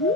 Okay,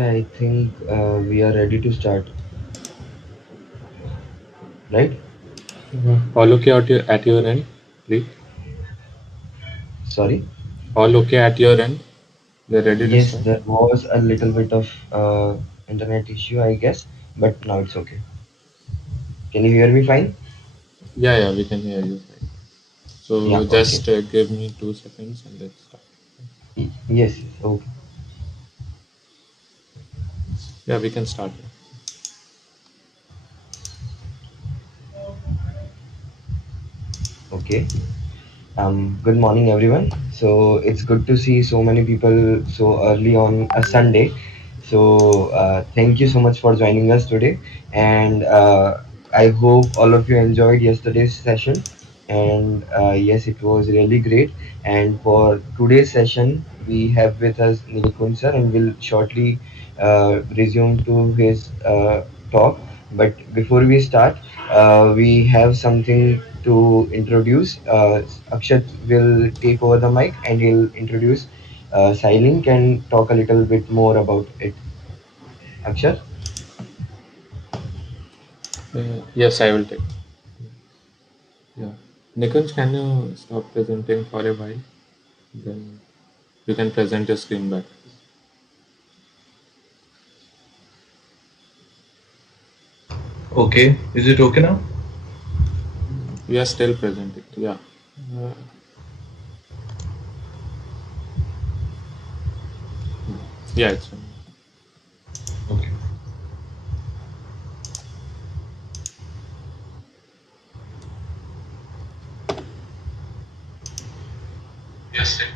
I think we are ready to start, right? All okay at your end, please? Sorry. All okay at your end? We're ready to Yes, start? there was a little bit of internet issue, I guess, but now it's okay. Can you hear me fine? Yeah, we can hear you fine. Yeah, So okay. just give me 2 seconds and let's start. Yes, yes, okay. Yeah, we can start. Okay. Good morning, everyone. So it's good to see so many people so early on a Sunday. So thank you so much for joining us today, and I hope all of you enjoyed yesterday's session. And yes, it was really great. And for today's session, we have with us Nikunj sir, and will shortly resume to his talk. But before we start, we have something to introduce. Akshat will take over the mic and he'll introduce SciLynk and talk a little bit more about it. Akshat? Yes, I will take. Yeah. Nikunj, can you stop presenting for a while? Then you can present your screen back. Okay, is it okay now? We are still presenting. Yeah. Uh, Yeah, it's Okay. Yes, sir.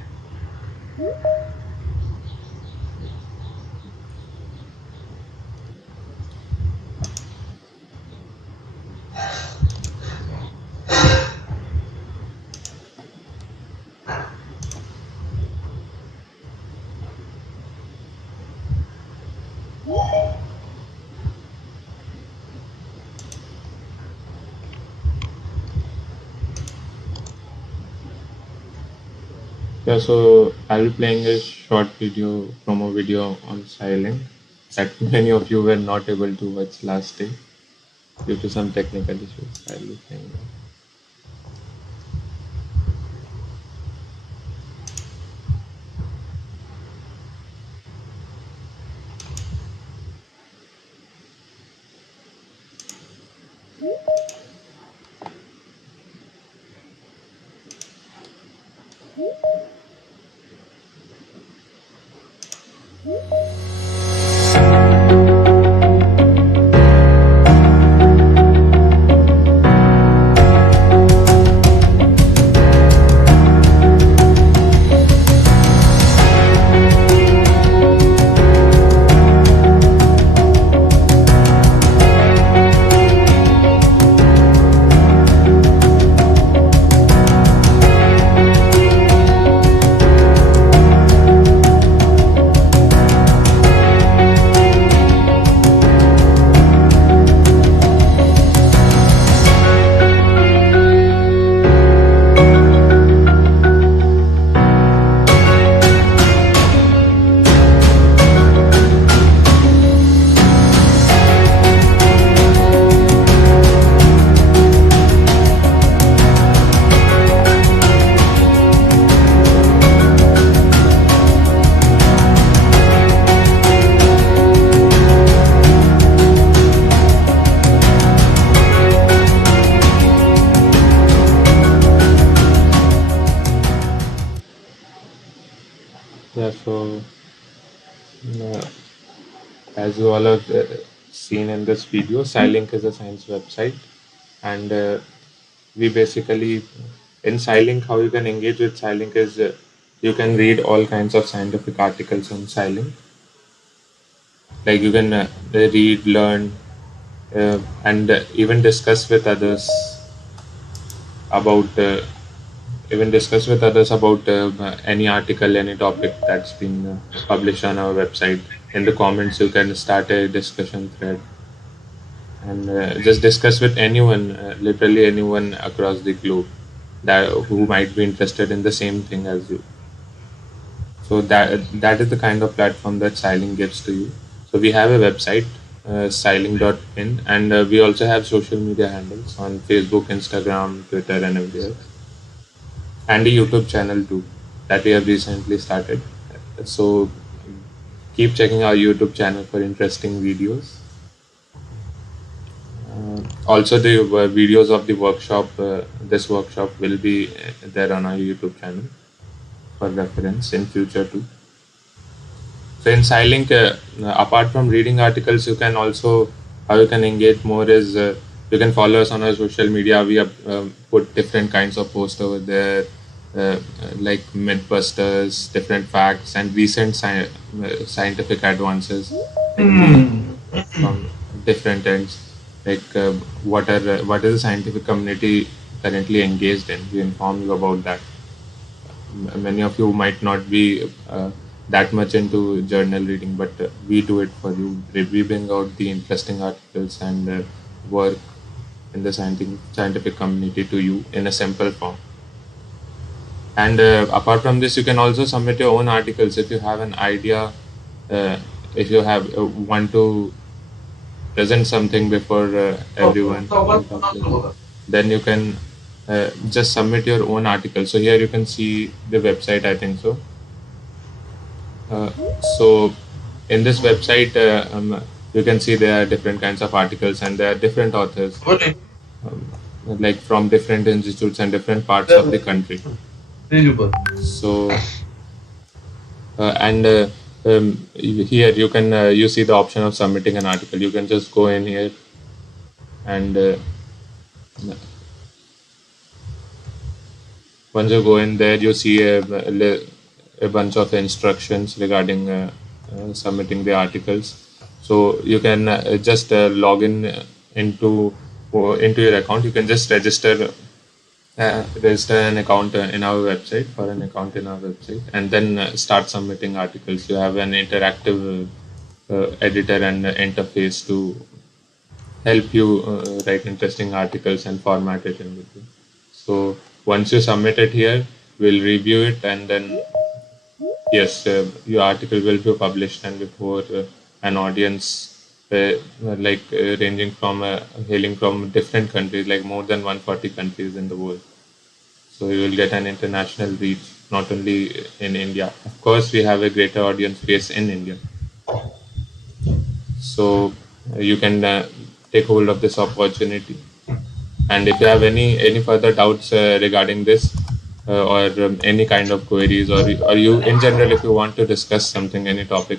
Yeah, so I'll be playing a short video, promo video on SciLynk that many of you were not able to watch last day due to some technical issues. I'll be playing that. Yeah, so uh, as you all have seen in this video, SciLynk is a science website, and we basically in SciLink, how you can engage with SciLink is you can read all kinds of scientific articles on SciLink. Like you can read, learn, and even discuss with others about any article, any topic that's been published on our website. In the comments, you can start a discussion thread and just discuss with anyone, literally anyone across the globe that who might be interested in the same thing as you. So that is the kind of platform that SciLink gives to you. So we have a website, SciLink.in, and we also have social media handles on Facebook, Instagram, Twitter, and everywhere, and a YouTube channel too that we have recently started. So keep checking our YouTube channel for interesting videos. Also, the videos of the workshop, this workshop will be there on our YouTube channel for reference in future too. So in SciLink, apart from reading articles, you can also how you can engage more is you can follow us on our social media. We have put different kinds of posts over there, like mythbusters, different facts, and recent scientific advances like from different ends. Like what is the scientific community currently engaged in? We inform you about that. Many of you might not be that much into journal reading, but we do it for you. We bring out the interesting articles and work in the scientific community to you in a simple form. And apart from this, you can also submit your own articles if you have an idea. If you have want to present something before everyone, then you can just submit your own article. So here you can see the website, I think so. So in this website, you can see there are different kinds of articles and there are different authors, um, like from different institutes and different parts of the country. So and here you can you see the option of submitting an article. You can just go in here and once you go in there, you see a bunch of instructions regarding submitting the articles. So you can just log in into your account. You can just register an account in our website, for an account in our website, and then start submitting articles. You have an interactive editor and interface to help you write interesting articles and format it in between. So once you submit it here, we'll review it, and then yes, your article will be published and before an audience ranging from hailing from different countries, like more than 140 countries in the world. So you will get an international reach, not only in India. Of course, we have a greater audience base in India. So you can take hold of this opportunity. And if you have any further doubts regarding this or any kind of queries, or you in general, if you want to discuss something, any topic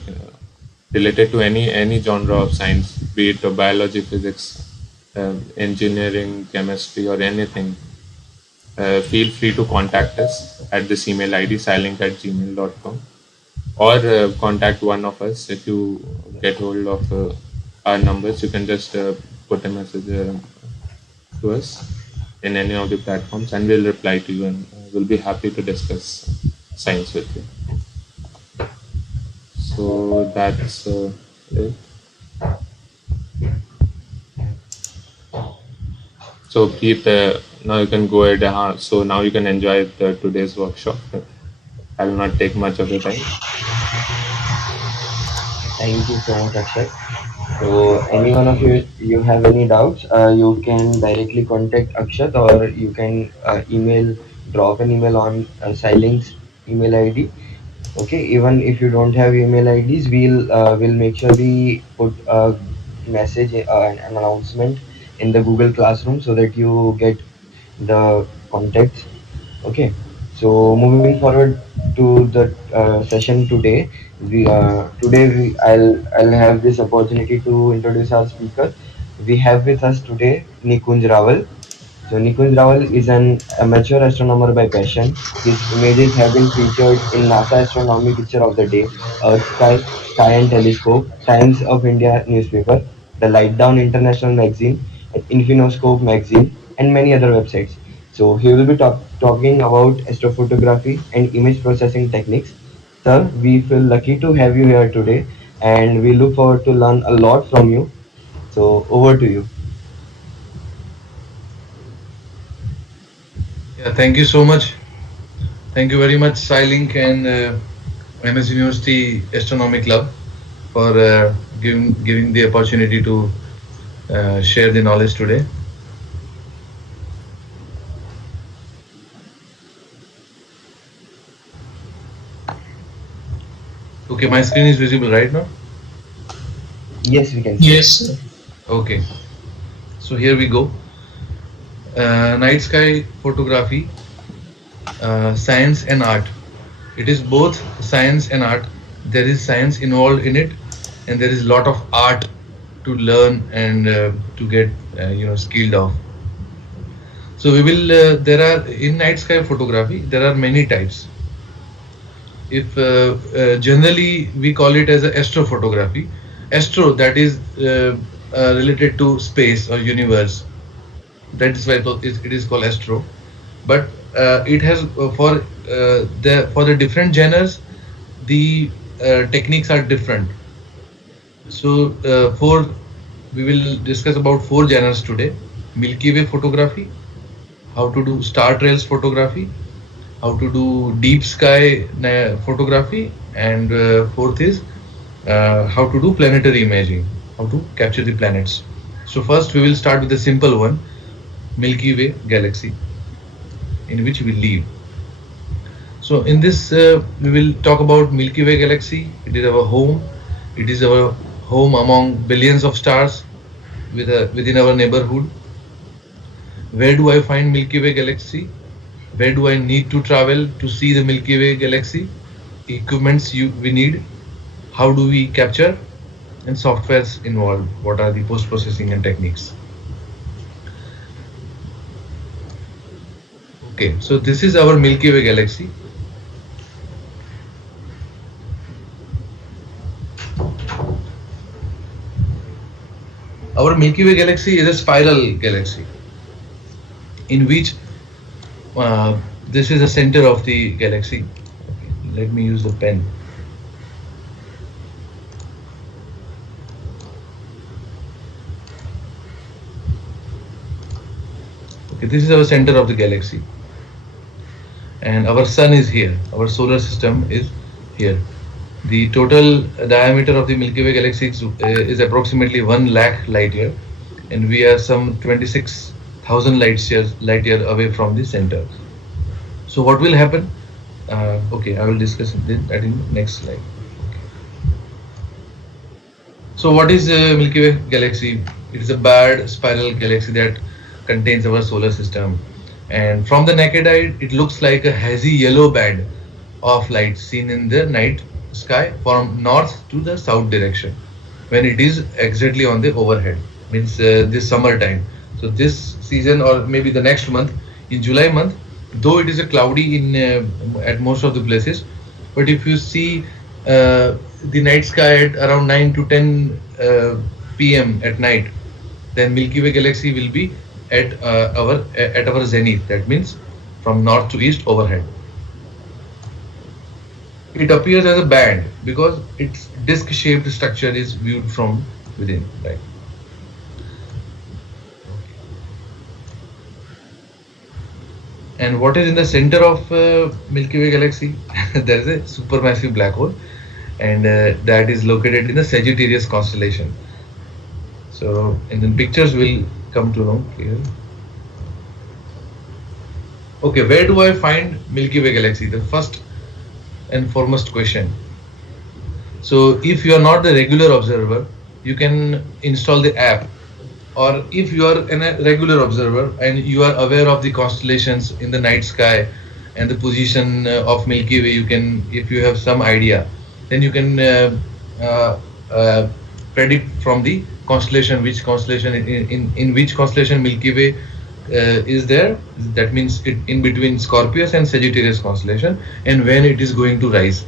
related to any genre of science, be it biology, physics, engineering, chemistry, or anything, feel free to contact us at this email ID scilynk@gmail.com, or contact one of us. If you get hold of our numbers, you can just put a message to us in any of the platforms, and we'll reply to you, and we'll be happy to discuss science with you. So that's it. So Keith, now you can go ahead. So now you can enjoy today's workshop. I will not take much of your time. Thank you so much, Akshay. So, any one of you have any doubts, you can directly contact Akshat, or you can drop an email on SciLynk's email ID. Okay, even if you don't have email IDs, we'll make sure we put a message, an announcement in the Google Classroom so that you get the contacts. Okay, so moving forward to the session today, I'll have this opportunity to introduce our speaker. We have with us today Nikunj Rawal. So Nikunj Rawal is an amateur astronomer by passion. His images have been featured in NASA Astronomy Picture of the Day, Earth Sky and Telescope, Times of India newspaper, the Light Down International magazine, Infinoscope magazine, and many other websites. So he will be talking about astrophotography and image processing techniques. Sir, we feel lucky to have you here today, and we look forward to learn a lot from you. So over to you. Yeah, thank you so much. Thank you very much, SciLynk and MS University Astronomy Club for giving the opportunity to share the knowledge today. Okay, my screen is visible right now? Yes, we can see. Yes. Okay, so here we go. Night sky photography, science and art. It is both science and art. There is science involved in it, and there is a lot of art to learn and to get skilled of. So we will. There are in night sky photography. There are many types. If generally we call it as a astrophotography. Astro, that is related to space or universe. That is why it is called astro. But it has for the different genres, the techniques are different. So we will discuss about 4 genres today: Milky Way photography, how to do star trails photography, how to do deep sky photography, and fourth is how to do planetary imaging, how to capture the planets. So first we will start with the simple one, Milky Way galaxy, in which we live. So in this we will talk about Milky Way galaxy. It is our home. It is our home among billions of stars within our neighborhood. Where do I find Milky Way galaxy? Where do I need to travel to see the Milky Way galaxy? Equipments we need. how do we capture, and softwares involved, what are the post-processing and techniques. Okay, so this is our Milky Way galaxy. Our Milky Way galaxy is a spiral galaxy in which this is the center of the galaxy. Okay, let me use the pen. Okay, this is our center of the galaxy, and our sun is here. Our solar system is here. The total diameter of the Milky Way galaxy is approximately 1 lakh light year, and we are some 26,000 light year away from the center. So what will happen? Okay, I will discuss that in the next slide. So what is Milky Way galaxy? It is a barred spiral galaxy that contains our solar system, and from the naked eye it looks like a hazy yellow band of light seen in the night sky from north to the south direction when it is exactly on the overhead, means this summer time. So this season, or maybe the next month, in July month, though it is a cloudy in at most of the places, but if you see the night sky at around 9 to 10 p.m. at night, then Milky Way galaxy will be at our zenith. That means from north to east overhead. It appears as a band because its disc-shaped structure is viewed from within. Right. And what is in the center of Milky Way galaxy? There is a supermassive black hole, and that is located in the Sagittarius constellation. So in the pictures we'll come to know here. Okay, where do I find Milky Way galaxy? The first and foremost question. So if you are not the regular observer, you can install the app, or if you are a regular observer and you are aware of the constellations in the night sky and the position of Milky Way, you can, if you have some idea, then you can predict from the constellation which constellation in which constellation Milky Way is there. That means it in between Scorpius and Sagittarius constellation, and when it is going to rise.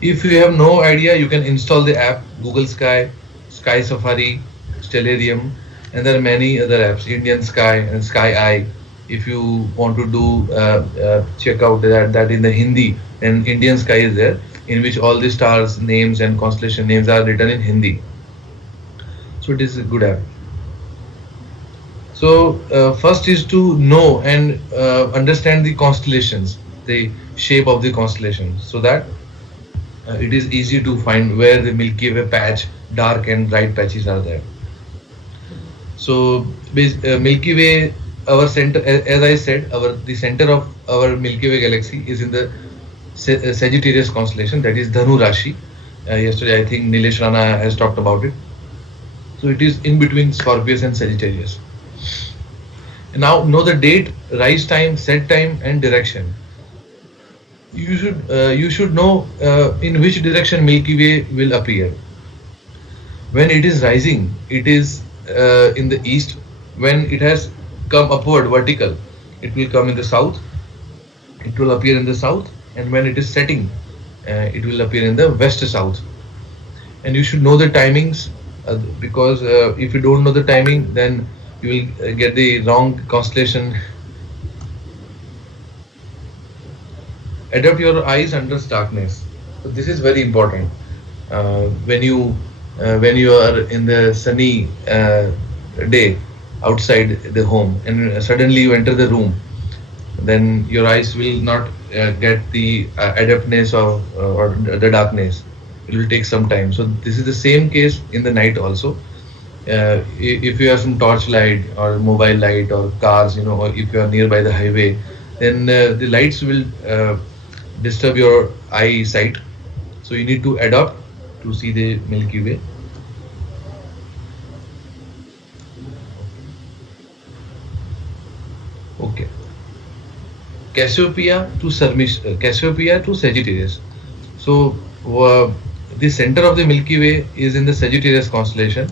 If you have no idea, you can install the app Google Sky, Sky Safari, Stellarium, and there are many other apps, Indian Sky and Sky Eye. If you want to do check out that in the Hindi, then Indian Sky is there, in which all the stars names and constellation names are written in Hindi. So it is a good app. So first is to know and understand the constellations, the shape of the constellations, so that it is easy to find where the Milky Way patch, dark and bright patches are there. So Milky Way, our center, as I said, the center of our Milky Way galaxy is in the Sagittarius constellation, that is Dhanu Rashi. Yesterday I think Neelesh Rana has talked about it. So it is in between Scorpius and Sagittarius. Now know the date, rise time, set time, and direction. You should know in which direction Milky Way will appear. When it is rising, it is in the east. When it has come upward, vertical, it will come in the south. It will appear in the south, and when it is setting, it will appear in the west-south. And you should know the timings because if you don't know the timing, then you will get the wrong constellation. Adapt your eyes under darkness. So this is very important. When you are in the sunny day outside the home, and suddenly you enter the room, then your eyes will not get the adaptness or the darkness. It will take some time. So this is the same case in the night also. If you have some torch light or mobile light or cars, or if you are nearby the highway, then the lights will disturb your eyesight. So you need to adapt to see the Milky Way. Okay. Cassiopeia to Sagittarius. So The center of the Milky Way is in the Sagittarius constellation,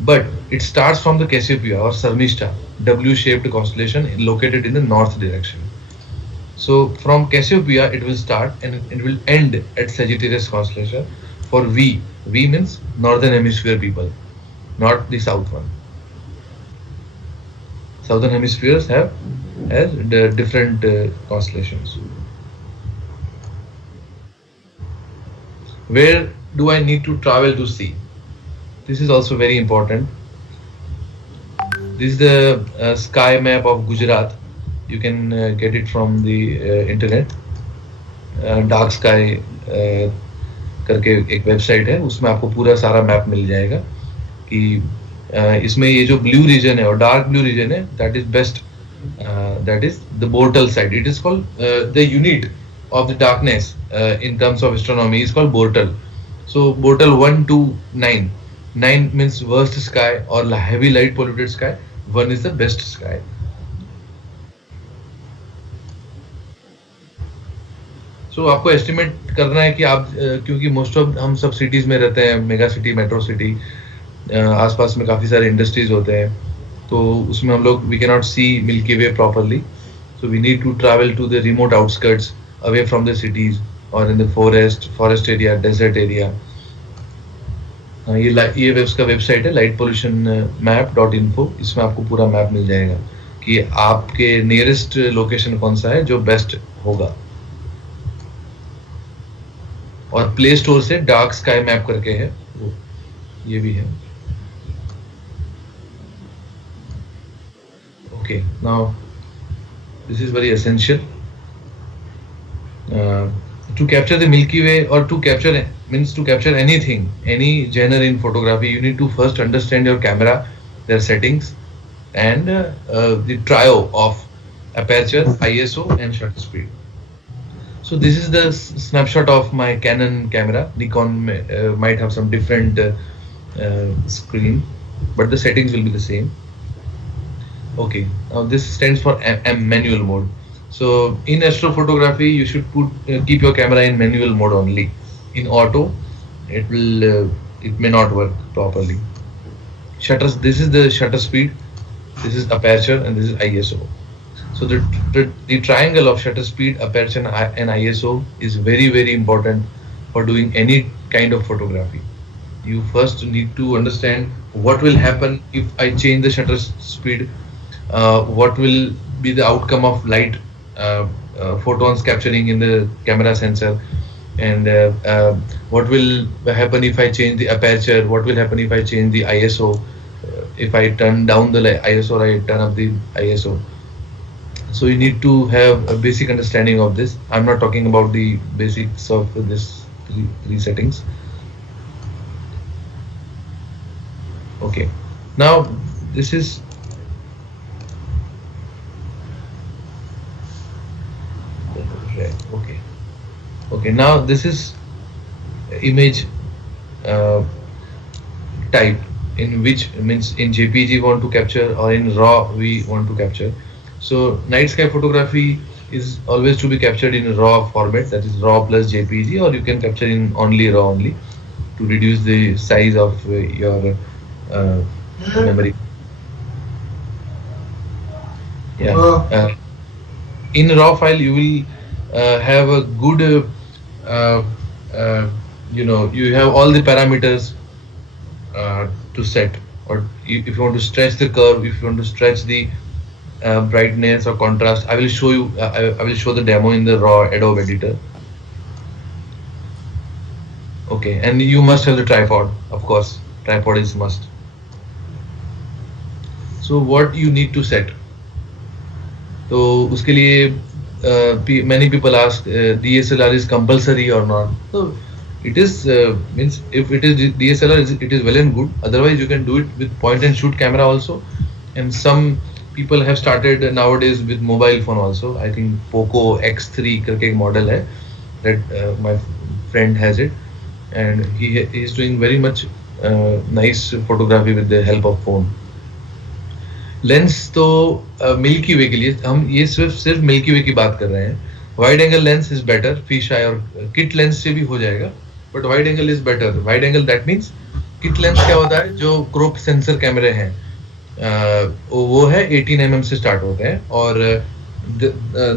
but it starts from the Cassiopeia or Sarmishta, W-shaped constellation located in the north direction. So from Cassiopeia it will start and it will end at Sagittarius constellation for V. V means northern hemisphere people, not the south one. Southern hemispheres have the different constellations. Where do I need to travel to see? This is also very important. This is the sky map of Gujarat. You can get it from the internet. Dark sky करके एक website है, उसमें आपको पूरा सारा map मिल जाएगा कि इसमें ये जो ब्लू रीजन है और डार्क ब्लू रीजन है, that is best, that is the Bortle side. It is called the unit of the darkness in terms of astronomy is called Bortle. So Bortle 1 to 9. 9 means worst sky or heavy light polluted sky. 1 is the best sky. So आपको estimate करना है कि आप क्योंकि most of हम सब cities में रहते हैं, मेगा सिटी, मेट्रो सिटी, आसपास में काफी सारे इंडस्ट्रीज होते हैं, तो उसमें हम लोग we can not see Milky Way properly. So we need to travel to the remote outskirts away from the cities or in the forest area, desert area. ये उसका वेबसाइट है lightpollutionmap.info. इसमें आपको पूरा मैप मिल जाएगा कि आपके नियरेस्ट लोकेशन कौन सा है जो बेस्ट होगा. और प्ले स्टोर से डार्क स्काई मैप करके है, ये भी है. Okay, now this is very essential. To capture the Milky Way or to capture anything, any genre in photography, you need to first understand your camera, their settings, and the trio of aperture, ISO, and shutter speed. So this is the snapshot of my Canon camera. Nikon might have some different screen, but the settings will be the same. Okay, now this stands for manual mode. So in astrophotography, you should keep your camera in manual mode only. In auto, it may not work properly. Shutters. This is the shutter speed. This is aperture, and this is ISO. So the triangle of shutter speed, aperture, and ISO is very, very important for doing any kind of photography. You first need to understand what will happen if I change the shutter speed. What will be the outcome of light photons capturing in the camera sensor, and what will happen if I change the aperture, what will happen if I change the ISO, if I turn down the ISO or I turn up the ISO. So you need to have a basic understanding of this. I'm not talking about the basics of this three settings. Okay, now this is okay. Now this is image type, in which means in JPG we want to capture or in RAW we want to capture. So night sky photography is always to be captured in RAW format, that is RAW plus JPG, or you can capture in only RAW only to reduce the size of your memory. Yeah. In RAW file you will have a good you have all the parameters to set, or if you want to stretch the curve, if you want to stretch the brightness or contrast, I will show you. I will show the demo in the RAW Adobe editor. Okay, and you must have the tripod, of course. Tripod is must. So what you need to set? तो उसके लिए many people ask DSLR is compulsory or not. So it is means if it is DSLR, it is well and good. Otherwise you can do it with point and shoot camera also, and some people have started nowadays with mobile phone also. I think Poco X3 करके एक model है that my friend has it, and he is doing very much nice photography with the help of phone. Lens तो milky वे के लिए हम ये सिर्फ milky वे की बात कर रहे हैं. Wide angle lens is better, fish eye और किट लेंस से भी हो जाएगा, but wide angle is better. Wide angle, that means kit lens क्या होता है, जो crop sensor कैमरे हैं वो है 18 mm से start होते हैं, और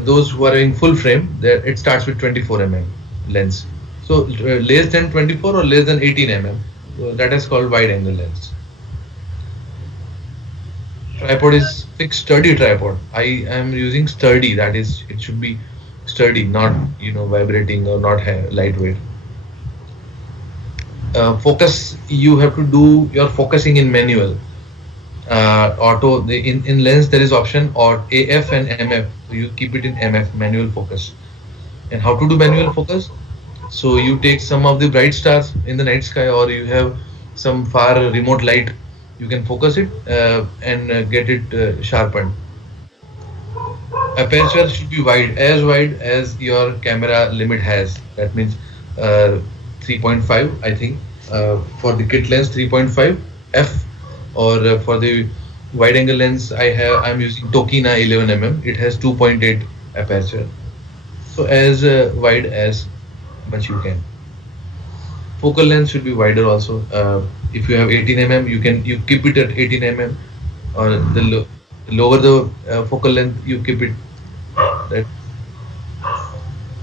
those who are in full frame, it starts with 24 mm lens. So less than 24 or less than 18 mm, that is called wide angle lens. Tripod is fixed sturdy tripod. I am using sturdy, that is, it should be sturdy, not vibrating or not lightweight. Focus, you have to do your focusing in manual. Auto, in lens there is option or AF and MF, you keep it in MF, manual focus. And how to do manual focus? So you take some of the bright stars in the night sky, or you have some far remote light, you can focus it and get it sharpened. Aperture should be wide as your camera limit has. That means 3.5, I think, for the kit lens 3.5 f, or for the wide angle lens I'm using Tokina 11 mm. It has 2.8 aperture. So as wide as much you can. Focal length should be wider also. If you have 18 mm, you keep it at 18 mm, or the lower the focal length, you keep it. That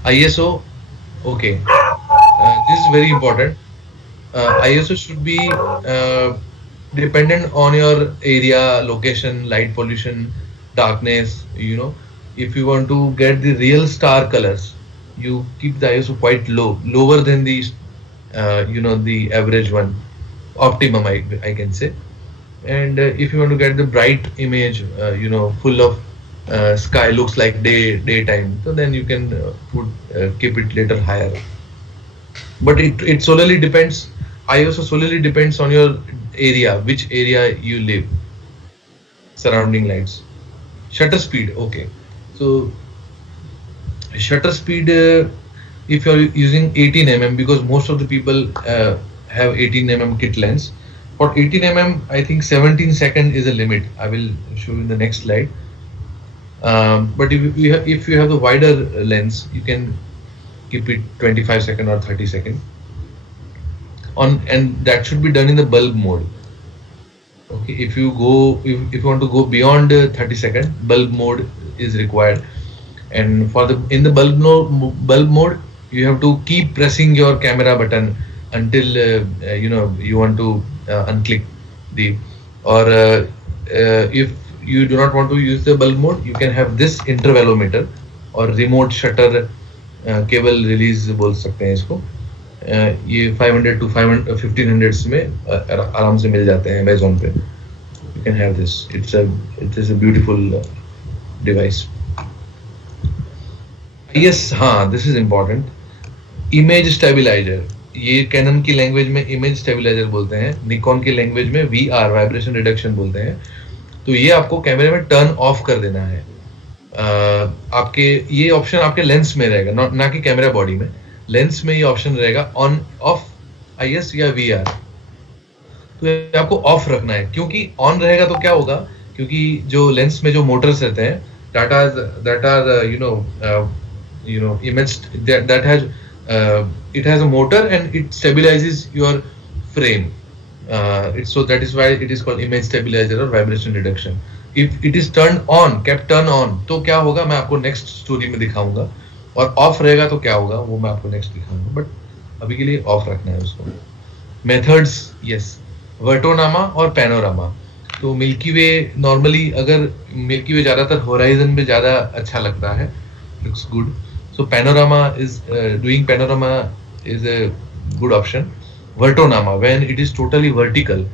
ISO, okay. This is very important. ISO should be dependent on your area, location, light pollution, darkness. If you want to get the real star colors, you keep the ISO quite low, lower than the the average one, optimum I can say. And if you want to get the bright image, full of sky, looks like daytime, so then you can keep it little higher. But it solely depends. ISO solely depends on your area, which area you live, surrounding lights. Shutter speed, okay. So shutter speed, if you're using 18 mm, because most of the people have 18 mm kit lens. For 18 mm, I think 17 second is a limit. I will show you in the next slide. But if you have the wider lens, you can keep it 25 second or 30 second. And that should be done in the bulb mode. Okay, if you want to go beyond 30 second, bulb mode is required. And in the bulb mode, you have to keep pressing your camera button until you want to unclick the, or if you do not want to use the bulb mode, you can have this intervalometer or remote shutter cable release बोल सकते हैं इसको. ये 500 to 1500 में आराम से मिल जाते हैं Amazon पे. You can have this. It is a beautiful device. Yes, हाँ, this is important. Image stabilizer. ये Canon की लैंग्वेज में इमेज स्टेबलाइजर बोलते हैं, निकॉन की लैंग्वेज में VR, वाइब्रेशन रिडक्शन बोलते हैं. तो ये आपको कैमरे में टर्न ऑफ कर देना है. आपके ये ऑप्शन आपके लेंस में रहेगा, ना कि कैमरा बॉडी में. लेंस में ये ऑप्शन रहेगा ऑन ऑफ IS या VR. तो आपको ऑफ रखना है, क्योंकि ऑन रहेगा तो क्या होगा, क्योंकि जो लेंस में जो मोटर्स रहते हैं, that are image that has it has a motor and it stabilizes your frame. So that is why it is called image stabilizer or vibration reduction. If it is kept turned on, तो क्या होगा मैं आपको next story में दिखाऊंगा, और of रहेगा तो क्या होगा वो मैं आपको नेक्स्ट दिखाऊंगा. बट अभी के लिए ऑफ रखना है उसको. मेथड्स, यस, वर्टोनामा और पैनोरामा. तो मिल्की वे नॉर्मली, अगर मिल्की वे ज्यादातर होराइजन में ज्यादा अच्छा लगता है, looks good. So panorama doing panorama is a good option. Vertonama, when it is totally vertical,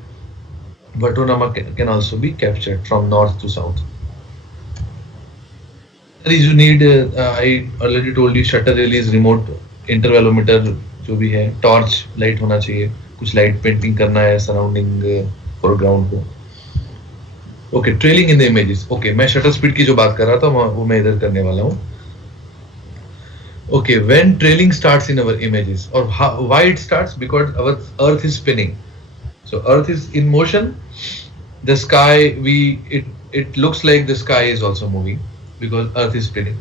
vertonama can also be captured from north to south. You need, I already told you, shutter release, remote intervalometer, जो भी है, torch light होना चाहिए, कुछ light painting करना है surrounding foreground को. Okay, trailing in the images. Okay, मैं shutter speed की जो बात कर रहा था वो मैं इधर करने वाला हूँ. Okay, when trailing starts in our images, or why it starts? Because our Earth is spinning. So Earth is in motion. The sky, it looks like the sky is also moving because Earth is spinning.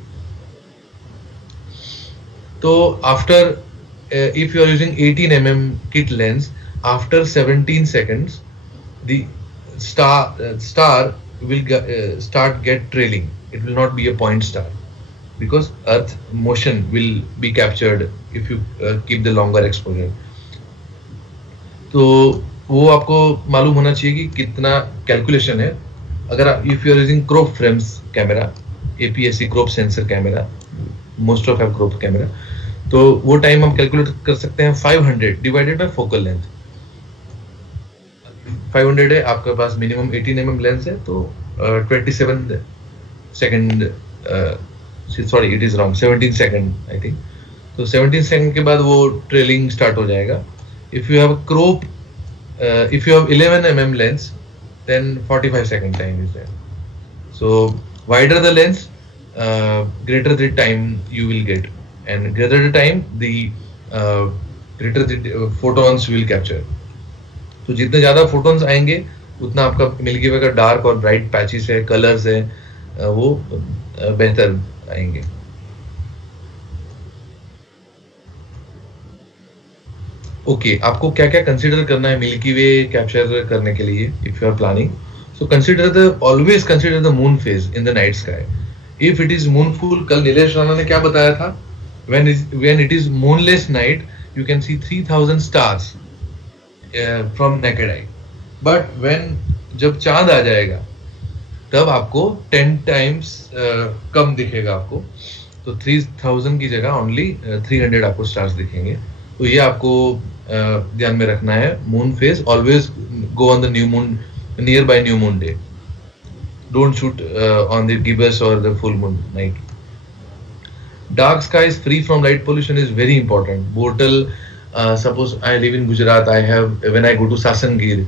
So after if you are using 18 kit lens, after 17 seconds, the star will start get trailing. It will not be a point star because Earth motion will be captured if you keep the longer exposure. तो वो आपको मालूम होना चाहिए कि कितना calculation है. अगर if you are using crop frames camera, APS-C crop sensor camera, most of have crop camera, तो वो टाइम हम कैलकुलेट कर सकते हैं 500 डिवाइडेड बाय फोकल लेंथ. 500 है, आपके पास मिनिमम 18 mm लेंस है, तो 27 second, sorry it is wrong, 17 second I think. तो 17 सेकंड के बाद वो ट्रेलिंग स्टार्ट हो जाएगा. If you have crop, if you have 11 mm lens, then 45 second time is there. So wider the lens, greater the time you will get, and greater the time, the greater the photons will capture. तो जितने ज्यादा photons आएंगे उतना आपका milky way का dark और bright patches है, colours है, वो बेहतर आएंगे. ओके, आपको क्या क्या कंसीडर करना है मिल्की वे कैप्चर करने के लिए if you are planning. So consider the, always consider the moon phase in the night sky. If it is moon full, कल नीलेश राणा ने क्या बताया था, when it is moonless night you can see 3000 stars from naked eye. but when जब चांद आ जाएगा तब आपको 10 times कम दिखेगा आपको. तो 3000 की जगह ओनली 300 आपको स्टार्स दिखेंगे. तो ये आपको ध्यान में रखना है. Moon phase always go on the new moon, nearby new moon day. Don't shoot on the gibbous और the full moon night. Dark skies free from light pollution is very important. Bortal, suppose I live in Gujarat, I have, when I go to Sasangir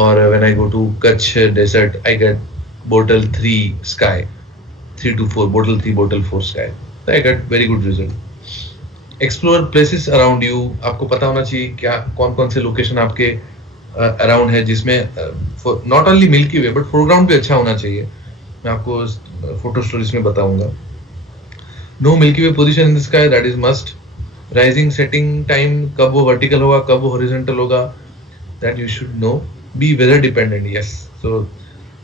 or when I go to Kutch desert, I get Bortal 3 sky, 3 to 4, Bortal 3, Bortal 4 sky. So I get very good result. Explore places around you. आपको पता होना चाहिए क्या कौन कौन से location आपके around है जिसमें not only milky way but foreground भी अच्छा होना चाहिए. मैं आपको फोटो स्टोरीज में बताऊंगा. No Milky Way position in the sky, that is must. Rising setting time, कब वो vertical होगा, कब वो horizontal होगा, that you should know. Be weather dependent, yes. So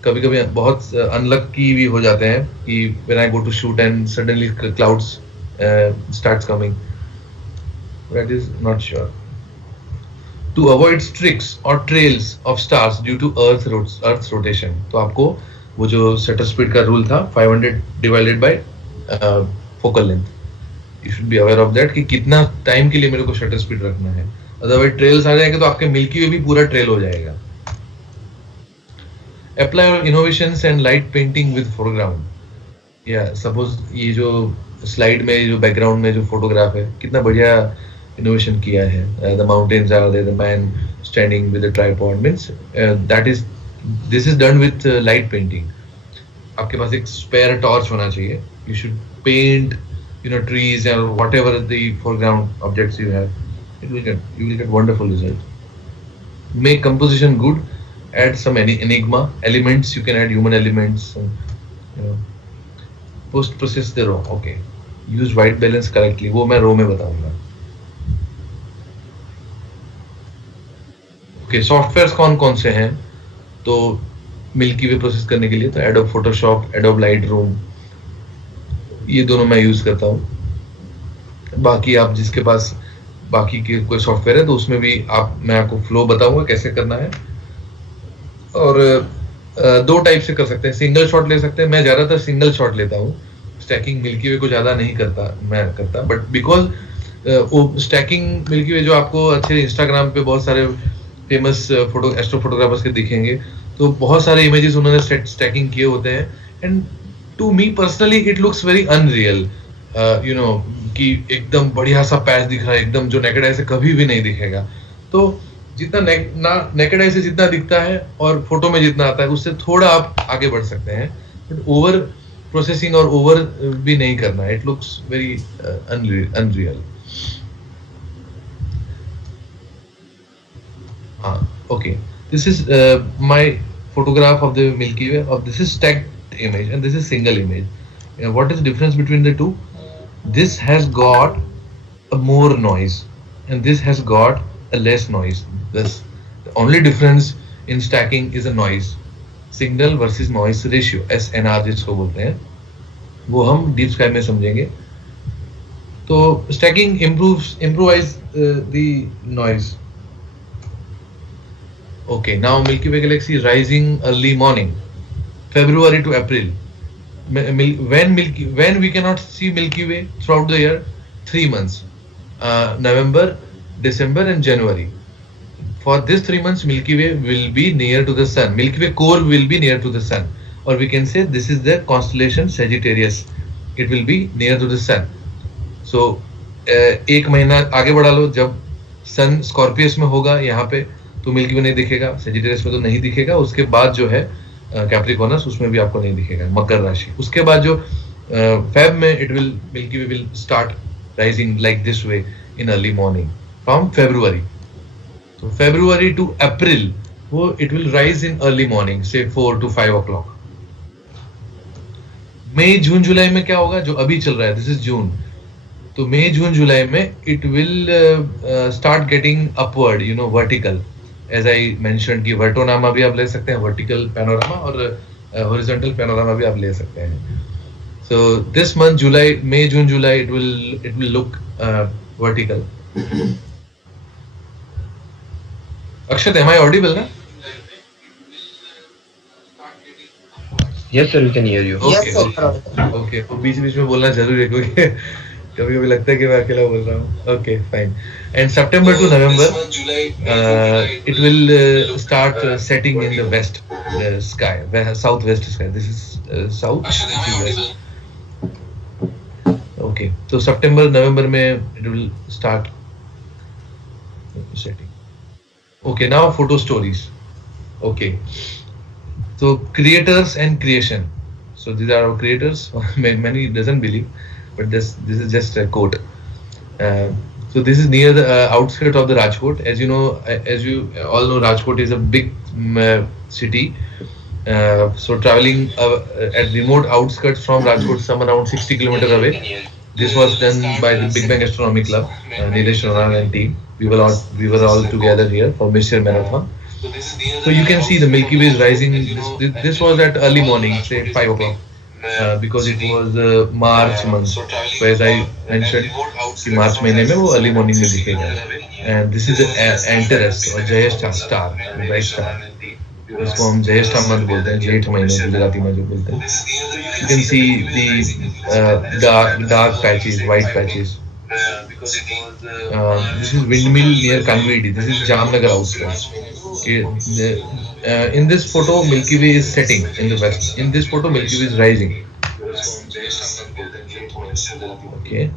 कभी कभी बहुत unlucky भी हो जाते हैं कि when I go to shoot and suddenly clouds starts coming. That is not sure. To avoid streaks or trails of stars due to Earth's rotation. तो आपको वो जो shutter speed का rule था 500 divided by focal length, you should be aware of that कि कितना time के लिए मेरे को शटर स्पीड रखना है. अदरवाइज ट्रेल्स आ जाएंगे तो आपके मिल्की वे भी पूरा ट्रेल हो जाएगा. Apply your innovations and light painting with foreground. या सपोज ये जो स्लाइड में जो बैकग्राउंड में जो फोटोग्राफ है कितना बढ़िया इनोवेशन किया है. The mountains are there, the man standing with the tripod, means that is, this is done with light painting. आपके पास एक स्पेयर टॉर्च होना चाहिए. You should paint, trees or whatever the foreground objects you have. You will get wonderful result. Make composition good. Add some enigma elements. You can add human elements. Post process the raw. Okay. Use white balance correctly. वो मैं raw में बताऊंगा. Okay. Softwares कौन से हैं? तो milky way process करने के लिए तो Adobe Photoshop, Adobe Lightroom, ये दोनों मैं यूज करता हूँ. बाकी आप जिसके पास बाकी के कोई सॉफ्टवेयर है तो उसमें भी मैं आपको फ्लो बताऊंगा कैसे करना है. और दो टाइप से कर सकते हैं. सिंगल शॉट ले सकते हैं. मैं ज्यादातर सिंगल शॉट लेता हूँ. स्टैकिंग मिल्की वे को ज्यादा नहीं करता बट बिकॉज स्टैकिंग मिल्की वे जो आपको अच्छे इंस्टाग्राम पे बहुत सारे फेमस एस्ट्रोफोटोग्राफर्स के दिखेंगे तो बहुत सारे इमेजेस उन्होंने स्टैकिंग किए होते हैं. And to me personally it looks very unreal, कि एकदम बढ़िया सा पैच दिख रहा है एकदम, जो नेकेड आई से कभी भी नहीं दिखेगा. तो जितना नेकेड आई से जितना दिखता है और फोटो में जितना आता है उससे थोड़ा आप आगे बढ़ सकते हैं बट ओवर प्रोसेसिंग और ओवर भी नहीं करना. It looks very unreal. हाँ, okay, this is my photograph of the milky way. Of this is stacked image and this is single image. What is the difference between the two? This has got a more noise. and this has got a less noise. Thus, the only difference in stacking is a noise. Signal versus noise ratio, SNR जिसको बोलते हैं, वो हम deep sky में समझेंगे. तो stacking improves the noise. Okay, now Milky Way galaxy rising early morning, February to April. When we cannot see Milky Way throughout the year, 3 months, November, December, and January. For these 3 months, Milky Way will be near to the sun. Milky Way core will be near to the sun, or we can say this is the constellation Sagittarius. It will be near to the sun. So एक महीना आगे बढ़ा लो, जब सन Scorpius में होगा यहाँ पे तो मिल्की वे नहीं दिखेगा, सेजिटेरियस में तो नहीं दिखेगा. उसके बाद जो है कैप्रिकॉर्नस, उसमें भी आपको नहीं दिखेगा, मकर राशि. उसके बाद जो फेब में it will milky way will start rising like this way in early morning from February. तो फेब्रुअरी टू अप्रैल वो it will rise in early morning से 4 to 5 o'clock. मई जून जुलाई में क्या होगा, जो अभी चल रहा है, दिस इज जून. तो मई जून जुलाई में it will start getting upward, you know, vertical. As I mention कि वर्टोनामा भी आप ले सकते हैं, वर्टिकल पैनोरामा, और हॉरिजॉन्टल पैनोरामा भी आप ले सकते हैं. So this month July, May June July, it will look vertical. Akshat, am I audible ना? Yes, sir, we can hear you. Okay, okay. तो बीच बीच में बोलना जरूरी है क्योंकि कभी कभी लगता है कि मैं अकेला बोल रहा हूँ. Okay, fine. And September to November, it will start setting in the west sky, southwest sky. This is south, this is west. Okay, so September, November में it will start setting. Okay, now photo stories. Okay, so creators and creation. So these are our creators. Many doesn't believe, but this is just a quote. So this is near the outskirts of the Rajkot. As you know, as you all know, Rajkot is a big city. So traveling at remote outskirts from Rajkot, some around 60 kilometers away. This was done by the Big Bang Astronomy Club, Neelesh, Rana and team. We were all together here for Mission Marathon. So you can see the Milky Way is rising. This was at early morning, say 5 o'clock, because it was March month. So as I mentioned, कि मार्च महीने में वो early morning में दिखेगा. And this is Antares or Jayashta star, bright star. इसको हम ज्येष्ठा मत बोलते हैं, जेठ महीने गुजराती में जो बोलते हैं. You can see the dark patches, white patches. This is windmill near Kanvedi. This is Jamnagar outskirts. Okay. In this photo, Milky Way is setting in the west. In this photo, Milky Way is rising. Okay.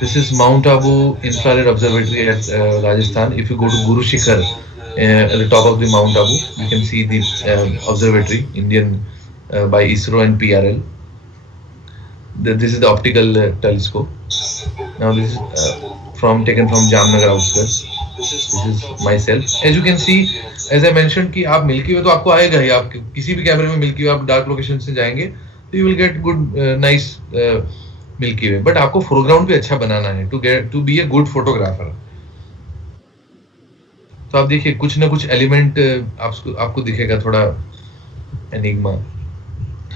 This is Mount Abu Infrared Observatory at Rajasthan. If you go to Guru Shikhar, at the top of the Mount Abu, you can see the observatory, Indian by ISRO and PRL. This is the optical telescope. Now this is taken from Jamnagar outskirts. This is myself. As you can see, as I mentioned कि आप milky वे तो आपको आएगा ही. आप किसी भी कैमरे में मिल्की वे आप डार्क लोकेशन से जाएंगे तो you will get good nice milky way. But आपको फोरग्राउंड भी अच्छा बनाना है to be a good photographer. तो आप देखिए कुछ ना कुछ एलिमेंट आपको दिखेगा, थोड़ा एनिग्मा.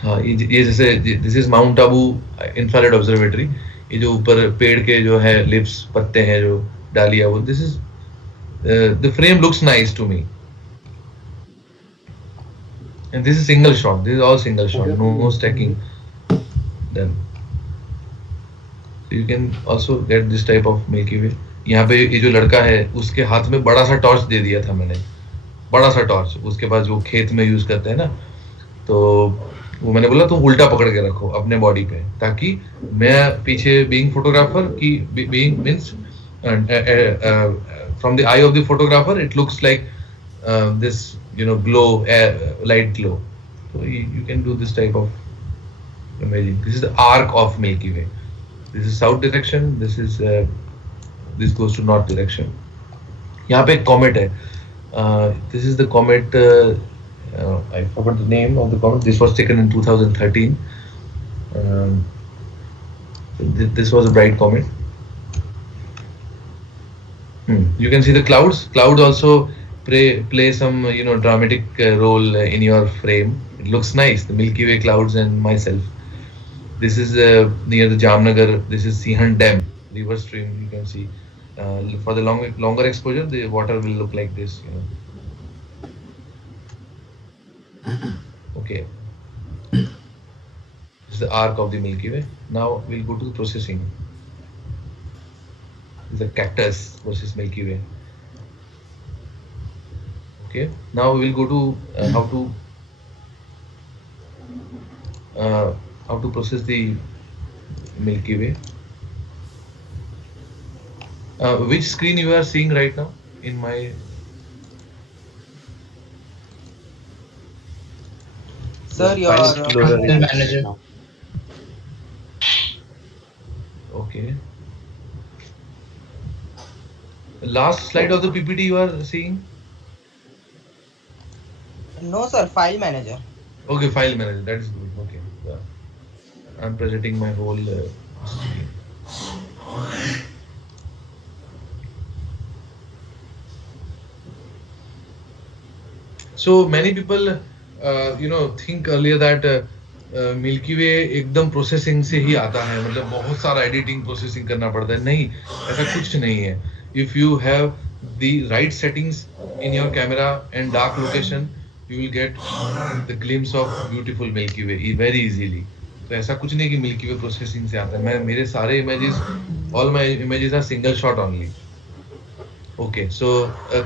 हाँ, ये जैसे this is mount Abu infrared observatory. ये जो ऊपर पेड़ के जो है लिप्स, पत्ते हैं, जो डालिया, वो this is the frame looks nice to me. And this is single shot. This is all single shot, no stacking done. You can also get this type of milky way. यहाँ पे ये जो लड़का है उसके हाथ में बड़ा सा टॉर्च दे दिया था मैंने, बड़ा सा टॉर्च. उसके पास जो खेत में यूज करते हैं ना, तो वो मैंने बोला तुम उल्टा पकड़ के रखो अपने बॉडी पे, ताकि मैं पीछे बीइंग फोटोग्राफर की being means from the eye of the photographer it looks like this, you know, glow, light glow. तो you can do this type of imaging. This is the arc of milky way. This is south direction. This goes to north direction. यहाँ पे एक comet है. This is the comet. I forgot the name of the comet. This was taken in 2013. This was a bright comet. You can see the clouds. Clouds also play some dramatic role in your frame. It looks nice. The Milky Way clouds and myself. This is near the Jamnagar. This is Sihand Dam, river stream. You can see. For the longer exposure, the water will look like this. Okay. This is the arc of the Milky Way. Now we'll go to the processing. This is a cactus versus Milky Way. Okay. Now we will go to how to process the Milky Way. Which screen you are seeing right now in my? Sir, your File manager. now. Okay. Last slide of the PPT you are seeing? No, sir, file manager. Okay, file manager. That is good. Okay. I'm presenting my whole screen. So many people, think earlier that milky way एकदम processing से ही आता है, मतलब बहुत सारा editing processing करना पड़ता है. नहीं, ऐसा कुछ नहीं है. If you have the right settings in your camera and dark location, you will get the glimpse of beautiful milky way very easily. तो ऐसा कुछ नहीं कि मिल्की वे प्रोसेसिंग से आता है. मैं मेरे सारे images, all my images are single shot only. Okay, so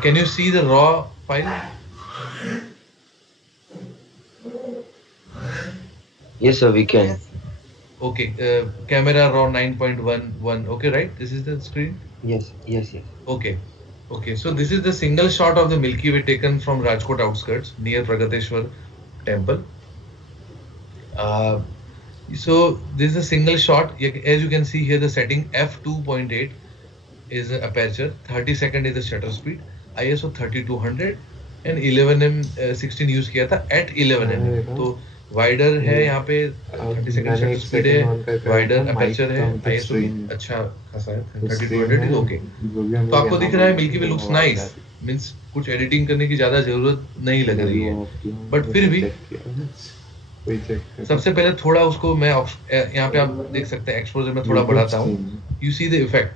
can you see the raw file? Yes, sir, we can. Okay, camera raw 9.11. Okay, right? This is the screen. Yes. Okay. So this is the single shot of the Milky Way taken from Rajkot outskirts near Pragateshwar temple. So this is a single shot. As you can see here, the setting f2.8 is the aperture. 30 second is the shutter speed. ISO 3200 and 11mm 16 use किया था at 11mm. तो wider है यहाँ पे, 30 second shutter speed है, wider aperture है, ISO अच्छा खासा है, 3200 इज ओके. तो आपको दिख रहा है मिल्की वे लुक्स नाइस. मींस कुछ एडिटिंग करने की ज्यादा जरूरत नहीं लग रही है. बट फिर भी सबसे पहले थोड़ा उसको मैं यहाँ पे आप देख सकते हैं एक्सपोजर में थोड़ा बढ़ाता हूँ. You see the effect.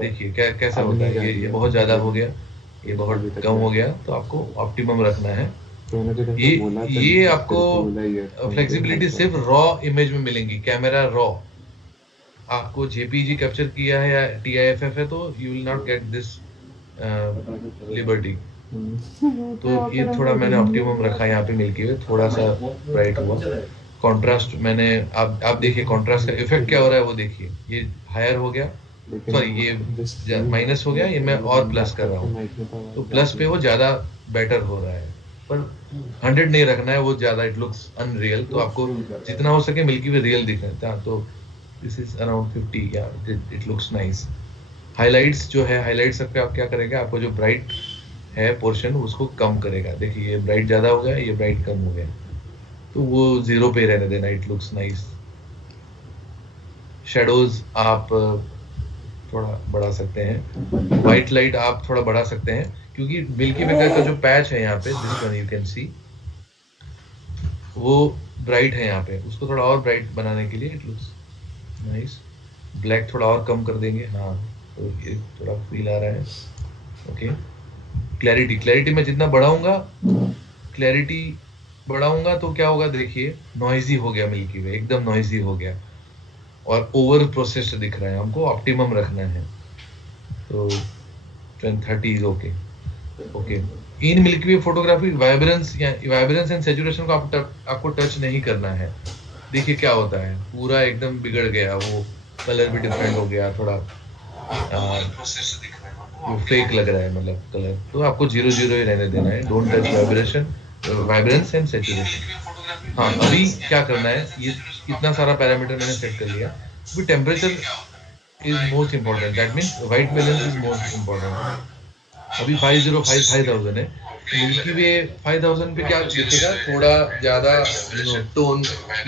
देखिए कैसा होता है. ये बहुत ज्यादा हो गया, ये बहुत कम हो गया. तो आपको ऑप्टिमम रखना है. ये आपको फ्लेक्सिबिलिटी सिर्फ रॉ इमेज में मिलेंगी. कैमरा रॉ, आपको जेपीजी कैप्चर किया है या टीआईएफएफ है तो you will not get this liberty. तो ये थोड़ा मैंने ऑप्टिमम रखा यहाँ पे मिल्की वे. थोड़ा सा ब्राइट हुआ. कंट्रास्ट मैंने आप देखिए कंट्रास्ट का इफेक्ट क्या हो रहा है वो देखिए. ये हायर हो गया, सॉरी ये माइनस हो गया, ये मैं और प्लस कर रहा हूँ. तो प्लस पे वो ज्यादा बेटर हो रहा है. पर 100 नहीं रखना है, वो ज्यादा इट लुक्स अनरियल. तो आपको जितना हो सके मिल्की वे रियल दिखना था. तो दिस इज अराउंड 50. या इट लुक्स नाइस. हाइलाइट्स जो है, हाइलाइट सब पे आप क्या करेगा, आपको जो ब्राइट है पोर्शन उसको कम करेगा. देखिए ये ब्राइट ज्यादा हो गया, ये ब्राइट कम हो गया. तो वो 0 पे रहने देना. It looks nice. शेडोज आप थोड़ा बढ़ा सकते हैं. व्हाइट लाइट आप थोड़ा बढ़ा सकते हैं, क्योंकि मिल्की वे का जो पैच है यहाँ पे, this one you can see, वो ब्राइट है यहाँ पे. उसको थोड़ा और ब्राइट बनाने के लिए इट लुक्स नाइस. ब्लैक थोड़ा और कम कर देंगे. हाँ, तो ये थोड़ा फील आ रहा है. ओके. क्लैरिटी मैं जितना बढ़ाऊंगा तो क्या होगा, देखिए नॉइजी हो गया मिल्की वे, एकदम नॉइजी हो गया और ओवर प्रोसेस्ड दिख रहा है. हमको ऑप्टिमम रखना है. तो 30 is okay. In milky way photography vibrance and saturation को आपको टच नहीं करना है. देखिए क्या होता है, पूरा एकदम बिगड़ गया, वो कलर भी डिफरेंट हो गया, थोड़ा फेक लग रहा है मतलब कलर. तो आपको 0 ही रहने देना है. Don't touch vibrance and saturation. हाँ, अभी क्या करना है, ये इतना सारा पैरामीटर मैंने सेट कर लिया. अभी temperature is most important. That means white balance is most important. अभी 5000 है. मिल्की वे 5000 पे क्या दिखेगा, थोड़ा ज्यादा टोन,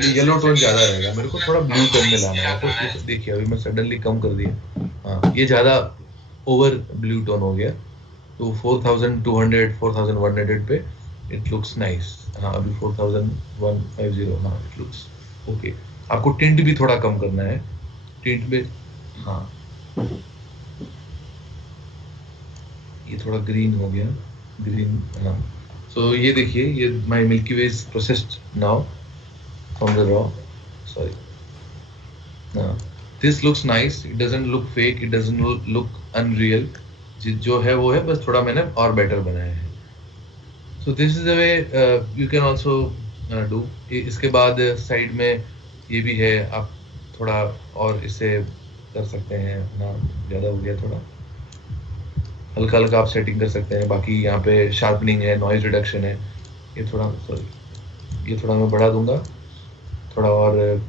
येलो टोन ज्यादा रहेगा. मेरे को थोड़ा ब्लू टोन में लाना है. तो देखिए अभी मैं सडनली कम कर दिया. हाँ, ये ज्यादा ओवर ब्लू टोन हो गया, तो 4200 4100 पे इट लुक्स नाइस। हाँ अभी 4150, हाँ इट लुक्स ओके। आपको टिंट भी थोड़ा कम करना है, टिंट में हाँ ये थोड़ा ग्रीन हो गया, ग्रीन हाँ। सो ये देखिए, ये my milky way is processed now from the raw, sorry this looks nice, it doesn't look fake, it doesn't look unreal, जो है वो है, बस थोड़ा मैंने और बेटर बनाया है। सो this is the way you can also do. इसके बाद साइड में ये भी है, आप थोड़ा और इसे कर सकते हैं ना, ज़्यादा हो गया थोड़ा, हल्का हल्का आप सेटिंग कर सकते हैं। बाकी यहाँ पे शार्पनिंग है, नॉइज रिडक्शन है, ये थोड़ा सॉरी ये थोड़ा मैं बढ़ा दूंगा, थोड़ा और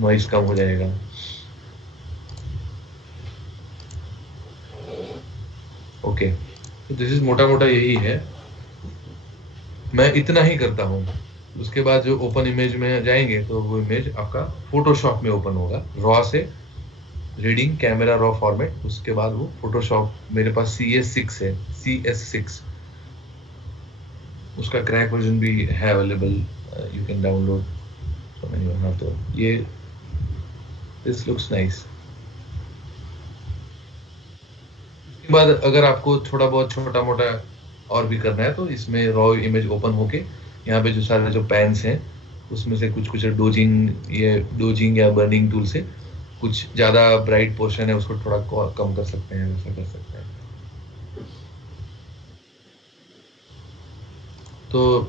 नॉइज कम हो जाएगा। ओके तो दिस इज मोटा मोटा यही है, मैं इतना ही करता हूँ। उसके बाद जो ओपन इमेज में जाएंगे तो वो इमेज आपका फोटोशॉप में ओपन होगा, रॉ से रीडिंग कैमरा रॉ फॉर्मेट, उसके बाद वो फोटोशॉप मेरे पास CS6 है, CS6 उसका क्रैक वर्जन भी है available, you can download from anyone. तो ये दिस लुक्स नाइस। उसके बाद अगर आपको थोड़ा बहुत छोटा मोटा और भी करना है तो इसमें रॉ इमेज ओपन होके यहाँ पे जो सारे जो पैन्स हैं उसमें से कुछ कुछ डोजिंग या बर्निंग टूल से कुछ ज़्यादा ब्राइट पोर्शन है उसको थोड़ा कम कर सकते हैं, वैसा कर सकते हैं। तो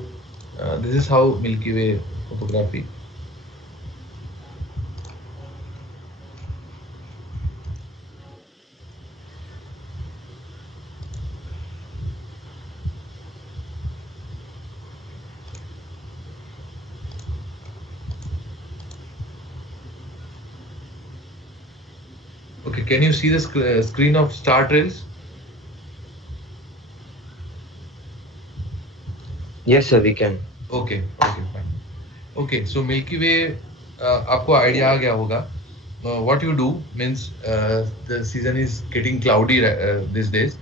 this is how milky way photography. Okay, can you see the screen of star trails? Yes, sir, we can. Okay, fine. Okay, so Milky Way आपको आइडिया आ गया होगा। What you do means the season is getting cloudy these days,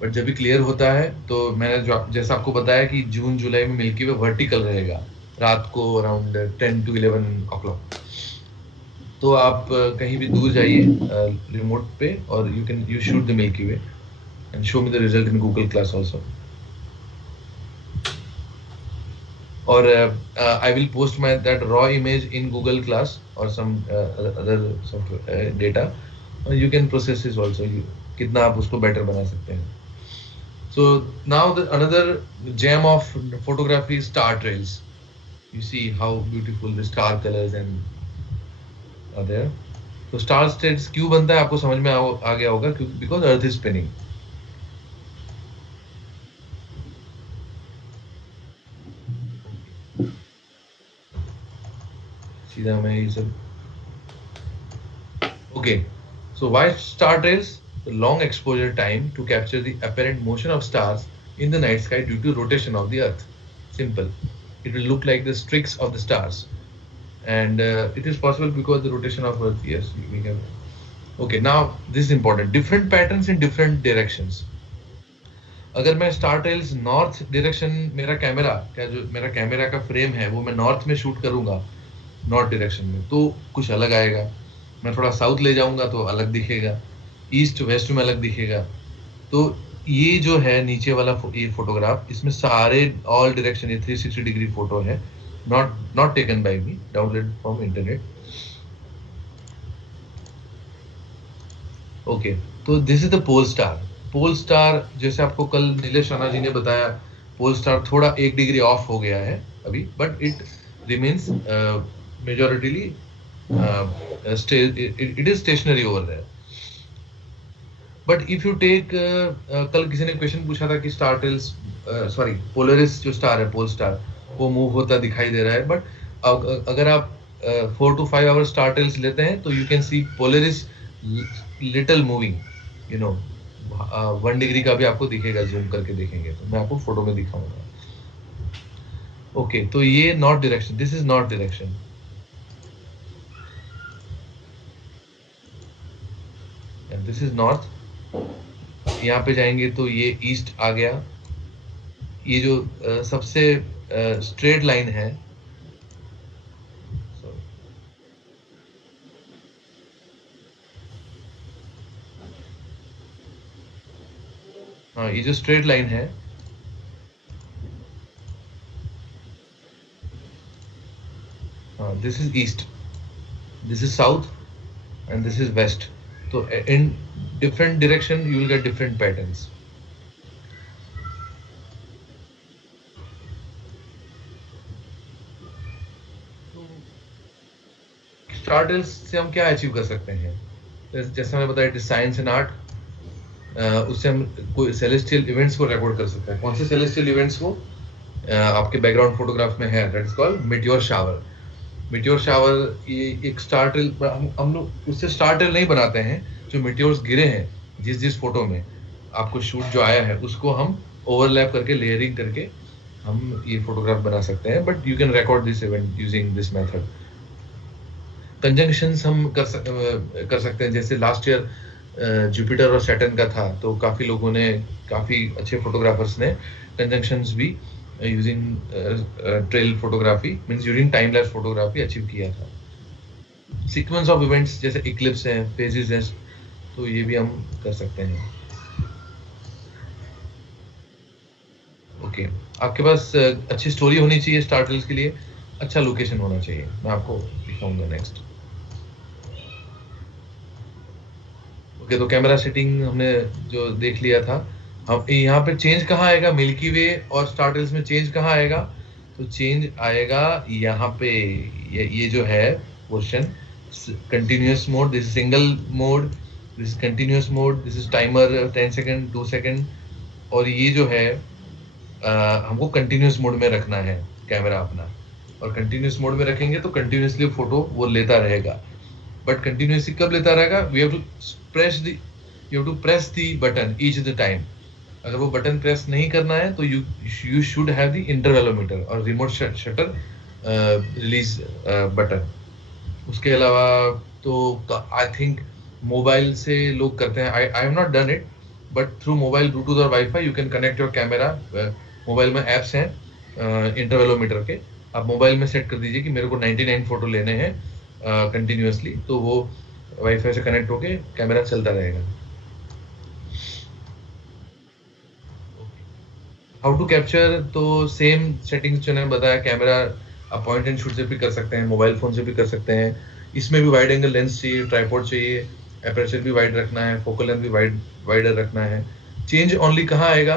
but जब भी clear होता है तो मैंने जैसा आपको बताया कि जून जुलाई में मिल्की वे वर्टिकल रहेगा रात को अराउंड 10 to 11 o'clock। तो आप कहीं भी दूर जाइए रिमोट पे और you shoot the milky way and show me the result in Google class also. और I will post that raw image in Google Class or some other software data. You can process this also. कितना आप उसको better बना सकते हैं। So now another gem of photography is star trails. You see how beautiful the star colors and are there. तो star trails क्यों बनता है आपको समझ में आ गया होगा, क्योंकि because Earth is spinning. सीधा मैं ये सब okay. So why star trails? The long exposure time to capture the apparent motion of stars in the night sky due to rotation of the Earth. Simple. It will look like the streaks of the stars, and it is possible because the rotation of Earth. Yes, we can. Okay, now this is important. Different patterns in different directions. अगर मैं star trails north direction, मेरा camera का frame है वो मैं north में shoot करूंगा north direction में तो कुछ अलग आएगा। मैं थोड़ा साउथ ले जाऊंगा तो अलग दिखेगा, ईस्ट वेस्ट में अलग दिखेगा। तो ये जो है नीचे वाला ये फोटोग्राफ, इसमें सारे ऑल डायरेक्शन, ये 360 डिग्री फोटो है, not taken by me, download from internet. Okay, तो this is the pole star. Pole star जैसे आपको कल नीलेश राणा जी ने बताया, पोल स्टार थोड़ा 1 डिग्री ऑफ हो गया है अभी, but it remains majoritily it is stationary over there. But if you take कल किसी ने क्वेश्चन पूछा था कि स्टार ट्रेल्स सॉरी पोलरिस जो स्टार है, पोल स्टार, वो मूव होता दिखाई दे रहा है, बट अगर आप 4 to 5 आवर्स स्टार ट्रेल्स लेते हैं तो you can see Polaris little moving, you know 1 degree का भी आपको दिखेगा, जूम करके देखेंगे तो मैं आपको फोटो में दिखाऊंगा। ओके, तो ये north direction, this is north direction. And this is north, यहाँ पे जाएंगे तो ये ईस्ट आ गया। ये जो सबसे स्ट्रेट लाइन है, sorry, हाँ ये जो स्ट्रेट लाइन है, हाँ this is east, this is south and this is west. तो in different direction you will get different patterns. Star trails से हम क्या अचीव कर सकते हैं? जैसे मैंने बताया, साइंस एंड आर्ट, उससे हम कोई सेलेस्टियल इवेंट्स को रिकॉर्ड कर सकते हैं। कौन से सेलेस्टियल इवेंट्स को? आपके बैकग्राउंड फोटोग्राफ में है, that is called meteor shower. Meteor shower ये एक स्टार टेल, हम लोग उससे स्टार टेल नहीं बनाते हैं, जो मीटियोर्स गिरे हैं जिस जिस फोटो में आपको शूट जो आया है उसको हम ओवरलैप करके लेयरिंग करके हम ये फोटोग्राफ बना सकते हैं। But you can record this event using this method. Conjunctions हम कर सकते हैं, जैसे लास्ट ईयर जुपिटर और सैटर्न का था, तो काफी लोगों ने, काफी अच्छे फोटोग्राफर्स ने कंजंक्शंस भी using trail photography means using time lapse photography achieve किया था। सीक्वेंस ऑफ इवेंट्स जैसे इक्लिप्स हैं, फेजेस हैं, तो ये भी हम कर सकते हैं। ओके, आपके पास अच्छी स्टोरी होनी चाहिए स्टार टेल्स के लिए, अच्छा लोकेशन होना चाहिए। मैं आपको दिखाऊंगा नेक्स्ट। ओके, तो कैमरा सेटिंग हमने जो देख लिया था। हम यहाँ पे चेंज कहाँ आएगा? मिल्की वे और स्टार टेल्स में चेंज कहाँ आएगा? तो चेंज आएगा यहाँ पे, ये जो है question, continuous mode, this is single mode, this is continuous mode, this is timer 10 second, 2 second, और ये जो है हमको कंटिन्यूस मोड में रखना है कैमरा अपना। और कंटिन्यूस मोड में रखेंगे तो कंटिन्यूसली फोटो वो लेता रहेगा। बट कंटिन्यूसली कब लेता रहेगा? We have to press the, you have to press the button each the time. अगर वो बटन प्रेस नहीं करना है तो you should have the intervalometer और रिमोट शटर रिलीज बटन। उसके अलावा तो आई थिंक मोबाइल से लोग करते हैं, I have not done it, but through mobile bluetooth और wifi you can connect your camera. Mobile में एप्स हैं इंटरवेलोमीटर के, आप मोबाइल में सेट कर दीजिए कि मेरे को 99 फोटो लेने हैं कंटिन्यूसली, तो वो वाईफाई से कनेक्ट होके कैमरा चलता रहेगा। हाउ टू कैप्चर, तो सेम सेटिंग्स जो मैंने बताया, कैमरा आप पॉइंट एंड शूट से भी कर सकते हैं, मोबाइल फोन से भी कर सकते हैं। इसमें भी वाइड एंगल लेंस चाहिए, ट्राइपॉड चाहिए, एपर्चर भी वाइड रखना है, फोकल लेंथ भी वाइडर रखना है। चेंज ओनली कहाँ आएगा?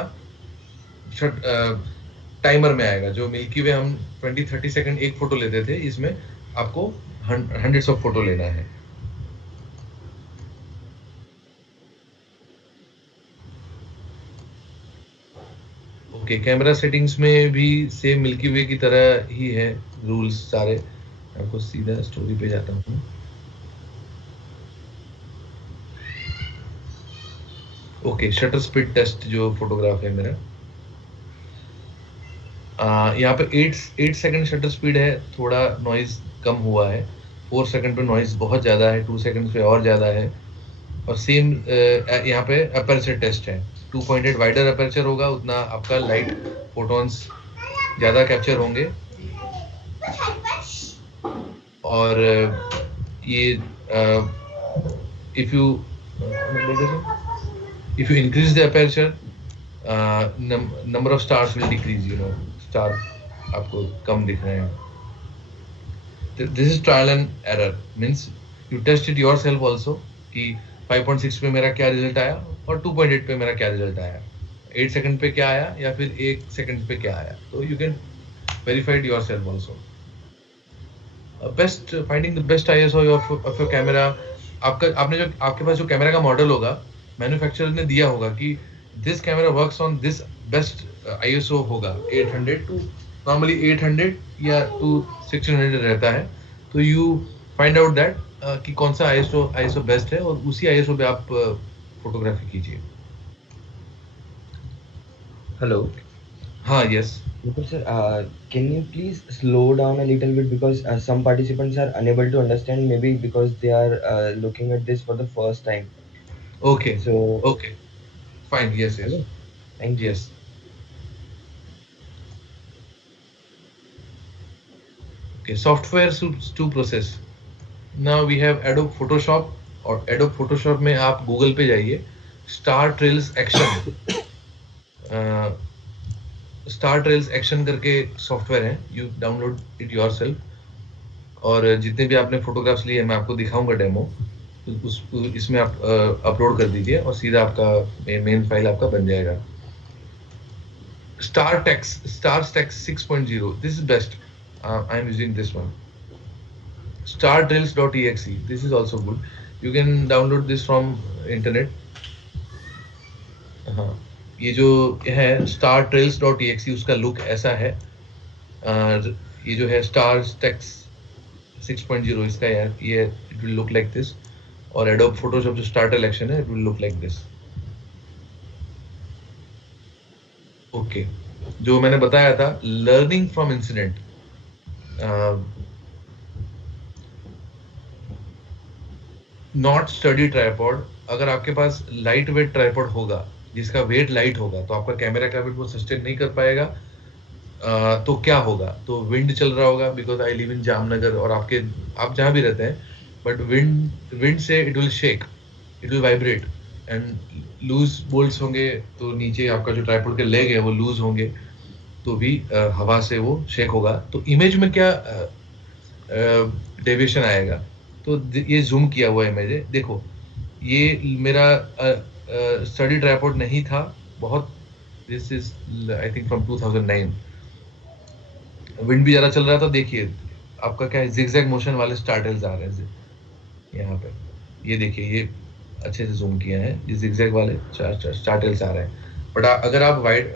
टाइमर में आएगा। जो मिल्की वे हम 20-30 सेकंड एक फोटो लेते थे, इसमें आपको हंड्रेड्स ऑफ फोटो लेना है। ओके, कैमरा सेटिंग्स में भी सेम मिल्की वे की तरह ही है रूल्स सारे। आपको सीधा स्टोरी पे जाता हूँ। ओके, शटर स्पीड टेस्ट जो फोटोग्राफ है मेरा, यहाँ पे 8 सेकंड शटर स्पीड है, थोड़ा नॉइज कम हुआ है। 4 सेकंड पे नॉइज बहुत ज़्यादा है, 2 सेकंड पे और ज़्यादा है। और सेम यहाँ पे अपर्चर टेस्ट है, 2.8 वाइडर अपर्चर होगा, उतना आपका लाइट फोटॉन्स ज़्यादा कैप्चर होंगे। और ये if you increase the aperture, number of stars will decrease, star आपको कम दिख रहे हैं। This is trial and error, means you test it yourself also कि 5.6 पे मेरा क्या रिजल्ट आया और 2.8 पे मेरा क्या रिजल्ट आया, 8 सेकंड पे क्या आया या फिर 1 सेकंड पे क्या आया। तो you can verify it yourself also. Best finding the best ISO of your camera. आपके पास जो कैमरा का मॉडल होगा, मैन्युफैक्चरर ने दिया होगा कि this camera works on this best ISO होगा 800 टू, नॉर्मली 800 या टू 1600 रहता है। तो यू फाइंड आउट दैट कि कौन सा आईएसओ बेस्ट है और उसी आईएसओ पे आप फोटोग्राफी कीजिए। Hello. हाँ, yes. Okay, sir, can you please slow down a little bit because some participants are unable to understand, maybe because they are looking at this for the first time. Okay. So, Okay. Fine. Yes. Yes. okay, thank you. Yes. Okay. Software to process. Now we have Adobe Photoshop. और Adobe Photoshop में आप Google पे जाइए, Star Trails Action. Star trails action करके software है, you download it yourself. और जितने भी आपने फोटोग्राफ्स लिए मैं आपको दिखाऊंगा डेमो, तो उस इसमें आप अपलोड कर दीजिए और सीधा आपका मेन फाइल आपका बन जाएगा। StarStaX 6.0, this is best, I am using this one. startrails.exe, this is also good, you can download this from internet। हाँ, ये जो है startrails.exe, उसका लुक ऐसा है। ये जो है स्टार टेक्स 6.0 इसका यार, ये it will look like this. और एडोब फोटोशॉप जो स्टार ट्रेल एक्शन है, it will look like this. Okay, जो मैंने बताया था learning from incident, not study tripod. अगर आपके पास लाइट वेट ट्राइपॉड होगा जिसका वेट लाइट होगा, तो आपका कैमरा का वेट वो सस्टेन नहीं कर पाएगा। तो क्या होगा, तो विंड चल रहा होगा, because I live in Jamnagar और आप जहाँ भी रहते हैं, बट विंड से it will shake, it will vibrate and loose bolts होंगे, तो नीचे आपका जो ट्राइपॉड के लेग है वो लूज होंगे, तो भी हवा से वो शेक होगा। तो इमेज में क्या डेविएशन आएगा। तो ये जूम किया हुआ इमेज है, देखो ये मेरा स्टडी ट्राइपॉड नहीं था बहुत, this is I think from 2009। Wind भी ज्यादा चल रहा था, देखिए आपका क्या है, जिगजैग मोशन वाले स्टारटेल्स आ रहे हैं यहाँ पे, ये देखिए, ये अच्छे से जूम किया है, ये जिगजैग वाले स्टारटेल्स आ रहे हैं। बट अगर आप वाइड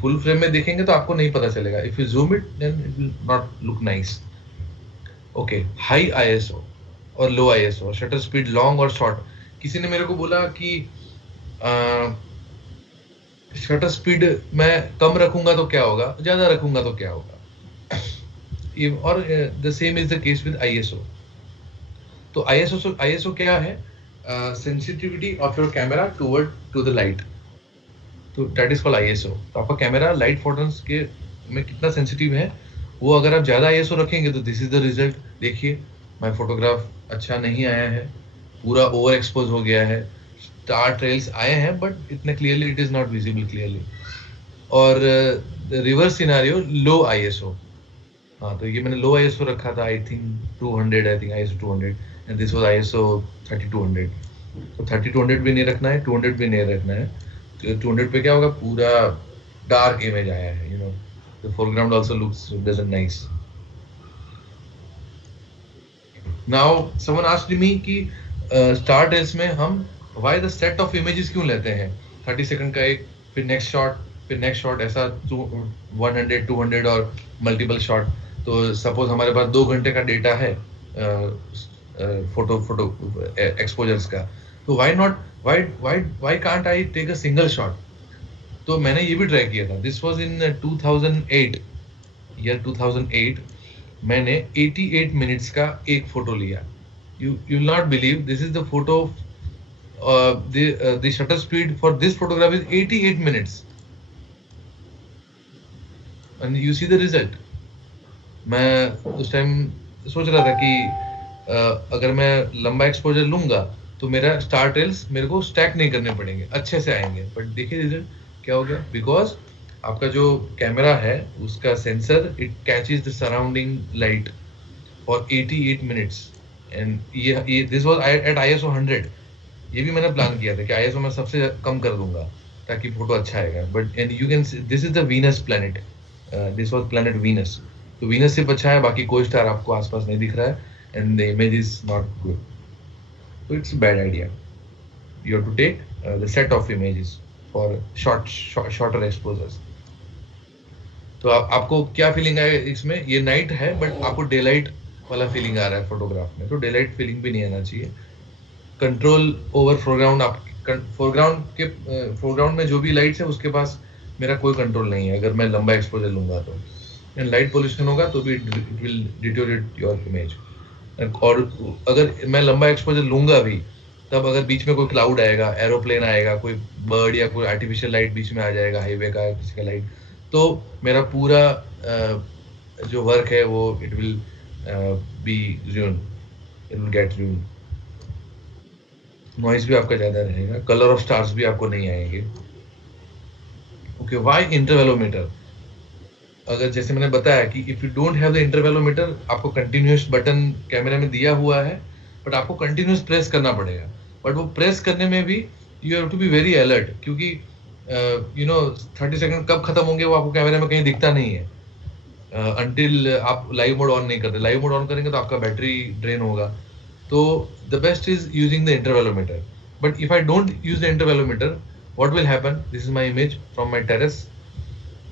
फुल फ्रेम में देखेंगे तो आपको नहीं पता चलेगा। If you zoom it then it will not look nice. Okay, high ISO और low ISO, shutter speed long और शॉर्ट। किसी ने मेरे को बोला कि शटर स्पीड मैं कम रखूंगा तो क्या होगा, ज्यादा रखूंगा तो क्या होगा। और the same is the case with ISO. तो आईएसओ क्या है, sensitivity of your camera to the light, तो दैट इज कॉल्ड आईएसओ। तो आपका कैमरा लाइट फोटोन्स के में कितना सेंसिटिव है, वो अगर आप ज्यादा आईएसओ रखेंगे तो दिस इज द रिजल्ट। देखिए माय फोटोग्राफ अच्छा नहीं आया है, पूरा ओवर एक्सपोज हो गया है, स्टार ट्रेल्स आए हैं बट इतने clearly it is not visible clearly. और रिवर्स सिनेरियो लो आईएसओ, हाँ तो ये मैंने लो आईएसओ रखा था, I think 200, I think ISO 200 and this was ISO 3200। तो 3200 भी नहीं रखना है, 200 भी नहीं रखना है। तो 200 पे क्या होगा, पूरा डार्क इमेज आया है, you know, the foreground also looks doesn't nice. Now someone asked me कि स्टार ट्रेल्स में हम why the set of images क्यों लेते हैं, 30 सेकंड का एक, फिर नेक्स्ट शॉट, फिर नेक्स्ट शॉट, ऐसा 100 200 और मल्टीपल शॉट। तो सपोज हमारे पास 2 घंटे का डेटा है फोटो एक्सपोजर्स का, तो why can't I take a single shot. तो मैंने ये भी ट्राई किया था, दिस वाज इन 2008, ईयर 2008। मैंने 88 मिनट्स का एक फोटो लिया। You will not believe, this is the photo, the shutter speed for this photograph is 88 minutes and you see the result। मैं उस टाइम सोच रहा था कि अगर मैं लंबा एक्सपोजर लूंगा तो मेरा स्टार ट्रेल्स मेरे को स्टैक नहीं करने पड़ेंगे, अच्छे से आएंगे। बट देखिए रिजल्ट क्या हो गया, बिकॉज आपका जो कैमरा है उसका sensor it catches the surrounding light for 88 minutes and ये दिस वाज एट आईएसओ 100। ये भी मैंने प्लान किया था कि आईएसओ मैं सबसे कम कर दूंगा ताकि फोटो अच्छा आएगा। But and you can, this is the Venus planet, this was planet Venus. तो वीनस सिर्फ अच्छा है, बाकी कोई स्टार आपको आसपास नहीं दिख रहा है and the image is not good. तो it's bad idea, you have to take the set of images for shorter exposures. तो आपको क्या फीलिंग है इसमें, ये नाइट है बट आपको डे लाइट वाला फीलिंग आ रहा है फोटोग्राफ में, तो डे लाइट फीलिंग भी नहीं आना चाहिए। कंट्रोल ओवर फोरग्राउंड, आप फोरग्राउंड में जो भी लाइट्स है उसके पास मेरा कोई कंट्रोल नहीं है। अगर मैं लंबा एक्सपोजर लूंगा तो एंड लाइट पोल्यूशन होगा तो भी it will deteriorate your image. और अगर मैं लंबा एक्सपोजर लूंगा भी तब अगर बीच में कोई क्लाउड आएगा, एरोप्लेन आएगा, कोई बर्ड या कोई आर्टिफिशियल लाइट बीच में आ जाएगा, हाईवे का किसी का लाइट, तो मेरा पूरा जो वर्क है वो it will be ruined, it will gate ruined. Noise भी आपका ज्यादा रहेगा, कलर ऑफ स्टार्स भी आपको नहीं आएंगे. Okay, why intervalometer? अगर जैसे मैंने बताया कि if you don't have the intervalometer, आपको कंटिन्यूअस बटन कैमरे में दिया हुआ है, बट आपको कंटिन्यूअस प्रेस करना पड़ेगा. बट वो प्रेस करने में भी you have to be very alert, क्योंकि 30 सेकंड कब खत्म होंगे वो आपको कैमरे में कहीं दिखता नहीं है अंटिल आप लाइव मोड ऑन नहीं करते. लाइव मोड ऑन करेंगे तो आपका बैटरी ड्रेन होगा. तो the best is using the intervalometer. But if I don't use the intervalometer, what will happen? This is my image from my terrace.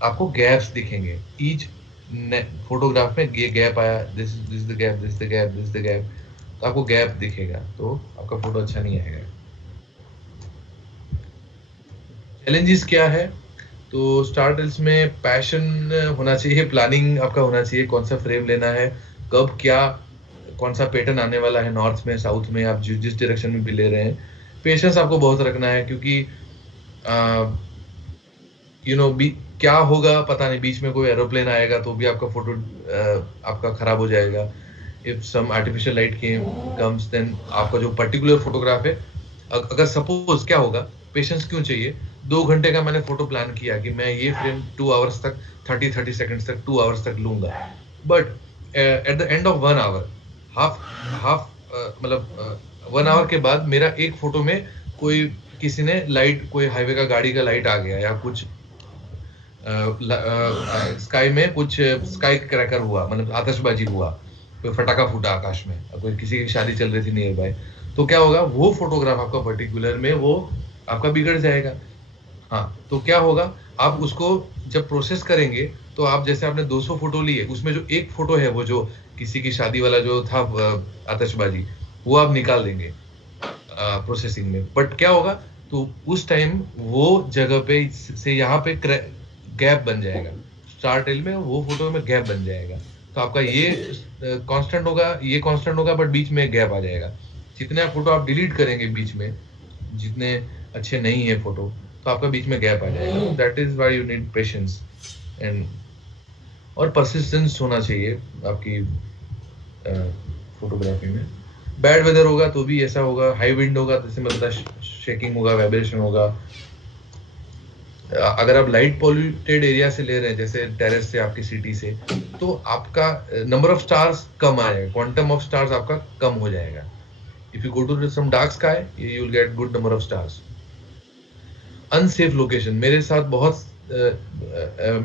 आपको gaps दिखेंगे each photograph में. ये gap आया, this is the gap, this the gap, this the gap, तो आपको gap दिखेगा, तो आपका फोटो अच्छा नहीं आएगा. चैलेंजेस क्या है? तो स्टार रील्स में पैशन होना चाहिए, प्लानिंग आपका होना चाहिए, कौन सा फ्रेम लेना है, कब क्या, कौन सा पैटर्न आने वाला है, नॉर्थ में, साउथ में, आप जिस डायरेक्शन में भी ले रहे हैं. पेशेंस आपको बहुत रखना है, क्योंकि क्या होगा पता नहीं, बीच में कोई एरोप्लेन आएगा तो भी आपका फोटो आपका खराब हो जाएगा. If some artificial light comes, then आपका जो पर्टिकुलर फोटोग्राफ है, अगर सपोज क्या होगा, पेशेंस क्यों चाहिए? 2 घंटे का मैंने फोटो प्लान किया कि मैं ये फ्रेम 2 आवर्स तक, 30 सेकंड्स तक, 2 आवर्स तक लूंगा. But at the end of 1 hour, half मतलब 1 आवर के बाद मेरा एक फोटो में कोई किसी ने लाइट, कोई हाईवे का गाड़ी का लाइट आ गया, या कुछ स्काई में कुछ स्काई क्रैकर हुआ, मतलब आतिशबाजी हुआ, कोई फटाका फूटा आकाश में, कोई किसी की शादी चल रही थी नियर बाय, तो क्या होगा, वो फोटोग्राफ आपका पर्टिकुलर में वो आपका बिगड़ जाएगा. हाँ, तो क्या होगा, आप उसको जब प्रोसेस करेंगे, तो आप जैसे आपने 200 फोटो लिए, उसमें जो एक फोटो है, वो जो किसी की शादी वाला जो था आतिशबाजी, वो आप निकाल देंगे प्रोसेसिंग में. बट क्या होगा, तो उस टाइम वो जगह पे से यहाँ पे गैप बन जाएगा, स्टार टेल में वो फोटो में गैप बन जाएगा. तो आपका ये कांस्टेंट होगा, ये कांस्टेंट होगा, बट बीच में गैप आ जाएगा. जितने फोटो आप डिलीट करेंगे बीच में, जितने अच्छे नहीं है फोटो, तो आपका बीच में गैप आ जाएगा. That is why you need patience and और परसिस्टेंस होना चाहिए आपकी फोटोग्राफी में. बैड वेदर होगा तो भी ऐसा होगा, हाई विंड होगा तो इससे मतलब शेकिंग होगा, वाइब्रेशन होगा. अगर आप लाइट पॉल्यूटेड एरिया से ले रहे हैं, जैसे टेरेस से, आपकी सिटी से, तो आपका नंबर ऑफ स्टार्स कम आएगा, क्वांटम ऑफ स्टार्स आपका कम हो जाएगा. If you go to some dark sky, you will get good number of stars. Unsafe location, मेरे साथ बहुत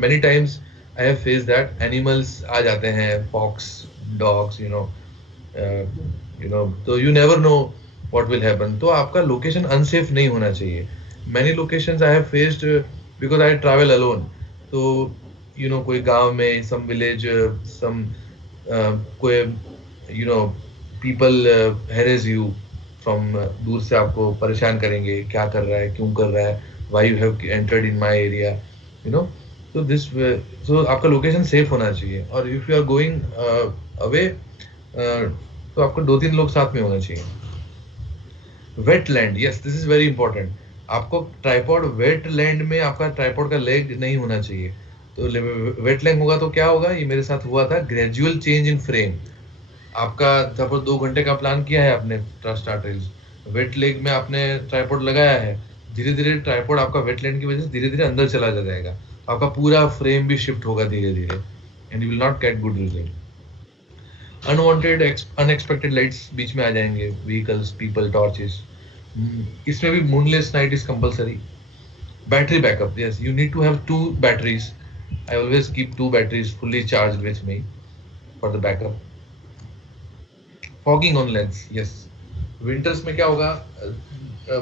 many times I have face that. Animals आ जाते हैं, फॉक्स, डॉग्स, तो you never know what will happen. तो आपका location unsafe नहीं होना चाहिए. Many locations I have faced because I travel alone. तो कोई गांव में, some village, कोई people harass you from दूर से आपको परेशान करेंगे, क्या कर रहा है, क्यों कर रहा है, why you have entered in my area, so आपका लोकेशन सेफ होना चाहिए. और if you are going away, तो आपको 2-3 लोग साथ में होना चाहिए. Wetland, yes, this is very important. आपको ट्राइपॉड, वेट लैंड में आपका ट्राइपॉड का लेग नहीं होना चाहिए. तो वेट लैंड होगा तो क्या होगा, ये मेरे साथ हुआ था, ग्रेजुअल चेंज इन फ्रेम. आपका सपोज 2 घंटे का प्लान किया है आपने स्टार रील्स, वेट लेग में आपने ट्राइपॉड लगाया है, धीरे धीरे ट्राइपॉड आपका वेट लैंड की वजह से धीरे धीरे अंदर चला जाएगा, आपका पूरा फ्रेम भी शिफ्ट होगा धीरे धीरे, and you will not get good result. Unwanted, unexpected lights बीच में आ जाएंगे, व्हीकल्स, पीपल, टॉर्चेस. इसमें भी moonless night is compulsory. Battery backup, yes, you need to have 2 batteries. I always keep 2 batteries fully charged with me for the backup. Fogging on lens, yes, winters में क्या होगा,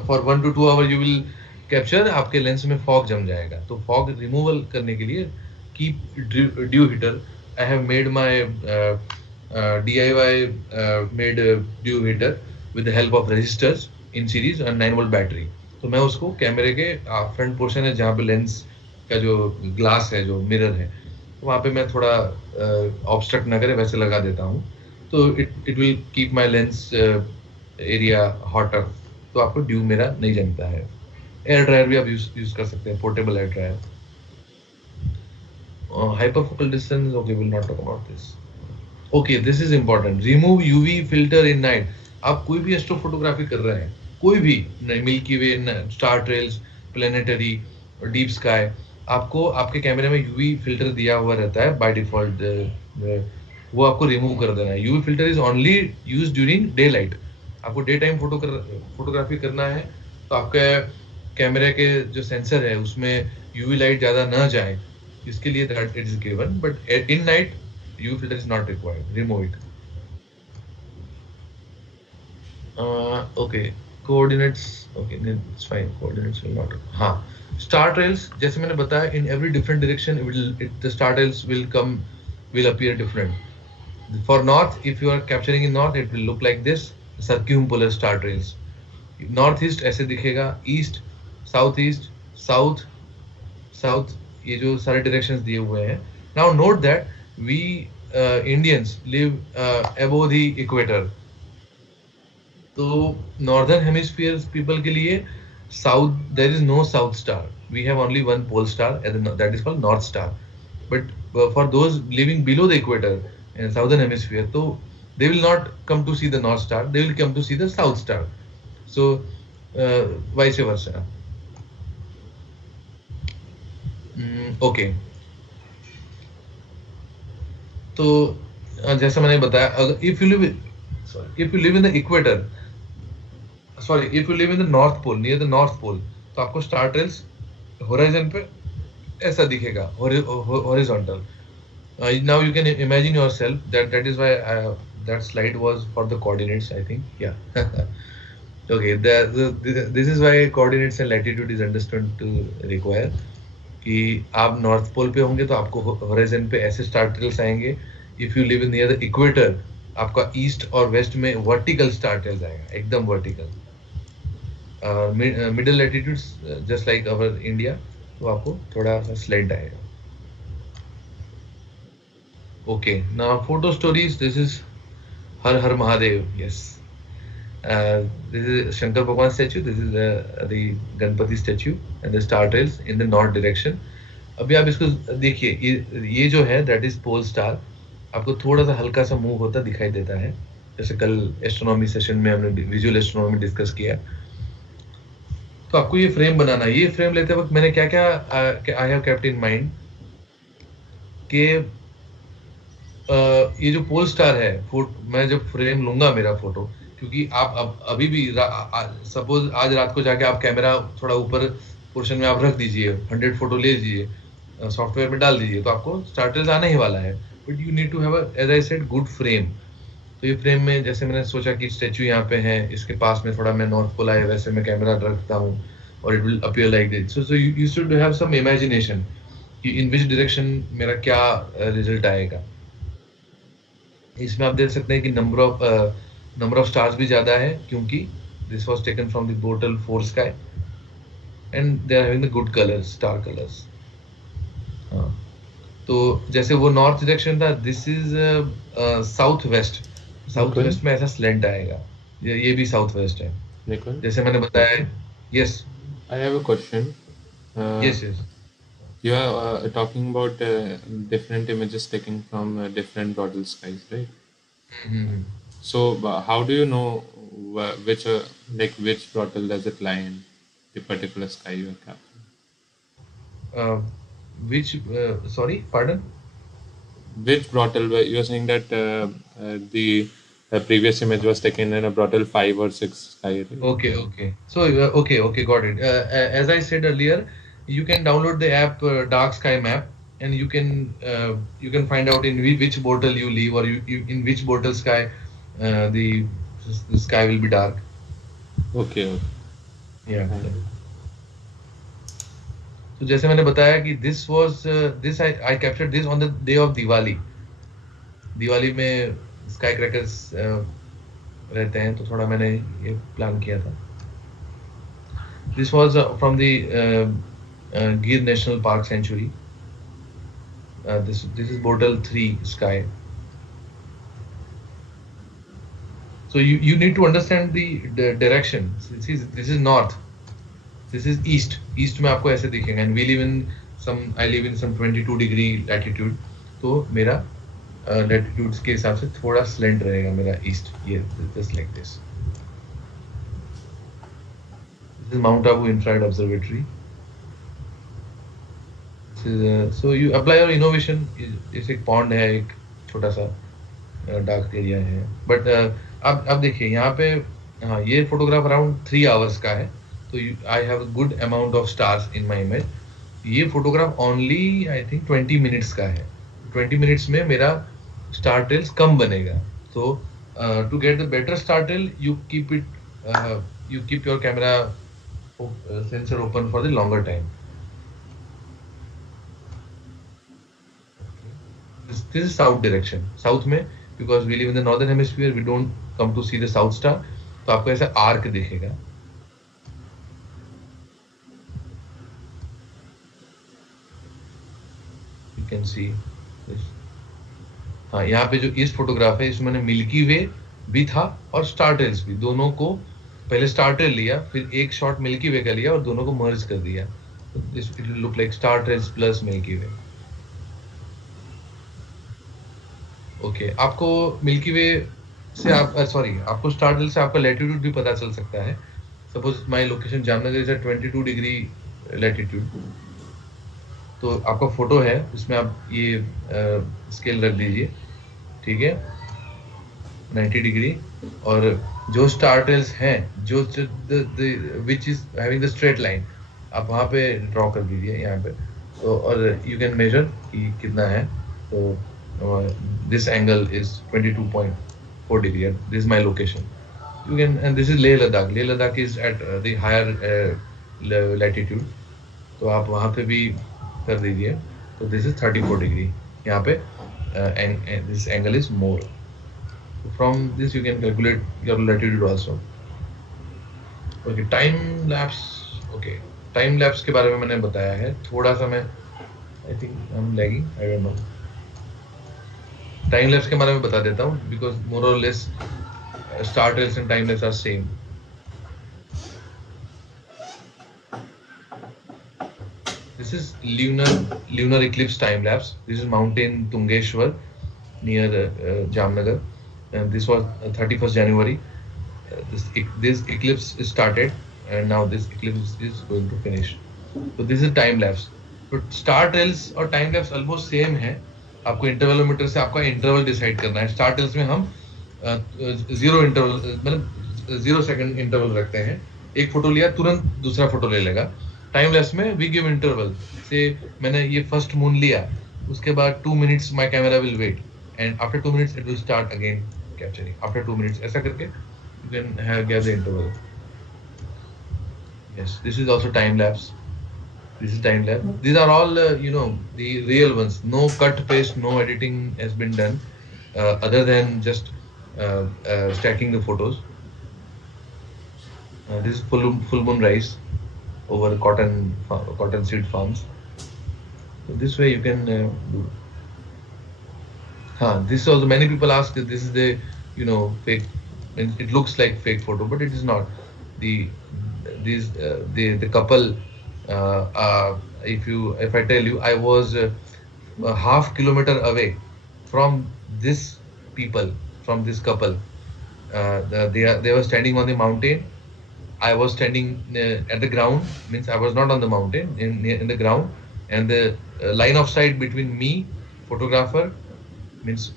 for 1 to 2 hour you will capture, आपके lens में fog जम जाएगा. तो fog removal करने के लिए keep dew heater. I have made my DIY made dew heater with the help of resistors in series और 9 वोल्ट बैटरी. तो मैं उसको कैमरे के फ्रंट पोर्शन है, जहाँ पे लेंस का जो ग्लास है, जो मिरर है, तो वहाँ पे मैं थोड़ा ऑब्स्ट्रक्ट ना करे वैसे लगा देता हूँ. तो it will keep my lens area hotter तो आपको ड्यू मेरा नहीं जमता है। एयर ड्रायर भी आप यूज कर सकते हैं, portable air dryer. Hyperfocal distance, okay, will not talk about this. Okay, this is important, remove UV filter in night. आप कोई भी एस्ट्रोफोटोग्राफी कर रहे हैं, कोई भी, milky way, star trails, planetary, deep sky, आपको आपके कैमरे में यूवी फिल्टर दिया हुआ रहता है बाय डिफॉल्ट, वो आपको रिमूव कर देना है। UV filter is only use during day light. आपको डे टाइम फोटोग्राफी करना है तो आपके कैमरे के जो सेंसर है उसमें यूवी लाइट ज्यादा ना जाए, इसके लिए that it is given, but in night UV filter is not required. Remove it. Okay. Coordinates. Okay, then it's fine. Coordinates will not. हाँ. Star trails, जैसे मैंने बताया, in every different direction, the star trails will appear different. For north, if you are capturing in north, it will look like this. Circumpolar star trails. Northeast ऐसे दिखेगा. East, southeast, south. ये जो सारे directions दिए हुए हैं. Now note that we Indians live above the equator. तो northern hemisphere people के लिए south, there is no south star. We have only one pole star, and that is called North Star. But for those living below the equator in southern hemisphere, so they will not come to see the North Star. They will come to see the South Star. So vice versa. Okay. तो जैसा मैंने बताया, अगर if you live in the equator, if you live in the north pole, near the north pole, तो आपको star trails horizon पे ऐसा दिखेगा, horizontal. Now you can imagine yourself that is why that slide was for the coordinates, I think. Yeah. Okay, this is why coordinates and latitude is understood to require कि आप north pole पे होंगे तो आपको horizon पे ऐसे star trails आएंगे। If you live in near the equator, आपका ईस्ट और वेस्ट में वर्टिकल स्टार ट्रेल्स आएगा, एकदम vertical. Middle latitudes just like our India, तो आपको थोड़ा सा स्लेंट आएगा। Okay, now photo stories, this is her her Mahadev. Yes, this is Shankar Bhagwan statue, this is the Ganpati statue and the star trails in the north direction. अभी आप इसको देखिए, ये जो है that is pole star, आपको थोड़ा सा हल्का सा मूव होता दिखाई देता है, जैसे कल एस्ट्रोनॉमी सेशन में हमने विजुअल एस्ट्रोनॉमी डिस्कस किया। तो आपको ये फ्रेम बनाना है। ये फ्रेम लेते वक्त मैंने क्या क्या I have kept in mind कि ये जो पोल स्टार है, मैं जब फ्रेम लूंगा मेरा फोटो, क्योंकि आप अभी भी सपोज आज रात को जाके आप कैमरा थोड़ा ऊपर पोर्शन में आप रख दीजिए, 100 फोटो ले लीजिए, सॉफ्टवेयर में डाल दीजिए, तो आपको स्टार ट्रेल्स आने ही वाला है। But you need to have as I said good frame. तो ये फ्रेम में जैसे मैंने सोचा कि स्टैचू यहाँ पे है, इसके पास में थोड़ा मैं नॉर्थ पोल आए वैसे मैं कैमरा रखता हूँ और it will appear like this. So you should have some imagination कि इन विच डायरेक्शन मेरा क्या रिजल्ट आएगा। इसमें आप देख सकते हैं कि नंबर ऑफ स्टार्स भी ज्यादा है, क्योंकि this was taken from the total 4 sky and they are having the good colours, star colours. हाँ, तो जैसे वो नॉर्थ डायरेक्शन था, दिस इज साउथ वेस्ट में ऐसा स्लेंट आएगा, ये भी साउथ वेस्ट है, Nikunj, जैसे मैंने बताया। Yes, I have a question. Yes, You are talking about different images taken from different broadal skies, right? So how do you know which which broadal does it lie in the particular sky you are capturing? which sorry, pardon? Which broadal? You are saying that the previous image was taken in a broadal 5 or 6 sky, right? Okay. So okay, got it. As I said earlier, you can download the app Dark Sky Map, and you can find out in which portal you live, or you in which portal sky the sky will be dark. Okay. Yeah. तो जैसे मैंने बताया कि this I captured this on the day of Diwali. Diwali में sky crackers रहते हैं, तो थोड़ा मैंने ये प्लान किया था। This was from the Gir National Park Sanctuary. This is Bortal 3 sky. So you need to understand the direction. This is north, this is east. East में आपको ऐसे दिखेगा. And I live in some 22 degree latitude. तो मेरा latitudes के हिसाब से थोड़ा slant रहेगा मेरा east. ये just like this. This is Mount Abu Infrared Observatory. So you apply your innovation. इस एक pond है, एक छोटा सा डार्क एरिया है. बट अब देखिए यहाँ पे, हाँ, ये फोटोग्राफ अराउंड 3 आवर्स का है. तो I have a good amount of stars in my image. ये photograph only I think 20 minutes का है. 20 मिनट्स में मेरा स्टार ट्रेल्स कम बनेगा. तो to get the better star trail you keep your camera sensor open for the longer time. This is south direction. South में, because we live in the northern hemisphere, we don't come to see the south star. तो आपको ऐसा arc दिखेगा. You can see this. हाँ, यहाँ पे जो east photograph है इसमें मैंने मिल्की वे भी था और स्टार ट्रेल्स भी, दोनों को पहले स्टार ट्रेल लिया, फिर एक शॉट मिल्की वे का लिया और दोनों को मर्ज कर दिया. It will look like star trails plus milky way. Okay, आपको मिल्की वे से आपको स्टार ट्रेल से आपका लैटिट्यूड भी पता चल सकता है. Suppose my location Jamnagar is 22 degree latitude. तो आपका फोटो है उसमें आप ये स्केल रख दीजिए, ठीक है, 90 डिग्री. और जो स्टार ट्रेल्स हैं जो which is having the straight line, आप वहाँ पे ड्रॉ कर दीजिए यहाँ पे. तो और यू कैन मेजर कि कितना है. तो this angle is 22.4 degree. This is my location. You can, and this is Leh Ladakh. Leh Ladakh is at the higher latitude. तो आप वहाँ पे भी कर दीजिए. तो this is 34 degree. यहाँ पे and this angle is more. So from this you can calculate your latitude also. Okay, time lapse. Okay, time lapse के बारे में मैंने बताया है. थोड़ा सा मैं I think I'm lagging. I don't know. Time lapse के बारे में बता देता हूँ, बिकॉज मोर और less star trails and time lapse are same. दिस इज lunar eclipse time lapse. This is mountain Tungeshwar near Jamnagar, and this was 31st January. This eclipse is started and now this eclipse is going to finish. So this is time lapse. तो star trails और time lapse almost same है. आपको इंटरवलोमीटर से आपका interval decide करना है. Star trails में हम 0 इंटरवल, मतलब 0 सेकंड इंटरवल रखते हैं. एक फोटो लिया तुरंत दूसरा फोटो ले लेगा. टाइम लैप्स में वी गिव इंटरवल. से मैंने ये फर्स्ट मून लिया, उसके बाद 2 minutes my camera will wait and after 2 minutes it will start again capturing. After 2 minutes ऐसा करके you can get the interval. Yes, this is also time lapse. This is time lapse. These are all the real ones. No cut paste, no editing has been done other than just stacking the photos. This is full moon rise over cotton seed farms. So this way you can do. This also, many people ask that this is the fake. It looks like fake photo, but it is not. The couple. If I tell you, I was a half kilometer away from this couple. They were standing on the mountain. I was standing at the ground, means I was not on the mountain, in the ground, and the line of sight between me, photographer, means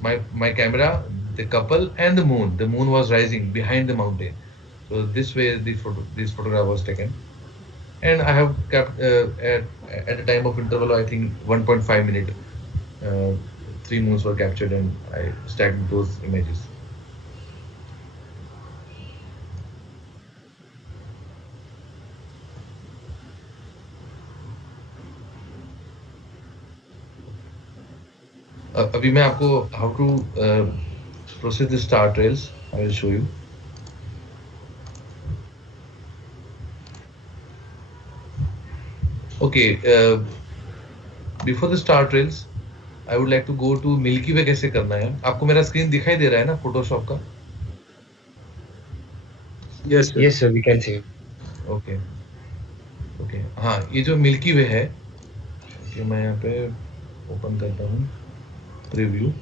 my camera, the couple, and the moon. The moon was rising behind the mountain. So this way this photograph was taken. And I have kept at a time of interval, I think 1.5 minute, 3 moons were captured and I stacked those images. अभी मैं आपको how to process the star trails I will show you. Okay, before the star trails, I would like to go to Milky Way. कैसे करना है? आपको मेरा screen दिखाई दे रहा है ना फोटोशॉप का? Yes sir. Yes, sir, we can see. Okay okay, हाँ ये जो मिल्की वे है, कि मैं यहाँ पे ओपन करता हूँ प्रीव्यू।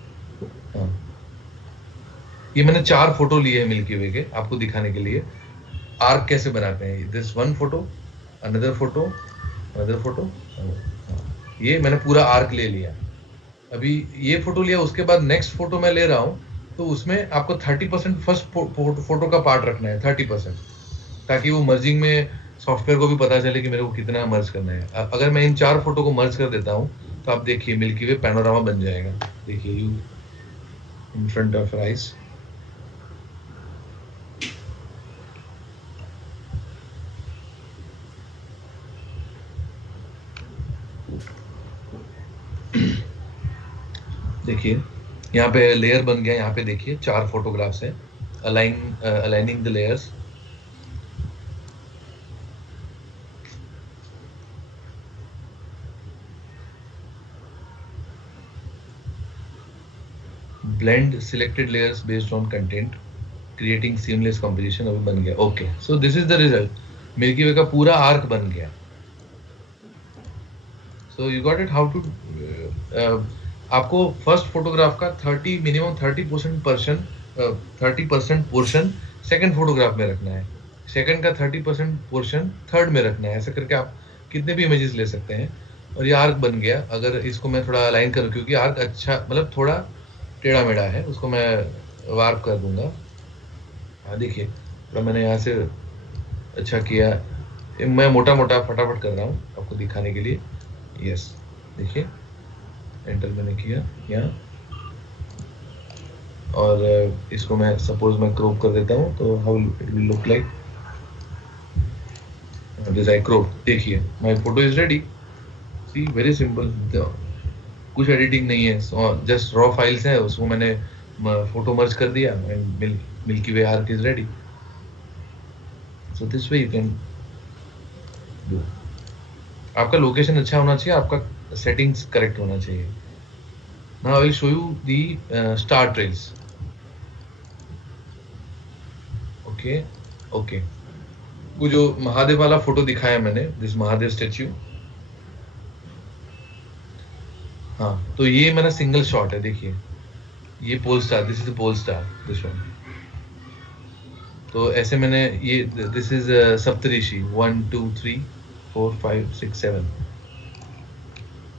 हाँ, ये मैंने 4 फोटो लिए हैं मिल्की वे के आपको दिखाने के लिए आर्क कैसे बनाते हैं। This one photo, another photo, another photo, ये मैंने पूरा आर्क ले लिया। अभी ये फोटो लिया, उसके बाद नेक्स्ट फोटो मैं ले रहा हूँ, तो उसमें आपको 30% फर्स्ट फोटो का पार्ट रखना है, 30%, ताकि वो मर्जिंग में सॉफ्टवेयर को भी पता चले कि मेरे को कितना मर्ज करना है। अगर मैं इन 4 फोटो को मर्ज कर देता हूँ तो आप देखिए मिल्की वे पैनोरामा बन जाएगा। देखिए you in front of eyes. देखिए यहाँ पे लेयर बन गया। यहाँ पे देखिए 4 फोटोग्राफ्स हैं, aligning the layers. Blend selected layers based on content, creating seamless composition. अभी बन गया। Okay, so this is the result. Milky way का पूरा आर्क बन गया। So you got it how to. आपको फर्स्ट फोटोग्राफ का 30 मिनिमम 30% पोर्शन सेकंड फोटोग्राफ में रखना है, सेकंड का 30% पोर्शन थर्ड में रखना है। ऐसा करके आप कितने भी इमेजेस ले सकते हैं। और ये आर्क बन गया। अगर इसको मैं थोड़ा अलाइन करूँ, क्योंकि आर्क अच्छा मतलब थोड़ा टेढ़ा मेढ़ा है, उसको मैं वार्प कर दूंगा। हाँ देखिए, थोड़ा मैंने यहाँ से अच्छा किया। मैं मोटा मोटा फटाफट कर रहा हूँ आपको दिखाने के लिए। यस, देखिए एंटर मैंने किया यहाँ, और इसको मैं सपोज मैं क्रॉप कर देता हूँ, तो how it will look like this. I crop. देखिए my photo is ready. See, very simple, कुछ एडिटिंग नहीं है, जस्ट रॉ फाइल्स है, उसको मैंने फोटो मर्ज कर दिया and milky way arc is ready. So this way you can do. आपका लोकेशन अच्छा होना चाहिए, आपका सेटिंग्स करेक्ट होना चाहिए। Now I will show you the star trails. Okay okay, वो जो महादेव वाला फोटो दिखाया मैंने, दिस महादेव स्टेच्यू। हाँ, तो ये मेरा सिंगल शॉट है। देखिए ये pole star, this is pole star, this one. तो ऐसे मैंने ये, दिस इज सप्तऋषि 1 2 3 4 5 6 7।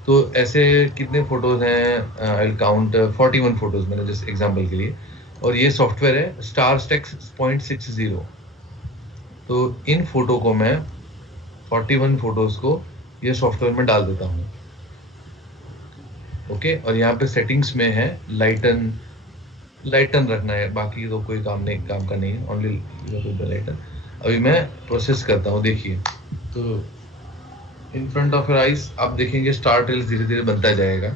तो ऐसे कितने फोटोज हैं? आई विल काउंट 41 फोटोज मैंने जस्ट एग्जांपल के लिए। और ये सॉफ्टवेयर है स्टार स्टेक्स 0.60। तो इन फोटो को मैं 41 फोटोज को ये सॉफ्टवेयर में डाल देता हूँ। ओके, और यहाँ पे सेटिंग्स में है लाइटन रखना है, बाकी तो कोई काम का नहीं है, ओनली लाइटन। अभी मैं प्रोसेस करता हूँ। देखिए, तो in front of your eyes आप देखेंगे स्टार ट्रेल्स धीरे धीरे बनता जाएगा।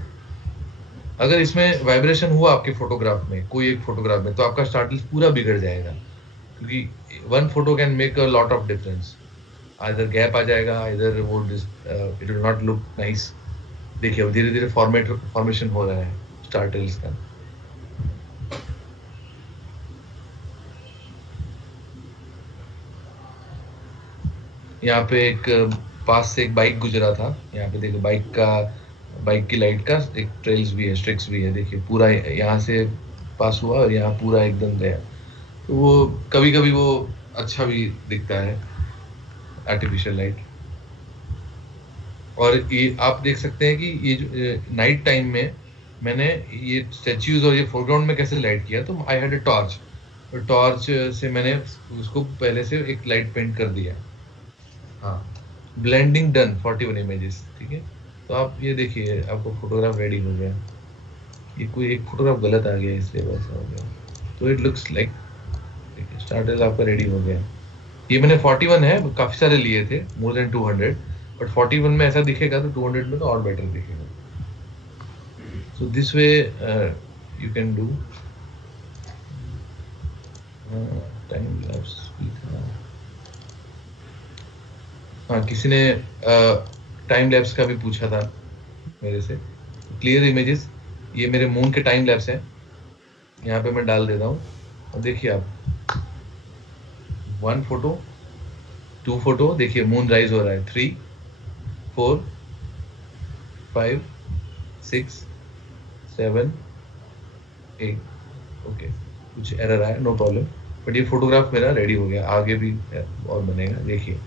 अगर इसमें वाइब्रेशन हुआ आपके फोटोग्राफ में, कोई एक फोटोग्राफ में, तो आपका स्टार ट्रेल्स पूरा बिगड़ जाएगा, क्योंकि one photo can make a lot of difference. Either gap आ जाएगा, इधर वो it will not look nice. देखिए अब धीरे धीरे फॉर्मेशन हो रहा है स्टार ट्रेल्स का। यहाँ पे एक पास से एक बाइक गुजरा था। यहाँ पे देखो बाइक की लाइट का एक ट्रेल्स भी है, स्ट्रिक्स भी है। देखिए पूरा यहाँ से पास हुआ और यहाँ पूरा एकदम गया। तो वो कभी कभी वो अच्छा भी दिखता है, आर्टिफिशियल लाइट। और ये आप देख सकते हैं कि ये जो नाइट टाइम में मैंने ये स्टैच्यूज और ये फोरग्राउंड में कैसे लाइट किया। तो आई हैड अ टॉर्च, और टॉर्च से मैंने उसको पहले से एक लाइट पेंट कर दिया। हाँ, ब्लेंडिंग डन 41 इमेजेस। ठीक है, तो आप ये देखिए आपको फोटोग्राफ रेडी हो गया। ये कोई एक फोटोग्राफ गलत आ गया इसलिए वैसा हो गया। तो इट लुक्स लाइक स्टार्टर आपका रेडी हो गया। ये मैंने 41 है, काफी सारे लिए थे, मोर देन 200, बट 41 में ऐसा दिखेगा तो 200 में तो और बेटर दिखेगा। So this way you can do time lapse. हाँ, किसी ने टाइम लैप्स का भी पूछा था मेरे से। क्लियर इमेजेस, ये मेरे मून के टाइम लैप्स हैं, यहाँ पे मैं डाल देता हूँ। और देखिए आप 1 फोटो, 2 फोटो, देखिए मून राइज हो रहा है, 3, 4, 5, 6, 7, 8, ओके, कुछ एरर आया, नो प्रॉब्लम, बट ये फोटोग्राफ मेरा रेडी हो गया, आगे भी और बनेगा, देखिए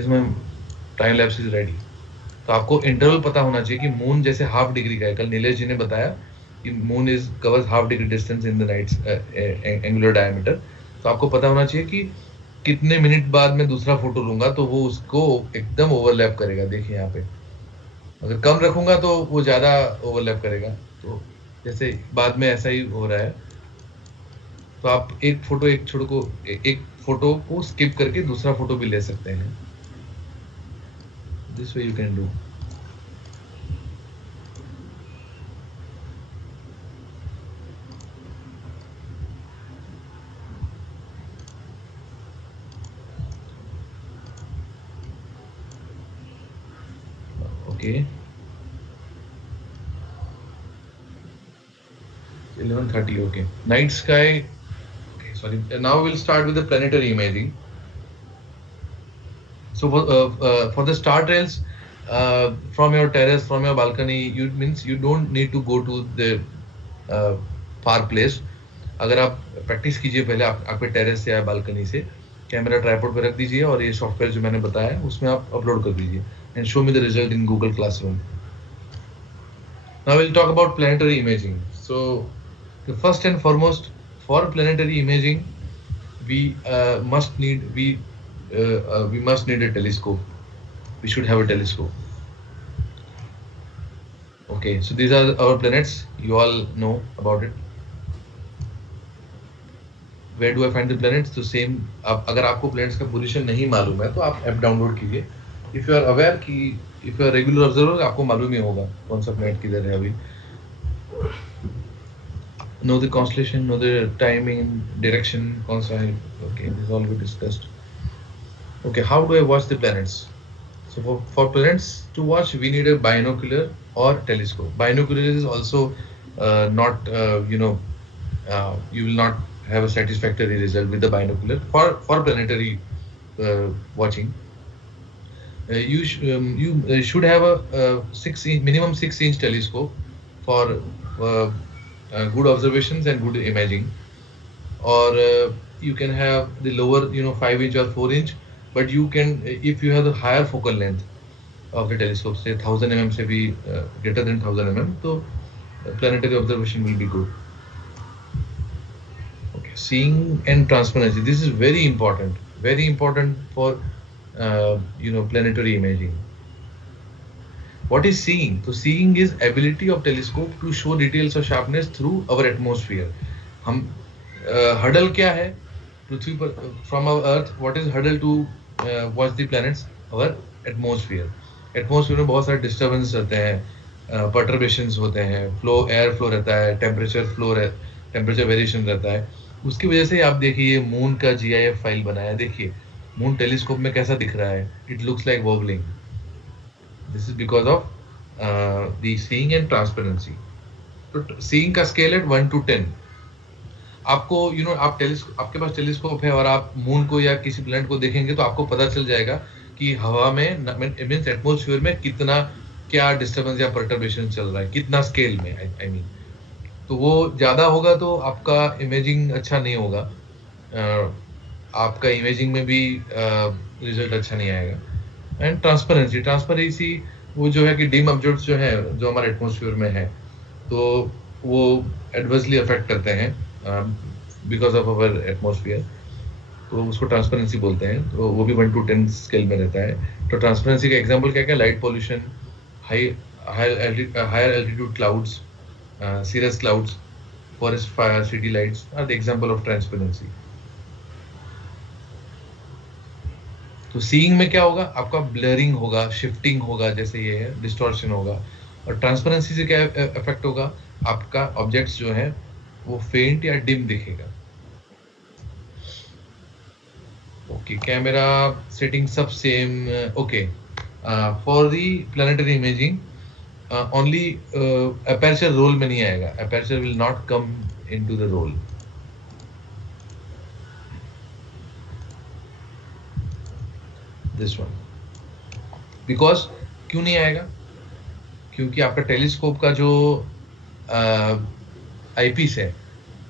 इसमें टाइम लैप्स इज रेडी। तो आपको इंटरवल पता होना चाहिए कि मून जैसे हाफ डिग्री का है, कल नीलेश जी ने बताया कि moon is covers half degree distance in the nights angular diameter, तो आपको पता होना चाहिए कि कितने मिनट बाद मैं दूसरा फोटो लूंगा तो वो उसको एकदम ओवरलैप करेगा। देखिए यहाँ पे अगर कम रखूंगा तो वो ज्यादा ओवरलैप करेगा, तो जैसे बाद में ऐसा ही हो रहा है। तो आप एक फोटो को स्किप करके दूसरा फोटो भी ले सकते हैं, this way you can do. Okay, 11:30. Okay, night sky. Okay, sorry. Now we'll start with the planetary imaging. So for the star trails, from your terrace, from your balcony, you don't need to go to the far place. अगर आप practice कीजिए पहले आपके terrace से या balcony से, camera tripod पे रख दीजिए और ये सॉफ्टवेयर जो मैंने बताया उसमें आप अपलोड कर दीजिए and show me the result in Google Classroom. Now we'll talk about planetary imaging. So the first and foremost, for planetary imaging, we must need a telescope. We should have a telescope. Okay, so these are our planets. You all know about it. Where do I find the planets? तो same अगर आपको planets का position नहीं मालूम है तो आप app download कीजिए। इफ यू आर अवेयर कि if you are regular observer आपको मालूम ही होगा कौन सा प्लैनेट किधर है अभी। Know the constellation, know the timing, direction कौन सा है। Okay, this all we discussed. Okay, how do I watch the planets? So for planets to watch we need a binocular और telescope. Binocular is also not you will not have a satisfactory result with the binocular for planetary watching. You should have a 6-inch, minimum 6-inch telescope for good observations and good imaging, or you can have the lower 5-inch or 4-inch, but you can, if you have the higher focal length of the telescope, say 1000 mm से भी greater than 1000 mm, तो planetary observation will be good. Okay, seeing and transparency, this is very important for planetary imaging. What is seeing? So seeing is ability of telescope to show details or sharpness through our atmosphere. हम hurdle क्या है पृथ्वी पर, from our earth, what is hurdle to watch the planets? Our atmosphere. Atmosphere में बहुत सारे disturbance रहते हैं, perturbations होते हैं, air flow रहता है, temperature variation रहता है। उसकी वजह से आप देखिए मून का GIF फाइल बनाया, देखिए मून टेलीस्कोप में कैसा दिख रहा है, it looks like wobbling. This is because of the seeing and transparency. तो सीइंग का स्केल है 1 to 10। आपको आपके पास टेलीस्कोप है और आप मून को या किसी प्लैनेट को देखेंगे तो आपको पता चल जाएगा कि हवा में मींस एटमॉस्फेयर में कितना क्या डिस्टर्बेंस या परटर्बेशन चल रहा है, कितना स्केल में, आई मीन। तो वो ज्यादा होगा तो आपका इमेजिंग अच्छा नहीं होगा, आपका इमेजिंग में भी रिजल्ट अच्छा नहीं आएगा। एंड ट्रांसपेरेंसी वो जो है कि डिम ऑब्जेक्ट्स जो है जो हमारे एटमॉस्फेयर में है तो वो एडवर्सली अफेक्ट करते हैं बिकॉज ऑफ अवर एटमॉस्फेयर, तो उसको ट्रांसपेरेंसी बोलते हैं। तो वो भी 1 to 10 स्केल में रहता है। तो ट्रांसपेरेंसी का एग्जांपल क्या क्या? Light pollution, higher altitude clouds, cirrus clouds, forest fire, city lights are the example of transparency. तो सीइंग में क्या होगा? आपका ब्लरिंग होगा, शिफ्टिंग होगा, जैसे ये है डिस्टॉर्शन होगा। और ट्रांसपेरेंसी से क्या इफेक्ट होगा? आपका ऑब्जेक्ट्स जो है वो फेंट या डिम दिखेगा। ओके, कैमरा सेटिंग सब same. Okay, for the planetary imaging only aperture roll में नहीं आएगा, aperture will not come into the roll. This one. Because क्यों नहीं आएगा? क्योंकि आपका टेलीस्कोप का जो आईपीस है,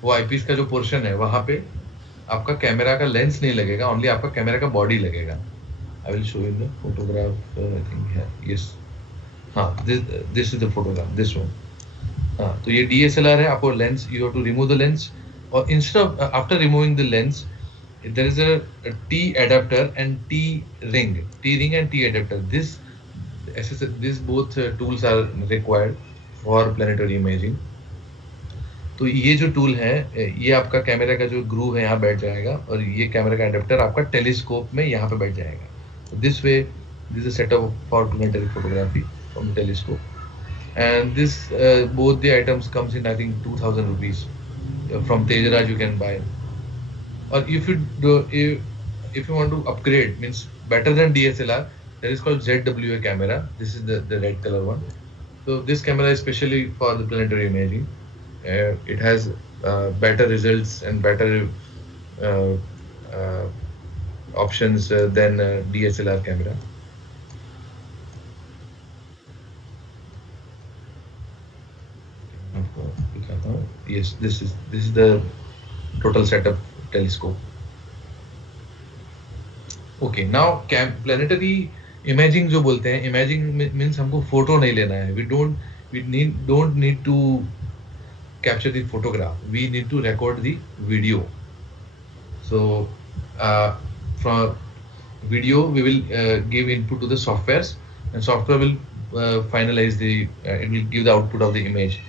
वो आईपीस का जो पोर्शन है वहां पे आपका कैमरा का लेंस नहीं लगेगा, ओनली आपका कैमरा का बॉडी लगेगा. I will show you the photograph. I think है, यस, हाँ, this is the photograph, this one. हाँ, तो ये DSLR है. आपको lens, you have to remove the lens, और instead of after removing the lens there is a T adapter and T ring and T adapter. This both tools are required for planetary imaging. तो ये जो tool है, ये आपका camera का जो groove है यहाँ बैठ जाएगा, और ये कैमरा का एडेप्टर आपका टेलीस्कोप में यहाँ पे बैठ जाएगा. तो this way, this is setup for planetary photography from telescope. And this both the items comes in, I think, 2000 rupees. From Tejaraj you can buy. Or if you do, if you want to upgrade, means better than DSLR, there is called ZWA camera. This is the red color one. So this camera is especially for the planetary imaging. It has better results and better options than DSLR camera. Yes, this is the total setup telescope. Okay, now planetary imaging जो बोलते हैं, imaging means हमको photo नहीं लेना है. We don't need to capture the photograph. We need to record the video. So from video we will give input to the softwares, and software will finalize the it will give the output of the image,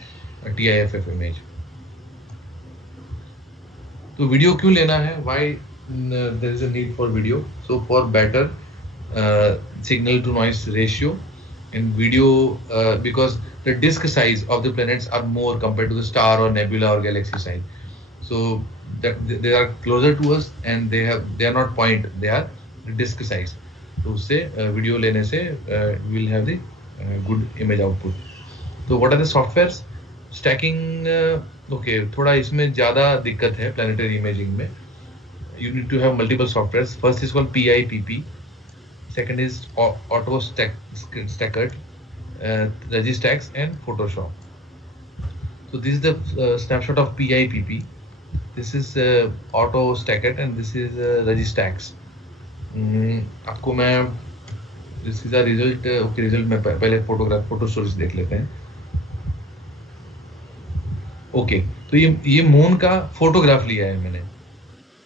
a TIFF image. तो video क्यों लेना है? Why there is a need for video? So for better signal to noise ratio in video, because the disk size of the planets are more compared to the star or nebula or galaxy size. So that they are closer to us, and they are not point, they are disk size. तो उससे video लेने से we will have the good image output. So what are the softwares? Stacking, okay, थोड़ा इसमें ज़्यादा दिक्कत है planetary imaging में. You need to have multiple softwares. First is called PIPP. Second is Auto Stacker, Registax, and Photoshop. So this is the snapshot of PIPP. This is Auto Stacker, and this is Registax. आपको मैं this is a result. Okay, result में पहले photo storage देख लेते हैं. Okay, तो ये moon का फोटोग्राफ लिया है मैंने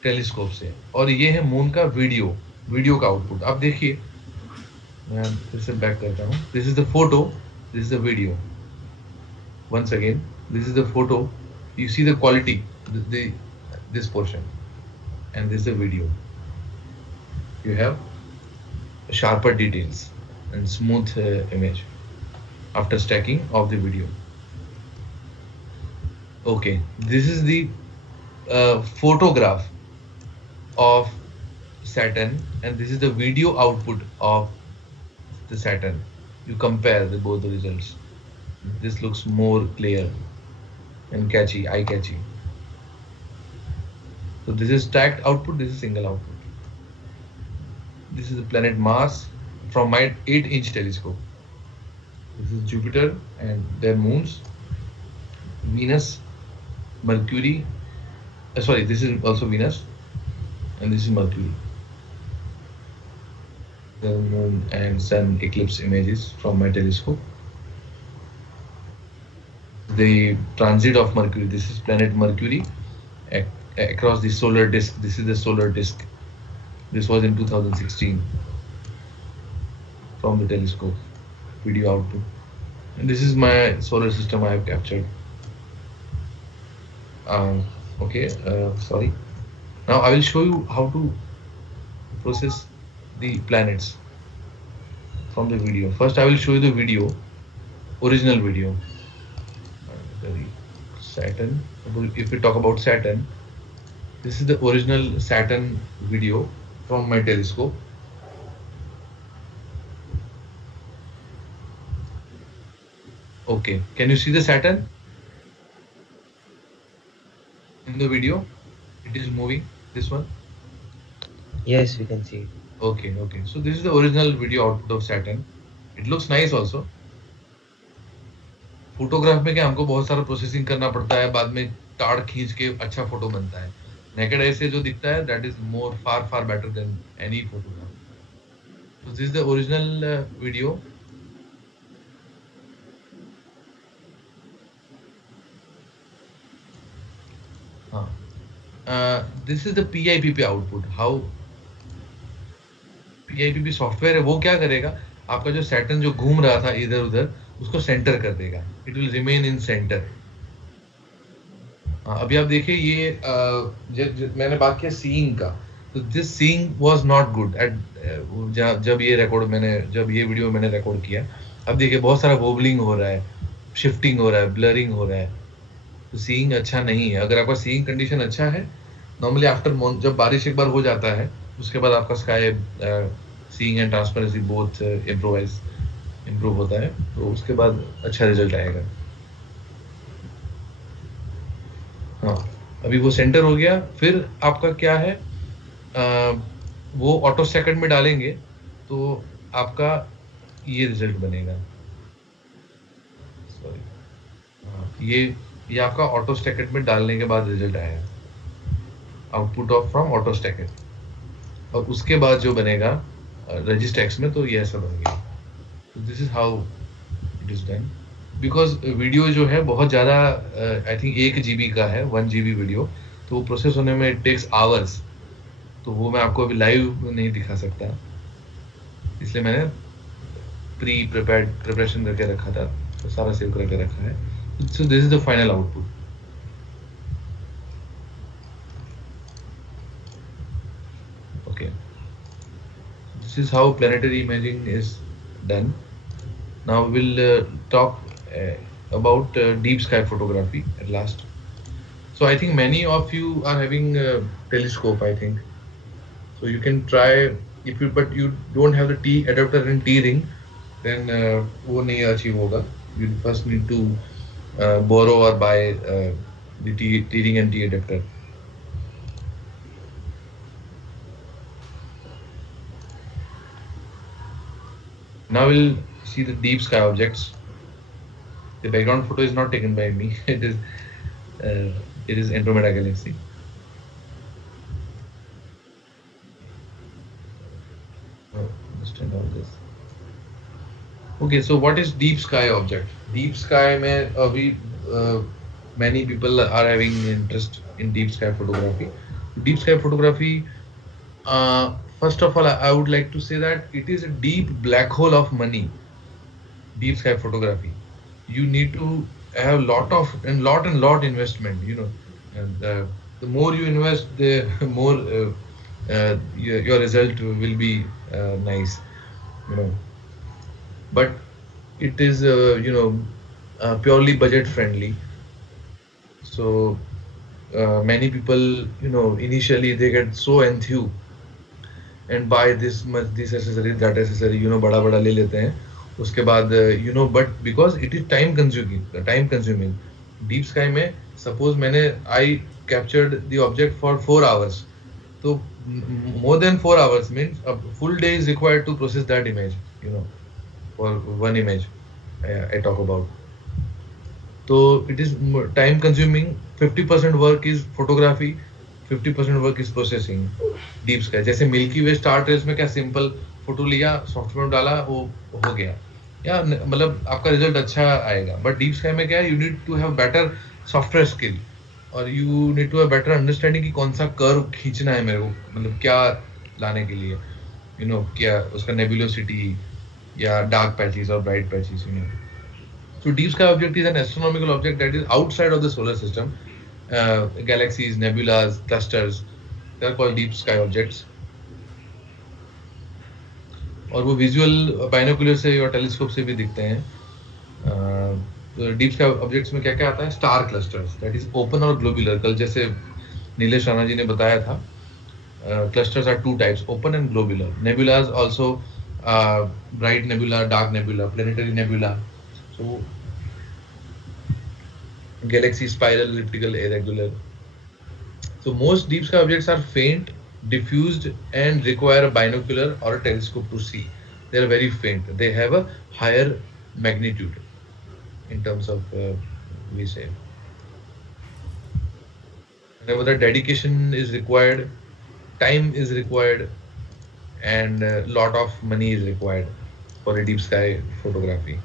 टेलीस्कोप से, और ये है मून का वीडियो का आउटपुट. आप देखिए, मैं फिर से बैक करता हूँ. This is the photo, this is the video. Once again, this is the photo. You see the quality, this portion, and this is the video. You have sharper details and smooth image after stacking of the video. Okay, this is the photograph of Saturn, and this is the video output of the Saturn. You compare both the results. This looks more clear and catchy, eye catchy. So this is stacked output, this is single output. This is the planet Mars from my 8-inch telescope. This is Jupiter and their moons. Venus, Mercury. Sorry, this is also Venus, and this is Mercury. The moon and sun eclipse images from my telescope. The transit of Mercury. This is planet Mercury across the solar disk. This is the solar disk. This was in 2016 from the telescope video output, and this is my solar system I have captured. Okay, sorry. Now I will show you how to process the planets from the video. First I will show you the video, original video. Saturn. If we talk about Saturn, this is the original Saturn video from my telescope. Okay, can you see the Saturn in the video? It is moving, this one. Yes, we can see. Okay, okay. So this is the original video output of Saturn. It looks nice also. Photograph में क्या हमको बहुत सारा processing करना पड़ता है, बाद में कार्ड खींच के अच्छा फोटो बनता है. नेकेड ऐसे जो दिखता है that is more far better than any photograph. So this is the original video. This is the PIPP output. How PIPP software है वो क्या करेगा, आपका जो सैटर्न जो घूम रहा था इधर उधर उसको सेंटर कर देगा. It will remain in centre. अभी आप देखिए ये मैंने बात किया सीइंग का, तो this seeing was not good at जब ये वीडियो मैंने रिकॉर्ड किया. अब देखिए बहुत सारा वोबलिंग हो रहा है, शिफ्टिंग हो रहा है, ब्लरिंग हो रहा है. तो सीइंग अच्छा नहीं है. अगर आपका सीइंग कंडीशन अच्छा है, नॉर्मली आफ्टर जब बारिश एक बार हो जाता है उसके बाद आपका sky seeing and transparency both improve होता है, तो उसके बाद अच्छा रिजल्ट आएगा. हाँ, अभी वो सेंटर हो गया. फिर आपका क्या है, वो ऑटो सेकंड में डालेंगे तो आपका ये रिजल्ट बनेगा. सॉरी, ये आपका ऑटो स्टैकेट में डालने के बाद रिजल्ट आएगा, आउटपुट ऑफ फ्रॉम ऑटो स्टैकेट. और उसके बाद जो बनेगा रजिस्टर में, तो ये ऐसा बन गया. तो this is how it is done. Because video जो है बहुत ज़्यादा आई थिंक 1 GB का है, 1 GB वीडियो, तो वो प्रोसेस होने में इट टेक्स आवर्स. तो वो मैं आपको अभी लाइव नहीं दिखा सकता, इसलिए मैंने प्रिपरेशन करके रखा था, तो सारा सेव करके रखा है. सो this is the final output. Okay, this is how planetary imaging is done. Now we'll talk about deep sky photography at last. So I think many of you are having telescope, I think, so you can try, but you don't have the T adapter and T ring, then वो नहीं achieve होगा. You first need to borrow or buy the T ring and T adapter. Now we'll see the deep sky objects. The background photo is not taken by me. It is Andromeda Galaxy. Understand all this. Okay, so what is deep sky object? Deep sky में अभी many people are having interest in deep sky photography. Deep sky photography, first of all, I would like to say that it is a deep black hole of money. Deep sky photography, you need to have lot investment, you know, and the more you invest, the more your result will be nice, you know. But it is purely budget friendly. So many people, you know, initially they get so enthused and buy this much, this accessory, that accessory, you know, बड़ा बड़ा ले लेते हैं. उसके बाद you know, but because it is time consuming. Deep sky में suppose मैंने I captured the object for 4 hours, तो more than 4 hours means a full day is required to process that image, you know, for one image I talk about. So it is time consuming. 50% work is photography, 50% work is processing. Deep sky जैसे milky way star trails में क्या simple photo लिया, software में डाला, वो हो गया, या मतलब आपका रिजल्ट अच्छा आएगा. बट डीप स्काई में क्या है, you need to have better software skill और you need to have better understanding कि कौन सा कर्व खींचना है मेरे को, मतलब क्या लाने के लिए, यू नो, क्या उसका नेबुलोसिटी या डार्क पैचेस और bright patches, you know. So deep sky object is an astronomical object that is outside of the solar system. Galaxies, nebulas, clusters, they are called deep sky objects. और वो visual binocular से और telescope से भी दिखते हैं. Deep sky objects में क्या क्या आता है, star clusters, that is open और ग्लोबुलर. कल जैसे नीलेश राणा जी ने बताया था, clusters are 2 types, open and globular. Nebulas also bright nebula, dark nebula, planetary nebula. So galaxy, spiral, elliptical, irregular. So most deep sky objects are faint diffused and require a binocular or a telescope to see. They are very faint. They have a higher magnitude in terms of we say. Whenever the dedication is required, time is required, and a lot of money is required for a deep sky photography.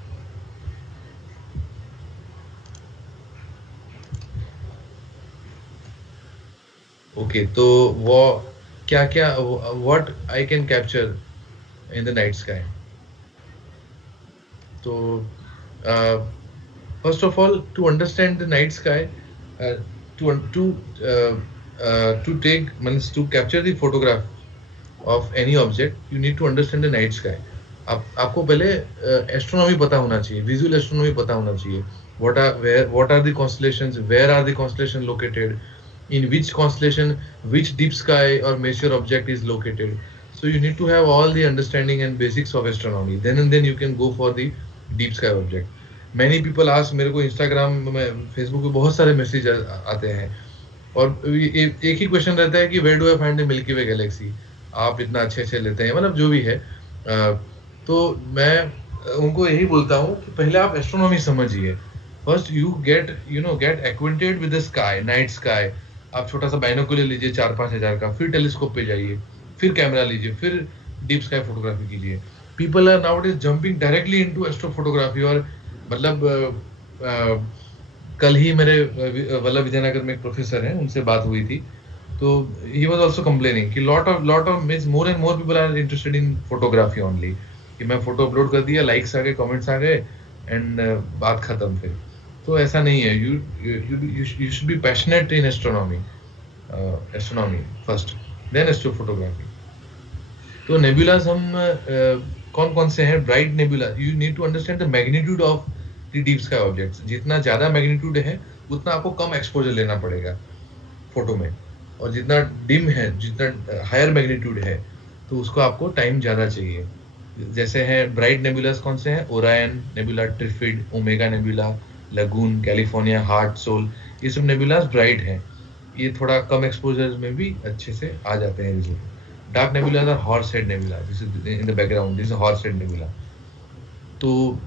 Okay, तो वो क्या क्या what I can capture in the night sky. So first of all, to understand the night sky, uh, to take means to capture the photograph of any object, you need to understand the night sky. आपको पहले astronomy पता होना चाहिए, visual astronomy पता होना चाहिए. What are the constellations, where are the constellation located, in which constellation which deep sky or major object is located. So you need to have all the understanding and basics of astronomy. Then and then you can go for the deep sky object. Many people ask, मेरे को Instagram में Facebook पे बहुत सारे message आते हैं और एक ही क्वेश्चन रहता है कि where do I find the milky Way galaxy. आप इतना अच्छे अच्छे लेते हैं, मतलब जो भी है. तो मैं उनको यही बोलता हूँ कि पहले आप एस्ट्रोनॉमी समझिए. First you get acquainted with the sky, night sky. आप छोटा सा बाइनोकुलर लीजिए 4-5 हजार का, फिर टेलीस्कोप पे जाइए, फिर कैमरा लीजिए, फिर डीप स्काई फोटोग्राफी कीजिए. People are now is jumping directly into astrophotography. और मतलब कल ही मेरे वल्लभ विद्यानगर में एक प्रोफेसर हैं, उनसे बात हुई थी. तो ही वाज आल्सो कंप्लेनिंग कि lot of means more and more people are interested in photography only. कि मैं फोटो अपलोड कर दिया, लाइक्स आ गए, कमेंट्स आ गए एंड बात खत्म. फिर तो ऐसा नहीं है. You should be passionate in astronomy first, then astrophotography. तो नेबुलास हम कौन कौन से हैं? Bright nebula. You need to understand the magnitude of the deep sky objects. जितना ज्यादा मैग्नीट्यूड है उतना आपको कम एक्सपोजर लेना पड़ेगा फोटो में, और जितना डिम है, जितना हायर मैग्नीट्यूड है, तो उसको आपको टाइम ज्यादा चाहिए. जैसे है ब्राइट नेबुलास कौन से हैं? Orion nebula, Trifid, Omega nebula, Lagoon, California, Heart, Soul. ये सब नेबुलास ब्राइट हैं. ये थोड़ा कम एक्सपोजर में भी अच्छे से आ जाते हैं visual. Dark nebulas are horse head nebula. This is in the background, this is horse head nebula. तो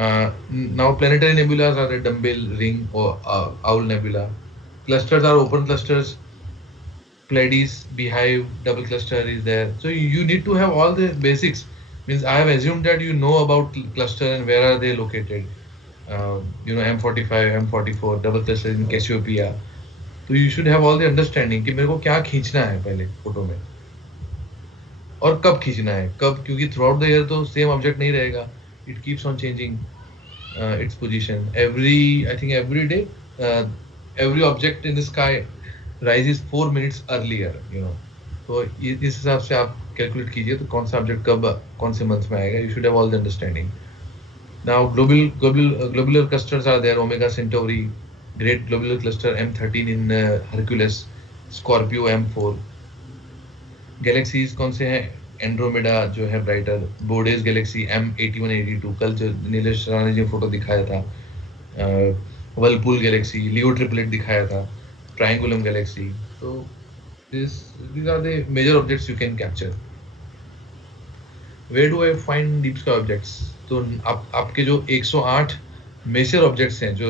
now planetary nebulas are the dumbbell, ring और owl nebula. Clusters are open clusters. Pleiades, beehive, double cluster is there. So you need to have all the basics. Means I have assumed that you know about cluster and where are they located. M45, M44, double cluster in Cassiopeia. So you should have all the understanding कि मेरे को क्या खींचना है पहले photo में, और कब खींचना है, कब, क्योंकि थ्रू आउट द ईयर तो सेम ऑब्जेक्ट नहीं रहेगा. It keeps on changing its position every day. Every object in the sky rises 4 minutes earlier, तो इस हिसाब से आप कैलकुलेट कीजिए तो कौन सा ऑब्जेक्ट कब कौन से मंथ में आएगा. You should have all the understanding. Now globular clusters are there. Omega Centauri, great globular cluster, M13 in Hercules, Scorpio M4. Galaxies कौन से हैं? एंड्रोमेडा जो है ब्राइटर, बोर्डेस गैलेक्सी M81, 82, कल जो नीलेश राणा जी ने फोटो दिखाया था. वर्लपूल गैलेक्सी, लियो ट्रिपलेट दिखाया था, ट्रायंगुलम गैलेक्सी. तो these are the major objects you can capture. Where do I find deep sky objects? तो आपके जो 108 मेजर ऑब्जेक्ट्स हैं, जो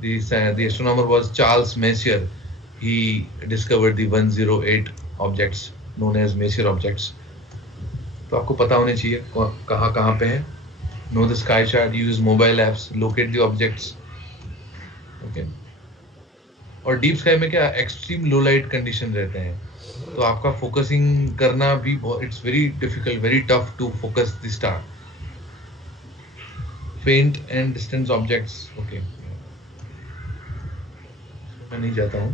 the astronomer was Charles Messier. He discovered the 108 objects known as major objects. तो आपको पता होने चाहिए कहाँ कहाँ पे है. Know the sky chart, use mobile apps, locate the objects. Okay. और डीप स्काई में क्या एक्सट्रीम लो लाइट कंडीशन रहते हैं, तो आपका फोकसिंग करना भी it's very difficult, very tough to focus the star. Faint and distance objects. Okay, मैं नहीं जाता हूँ.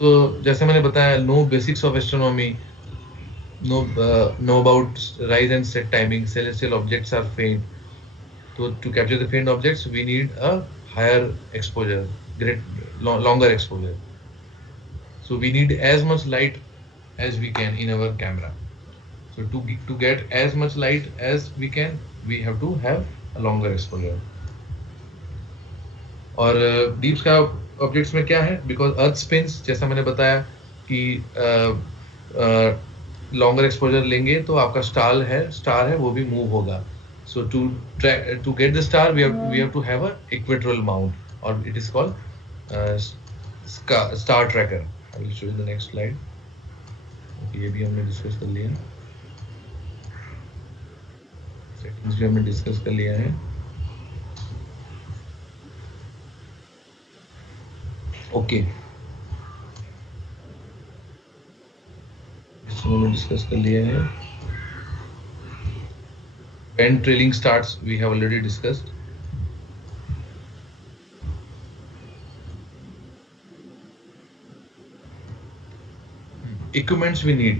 तो जैसे मैंने बताया, know basics of astronomy, know about rise and set timing. Celestial objects are faint. So to capture the faint objects, we need a higher exposure, longer exposure. So we need as much light as we can in our camera. So to get as much light as we can, we have to have a longer exposure. और deep sky objects में क्या है, because earth spins, जैसा मैंने बताया कि longer exposure लेंगे तो आपका स्टार है वो भी मूव होगा. So to get the star, we have to have a equatorial mount, or it is called star tracker. I will show you the next slide. Okay, ये भी हमने डिस्कस कर लिया है. सेटिंग्स भी हमने डिस्कस कर लिया है. ओके, इसको हमने डिस्कस कर लिया है. When trailing starts, we have already discussed. Equipments we need.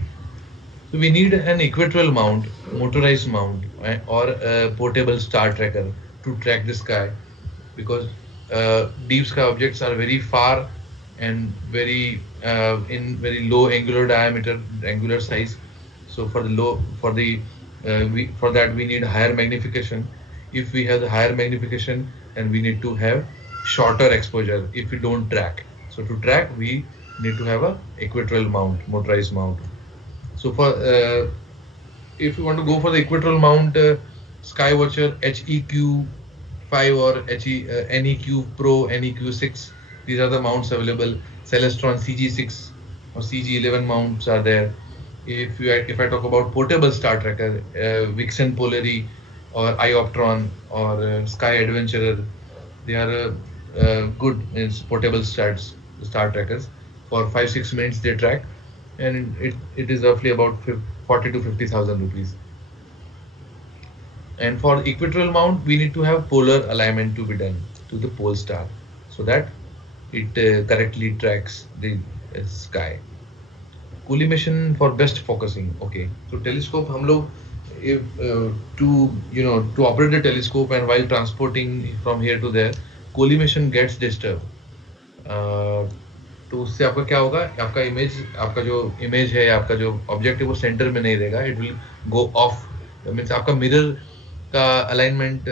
So we need an equatorial mount, motorized mount, or a portable star tracker to track the sky, because deep sky objects are very far and very in very low angular size. So for that we need higher magnification. If we have the higher magnification, then we need to have shorter exposure if we don't track. So to track, we need to have a equatorial mount, motorized mount. So for if you want to go for the equatorial mount, Skywatcher HEQ5 or NEQ Pro, NEQ6, these are the mounts available. Celestron CG6 or CG11 mounts are there. If I talk about portable star tracker, Vixen Polari or Ioptron or Sky Adventurer, they are good portable star trackers. For 5-6 minutes they track, and it is roughly about 40 to 50,000 rupees. And for equatorial mount, we need to have polar alignment to be done to the pole star, so that it correctly tracks the sky. Collimation for best focusing. Okay, so telescope हम लोग if to operate the telescope, and while transporting from here to there, collimation gets disturbed. तो उससे आपका क्या होगा, आपका जो image है, आपका जो ऑब्जेक्ट है वो सेंटर में नहीं रहेगा. It will go of, means आपका मिरर का अलाइनमेंट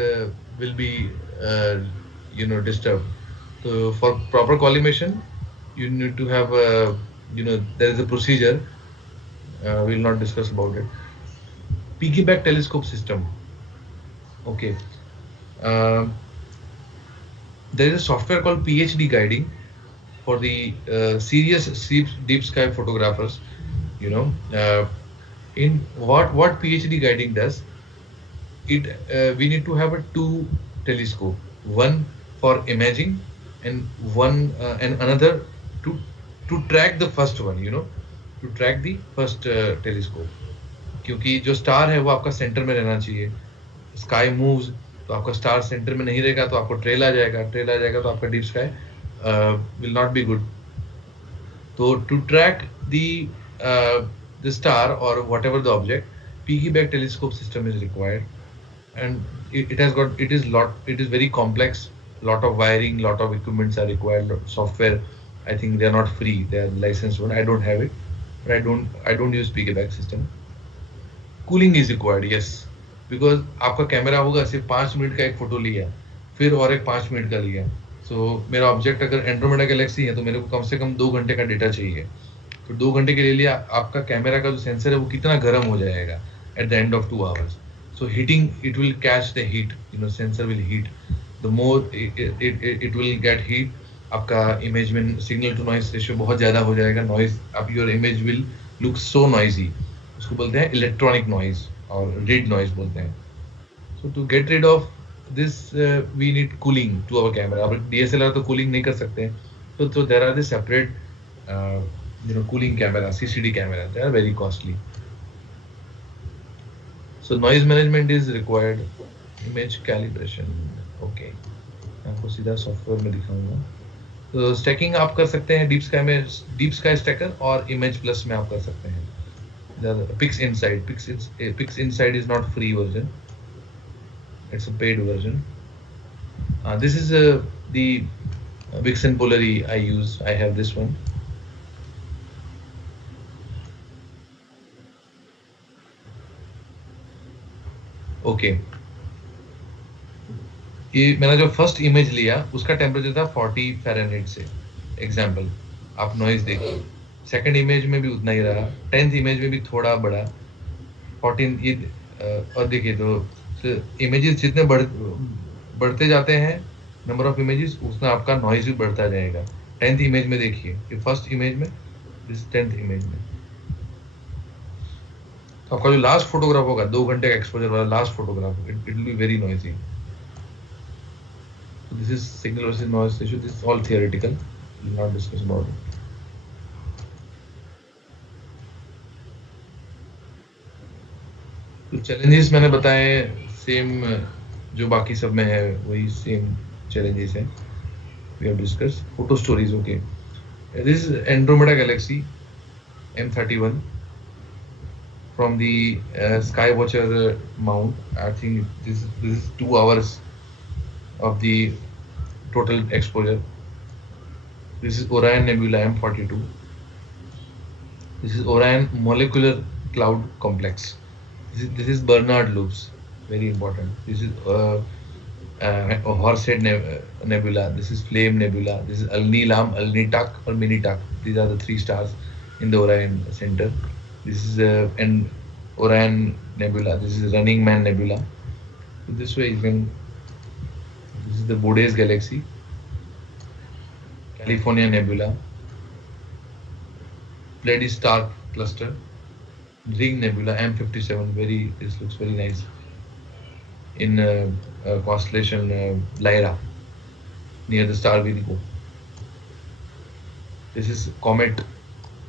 विल बी डिस्टर्ब. तो for proper collimation you need to have there is a procedure, we will not discuss about it. Piggyback telescope system. Okay, there is a software called PhD guiding for the serious deep sky photographers. In what PhD guiding does, we need to have a two telescope, one for imaging and one and another to track the first one, to track the first telescope. क्योंकि जो star है वो आपका centre में रहना चाहिए. Sky moves, तो आपका स्टार सेंटर में नहीं रहेगा तो आपको ट्रेल आ जाएगा तो आपका deep sky will not be good. So to track the star or whatever the object, piggyback telescope system is required, and it is very complex. Lot of wiring, lot of equipments are required. Software, I think they are not free. They are licensed one. I don't have it, but I don't use piggyback system. Cooling is required, yes, because आपका camera होगा सिर्फ 5 minute का एक photo लिया, फिर और एक 5 minute का लिया. सो मेरा ऑब्जेक्ट अगर एंड्रोमेडा गैलेक्सी है तो मेरे को कम से कम 2 घंटे का डेटा चाहिए. तो 2 घंटे के लिए आपका कैमरा का जो सेंसर है वो कितना गर्म हो जाएगा at the end of 2 hours. So heating, it will catch the heat, sensor will heat. The more it will get heat, आपका इमेज में सिग्नल टू नॉइज रेशियो बहुत ज्यादा हो जाएगा. नॉइज, अब your image will look so noisy. उसको बोलते हैं इलेक्ट्रॉनिक नॉइज और रेड नॉइज बोलते हैं. So to get rid of this we need cooling to our camera. अब DSLR तो cooling नहीं कर सकते, so there are the separate cooling camera, CCD camera. They are very costly. So noise management is required. Image calibration. Okay, आपको सीधा software में दिखाऊंगा. तो स्टैकिंग आप कर सकते हैं डीप स्काई में, डीप स्काई स्टैकर, और इमेज प्लस में आप कर सकते हैं. Pix Inside is not free version. It's a paid version. This is the Vixen Polari I use. I have this one. Okay. ये मैंने जो फर्स्ट इमेज लिया उसका टेम्परेचर था 40 फ़ारेनहाइट से, एग्जाम्पल, आप नॉइज देखिए। सेकंड इमेज में भी उतना ही रहा, 10th इमेज में भी थोड़ा बढ़ा, 14 ये और देखिए तो इमेजेस जितने बढ़ते जाते हैं, नंबर ऑफ इमेजेस, उतना आपका नॉइज भी बढ़ता जाएगा। 10th इमेज में देखिए, ये फर्स्ट इमेज में, दिस 10th इमेज में। तो आपका जो लास्ट फोटोग्राफ होगा 2 घंटे का एक्सपोजर वाला last photograph, it will be very noisy. So this is signal versus noise issue. This is all theoretical. We will not discuss about it. तो challenges मैंने बताए सेम जो बाकी सब में है, वही सेम challenges हैं. We have discussed photo stories. Okay, this is Andromeda Galaxy M31 from the Skywatcher mount. I think this is 2 hours of the total exposure. This is Orion Nebula M42. This is Orion Molecular Cloud Complex. This is Bernard Loops, very important. This is Horsehead Nebula. This is Flame Nebula. This is Alnilam, Alnitak or Minitak. These are the 3 stars in the Orion center. This is an Orion Nebula. This is Running Man Nebula. So this way you can. This is the Bodes Galaxy, California Nebula, Pleiades Star Cluster, Ring Nebula M57. This looks very nice. In constellation Lyra, near the star Virgo. This is comet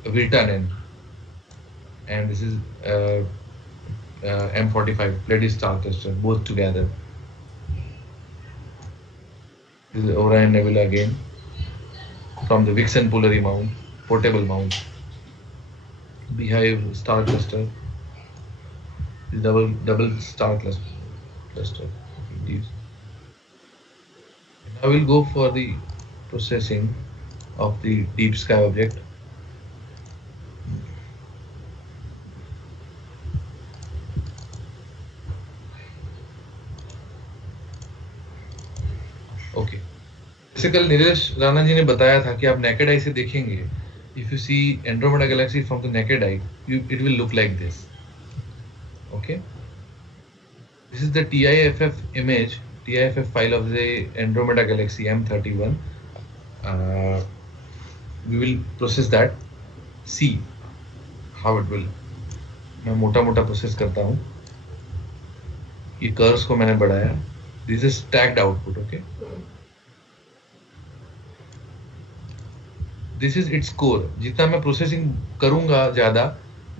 Virtanen, and this is M45, Pleiades Star Cluster, both together. This is Orion Nebula again, from the Vixen Polary Mount, portable mount. Beehive Star Cluster, this double star cluster. Now we'll go for the processing of the deep sky object. Okay. Basically, Nilesh Rana ji ने बताया था कि आप naked eye से देखेंगे. If you see Andromeda Galaxy from the naked eye, it will look like this. Okay. This is the TIFF image, TIFF file of the Andromeda Galaxy M31. We will process that. See how it will. मैं मोटा process करता हूँ. ये curves को मैंने बढ़ाया. This is stacked output. Okay. This is its core. जितना मैं प्रोसेसिंग करूंगा ज्यादा,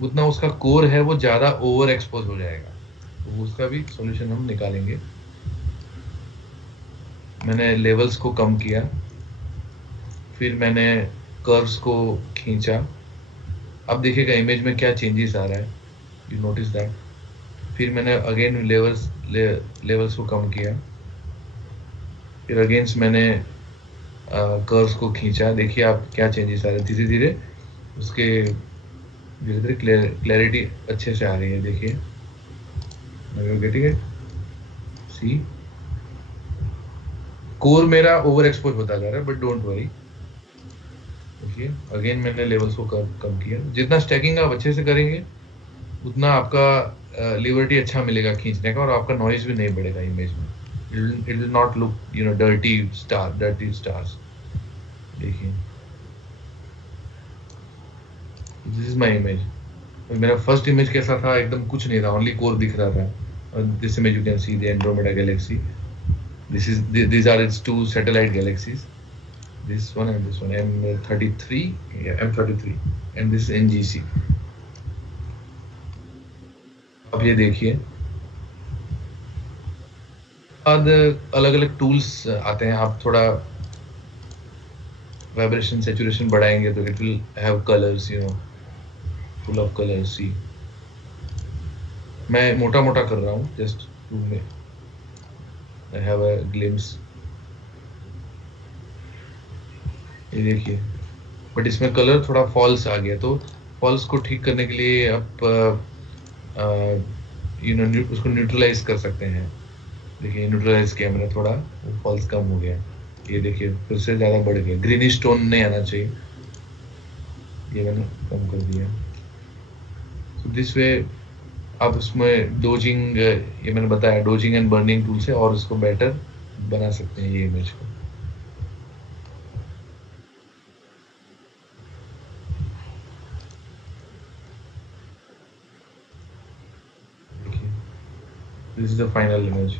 उतना उसका कोर है वो ज्यादा ओवर एक्सपोज हो जाएगा. तो उसका भी सॉल्यूशन हम निकालेंगे. मैंने लेवल्स को कम किया, फिर मैंने कर्व्स को खींचा. अब देखिएगा इमेज में क्या चेंजेस आ रहा है. You notice that. फिर मैंने अगेन लेवल्स को कम किया, फिर अगेंस्ट मैंने कर्व्स को खींचा. देखिए आप क्या चेंजेस आ रहे हैं. धीरे धीरे उसके क्लैरिटी अच्छे से आ रही है. देखिए, गेटिंग इट. सी, कोर मेरा ओवर एक्सपोज होता जा रहा है, बट डोंट वरी. देखिए अगेन मैंने लेवल्स को कम किया. जितना स्टैकिंग आप अच्छे से करेंगे, उतना आपका लिबर्टी अच्छा मिलेगा खींचने का, और आपका नॉइज भी नहीं बढ़ेगा इमेज में. It will not look, dirty stars. देखिए, this is my image. मेरा फर्स्ट इमेज कैसा था? एकदम कुछ नहीं था, ओनली कोर दिख रहा था. This image you can see the Andromeda Galaxy. These are its 2 satellite galaxies. This one and this one, M33, M33, and this NGC. अब ये देखिए, बाद अलग अलग टूल्स आते हैं. आप थोड़ा वाइब्रेशन सैचुरेशन बढ़ाएंगे तो it will have colours, full of colours. See, मैं मोटा कर रहा हूँ जस्ट टू में आई हैव अ ग्लिम्स. ये देखिए, बट इसमें कलर थोड़ा फॉल्स आ गया. तो फॉल्स को ठीक करने के लिए आप उसको न्यूट्रलाइज कर सकते हैं. देखिए न्यूट्रलाइज किया मैंने थोड़ा, फॉल्स कम हो गया। ये देखिए फिर से ज्यादा बढ़ गया, ग्रीनिश टोन नहीं आना चाहिए, ये मैंने कम कर दिया। सो दिस वे आप उसमें डोजिंग, ये मैंने बताया डोजिंग एंड बर्निंग टूल से और उसको बेटर बना सकते हैं ये इमेज को। देखिए this is the final image,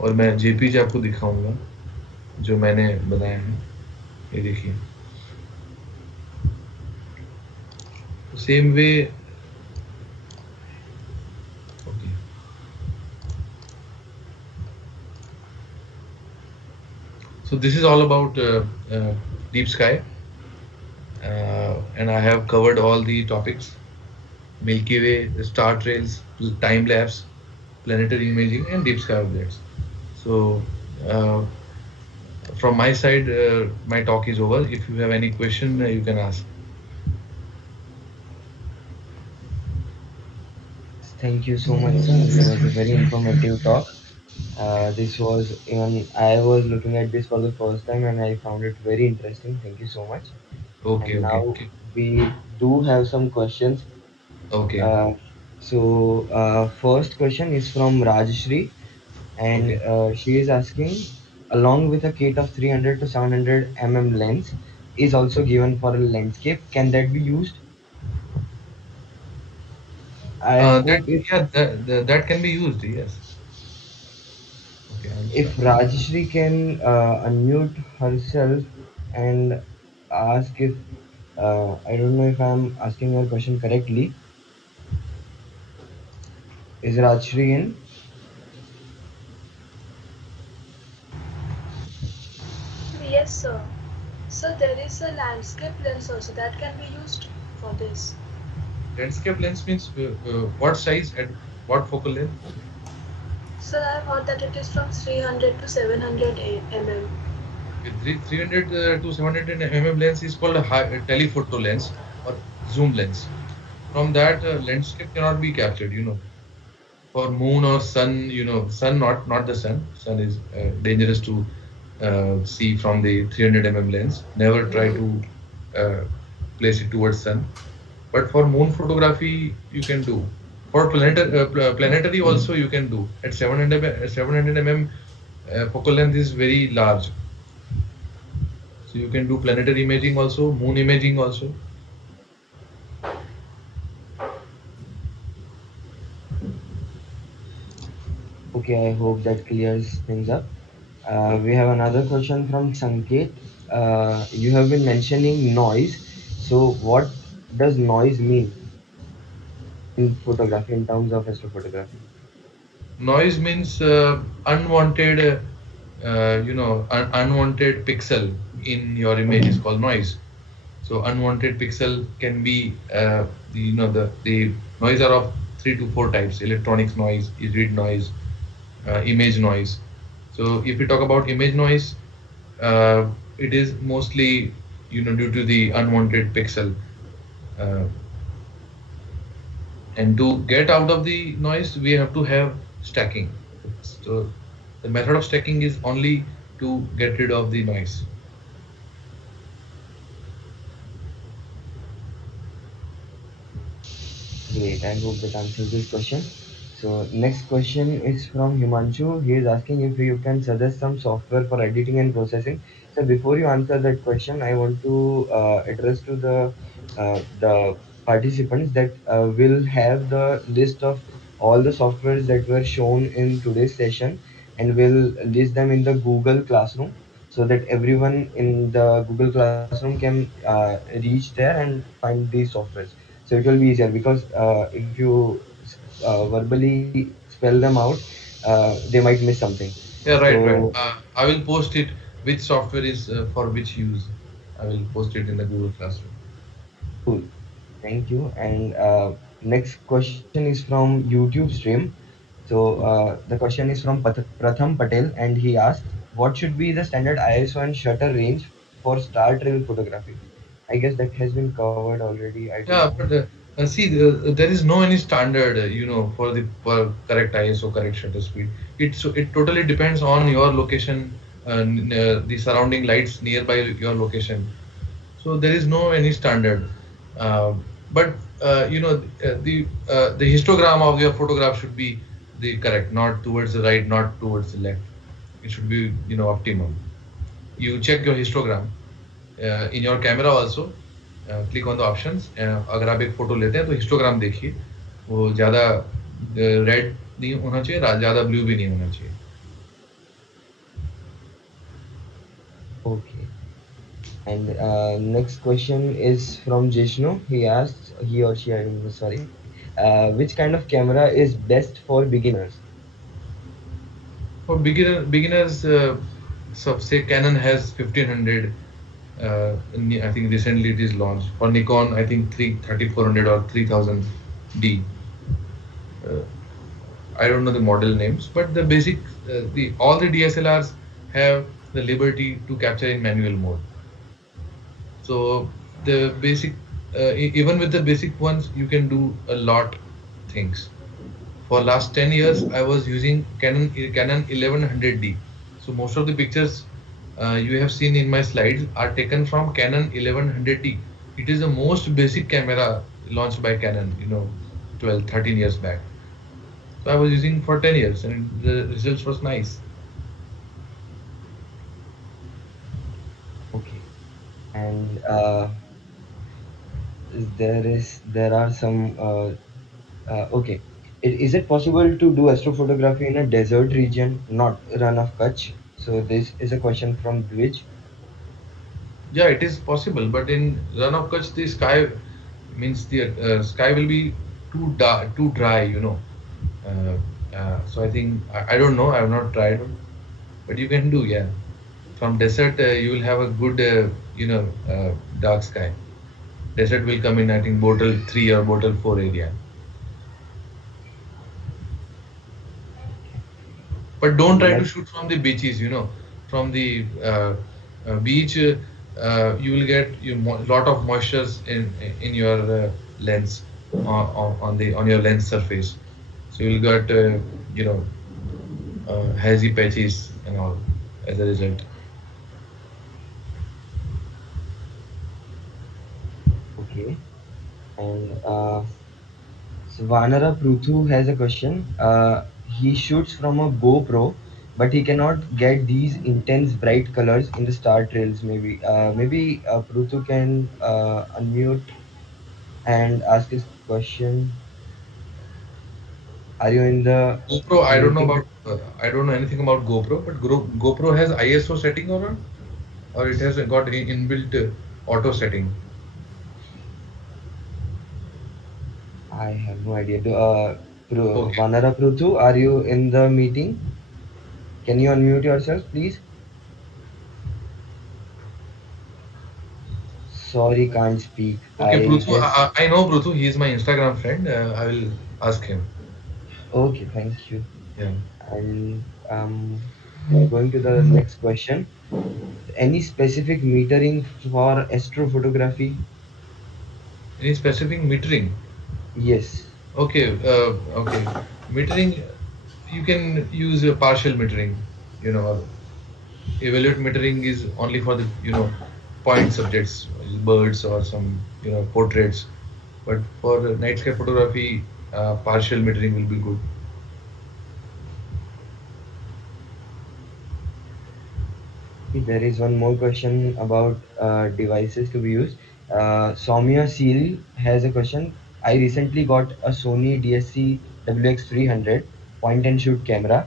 और मैं जेपीजी आपको दिखाऊंगा जो मैंने बनाया है। ये देखिए same way. Okay, so this is all about deep sky, and I have covered all the topics: Milky Way, the star trails, time lapse, planetary imaging, and deep sky objects. So uh, from my side, my talk is over. If you have any question, you can ask. Yes, thank you so much, sir. It was a very informative talk. This was even I was looking at this for the first time and I found it very interesting. Thank you so much. Okay, And okay, now okay, we do have some questions. okay, Uh, First question is from Rajshri, and okay. she is asking, along with a kit of 300 to 700 lens, is also given for a landscape. Can that be used? I That hope yeah, that can be used. Yes. Okay, I'll if start. Rajshri can unmute herself and ask if I don't know if I'm asking her question correctly. Is Rajshri in? Yes, sir. So there is a landscape lens also that can be used for this. Landscape lens means what size and what focal length? Sir, I have heard that it is from 300 to 700 mm. 300 to 700 mm lens is called a telephoto lens or zoom lens. From that, landscape cannot be captured. For moon or sun, sun, not the sun. Sun is dangerous to see from the 300 lens. Never try to uh, place it towards sun. But for moon photography, you can do. For planetary also you can do. At 700 mm, focal length is very large. So you can do planetary imaging also, moon imaging also. Okay, I hope that clears things up. We have another question from Sanket. You have been mentioning noise. So, what does noise mean in photography, in terms of astrophotography? Noise means unwanted, unwanted pixel in your image is called noise. So unwanted pixel can be, the noise are of 3 to 4 types: electronics noise, read noise, image noise. So if we talk about image noise, it is mostly due to the unwanted pixel. Uh, and to get out of the noise, we have to have stacking. So the method of stacking is only to get rid of the noise. Great. I hope that answers this question. So next question is from Himanshu. He is asking if you can suggest some software for editing and processing. So before you answer that question, I want to address to the participants that will have the list of all the softwares that were shown in today's session, and will list them in the Google Classroom, so that everyone in the Google Classroom can reach there and find these softwares. So it will be easier, because if you verbally spell them out, they might miss something. Yeah, right, right. So I will post it. Which software is for which use? I will post it in the Google Classroom. cool. Thank you. And next question is from YouTube stream. So the question is from Pratham Patel, and he asked, "What should be the standard ISO and shutter range for star trail photography?" I guess that has been covered already. I don't Yeah, know. but See, there is no any standard, for the correct ISO, correct shutter speed. It totally depends on your location, the surrounding lights nearby your location. So there is no any standard. Uh, but the histogram of your photograph should be the correct, not towards the right, not towards the left. It should be optimum. You check your histogram in your camera also. Click on the options. अगर आप एक photo लेते हैं तो histogram देखिए. वो ज़्यादा red नहीं होना चाहिए, ज़्यादा ब्लू भी नहीं होना चाहिए. Okay. And next question is from Jishnu. He asks, he or she, I don't know, sorry. Which kind of camera is best for beginners? For beginners, so say Canon has 1500. I think recently it is launched. For Nikon, I think 3400 or 3000D. Uh, I don't know the model names, but the basic, the all the DSLRs have the liberty to capture in manual mode. So the basic, even with the basic ones, you can do a lot things. For last 10 years, I was using Canon 1100D. So most of the pictures you have seen in my slides are taken from Canon 1100D. It is the most basic camera launched by Canon, 12, 13 years back. So I was using for 10 years and the results was nice. Okay. And there are some okay. Is it possible to do astrophotography in a desert region, not Run of Kutch? So this is a question from Dwij. Yeah, it is possible, but in Run of Kutch, the sky means the sky will be too dry, Uh, so I think I don't know. I have not tried, but you can do. Yeah, from desert you will have a good dark sky. Desert will come in, I think, bottle 3 or bottle 4 area. But don't try to Next, shoot from the beaches. From the beach, you will get lot of moistures in your lens on your lens surface. So you will get hazy patches and all as a result. okay. And Svanara Pruthu has a question. He shoots from a GoPro, but he cannot get these intense bright colors in the star trails. Maybe Pruthu can unmute and ask his question. Are you in the GoPro, meeting? I don't know anything about GoPro, but GoPro has ISO setting or it has got inbuilt auto setting. I have no idea. Okay. Vanara Pruthu, are you in the meeting? Can you unmute yourself, please? Sorry, can't speak. Okay, I Pruthu, guess. I know Pruthu. He is my Instagram friend. I will ask him. Okay, thank you. Yeah. And going to the next question. Any specific metering for astrophotography? Any specific metering? Yes. Okay. Okay. Metering, you can use a partial metering. Or evaluate metering is only for the point subjects, birds or some portraits. But for night sky photography, partial metering will be good. There is one more question about devices to be used. Soumya Seal has a question. I recently got a Sony DSC WX300 point and shoot camera.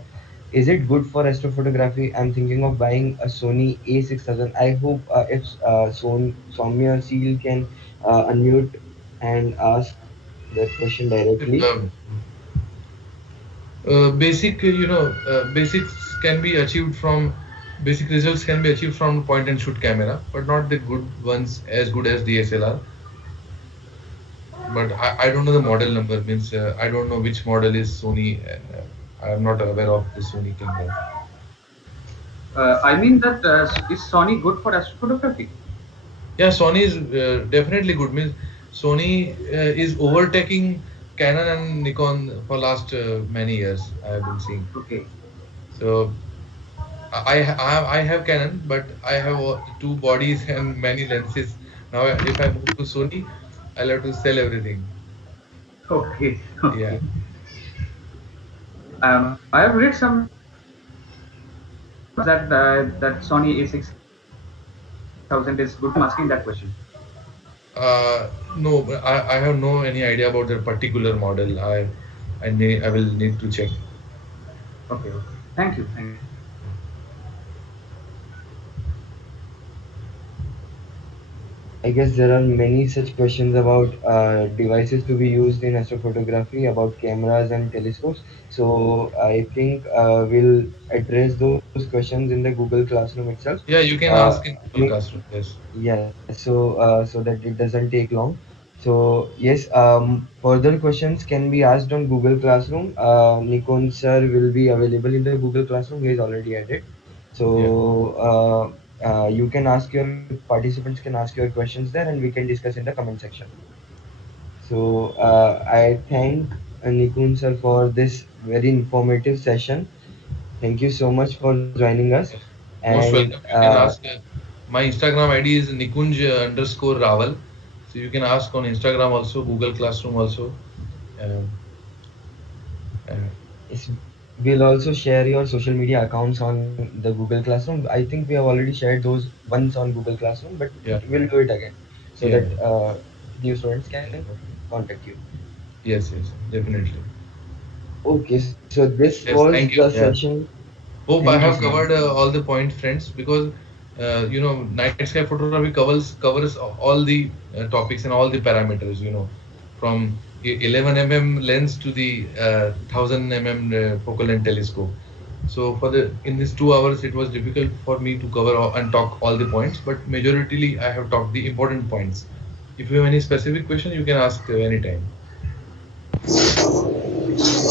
Is it good for astrophotography? I'm thinking of buying a Sony A6000. I hope if Soumya Seal can unmute and ask that question directly. Um, basics can be achieved from basic results can be achieved from point and shoot camera, but not the good ones as good as DSLR. But I don't know the model number. Means I don't know which model is Sony. I am not aware of the Sony camera. I mean that is Sony good for astrophotography? Yeah, Sony is definitely good. Means Sony is overtaking Canon and Nikon for last many years. I have been seeing. Okay. So I have Canon, but I have two bodies and many lenses. Now, if I move to Sony, I'll have to sell everything. Okay. Yeah. Okay. I have read somewhere that Sony A6000 is good. That's why I'm asking that question. No, but I have no any idea about the particular model. I will need to check. Okay. Okay. Thank you. Thank you. I guess there are many such questions about devices to be used in astrophotography, about cameras and telescopes. So I think we'll address those questions in the Google Classroom itself. Yeah, you can Uh, ask in Google Classroom. Yes. yeah, so that it doesn't take long. So yes, further questions can be asked on Google Classroom. Nikon sir will be available in the Google Classroom. He is already added. Yeah. So you can ask your participants can ask your questions there, and we can discuss in the comment section. So I thank Nikun sir for this very informative session. Thank you so much for joining us. Yes. Most And welcome. You can ask. My Instagram ID is Nikunj underscore Rawal. So you can ask on Instagram also, Google Classroom also. Uh, uh, yes, we'll also share your social media accounts on the Google Classroom. I think we have already shared those once on Google Classroom, but yeah. we'll do it again so that Yeah. new students can Yeah. contact you. Yes. Yes. Definitely. Okay, so this was Yes. the Thank you. Yeah. session. Hope Thank I you, have sir. covered all the points, friends, because night sky photography covers all the topics and all the parameters. From 11 mm lens to the 1000 mm focal length telescope. So for the in these 2 hours, it was difficult for me to cover and talk all the points, but majoritarily I have talked the important points. If you have any specific question, you can ask anytime.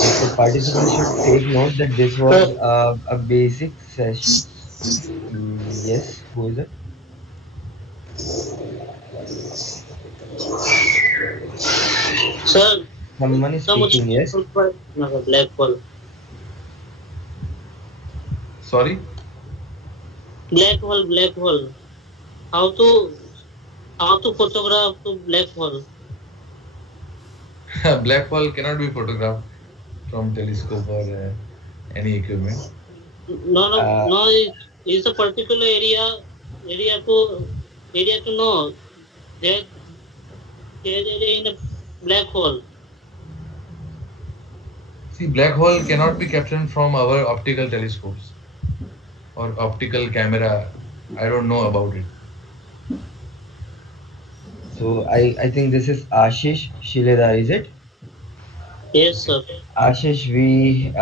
Yes, so participants should take note that this was Sir, a basic session. Yes, who is it? sir, Someone is someone speaking. Yes. black hole. Sorry, Black hole. How to how to photograph to black hole? black hole cannot be photographed from telescope or any equipment. No, no, Uh, no. It's a particular area to area to know that there area in a black hole. See, black hole cannot be captured from our optical telescopes or optical camera. I don't know about it. so I think this is Ashish Shileda, is it? Yes, sir. Ashish, we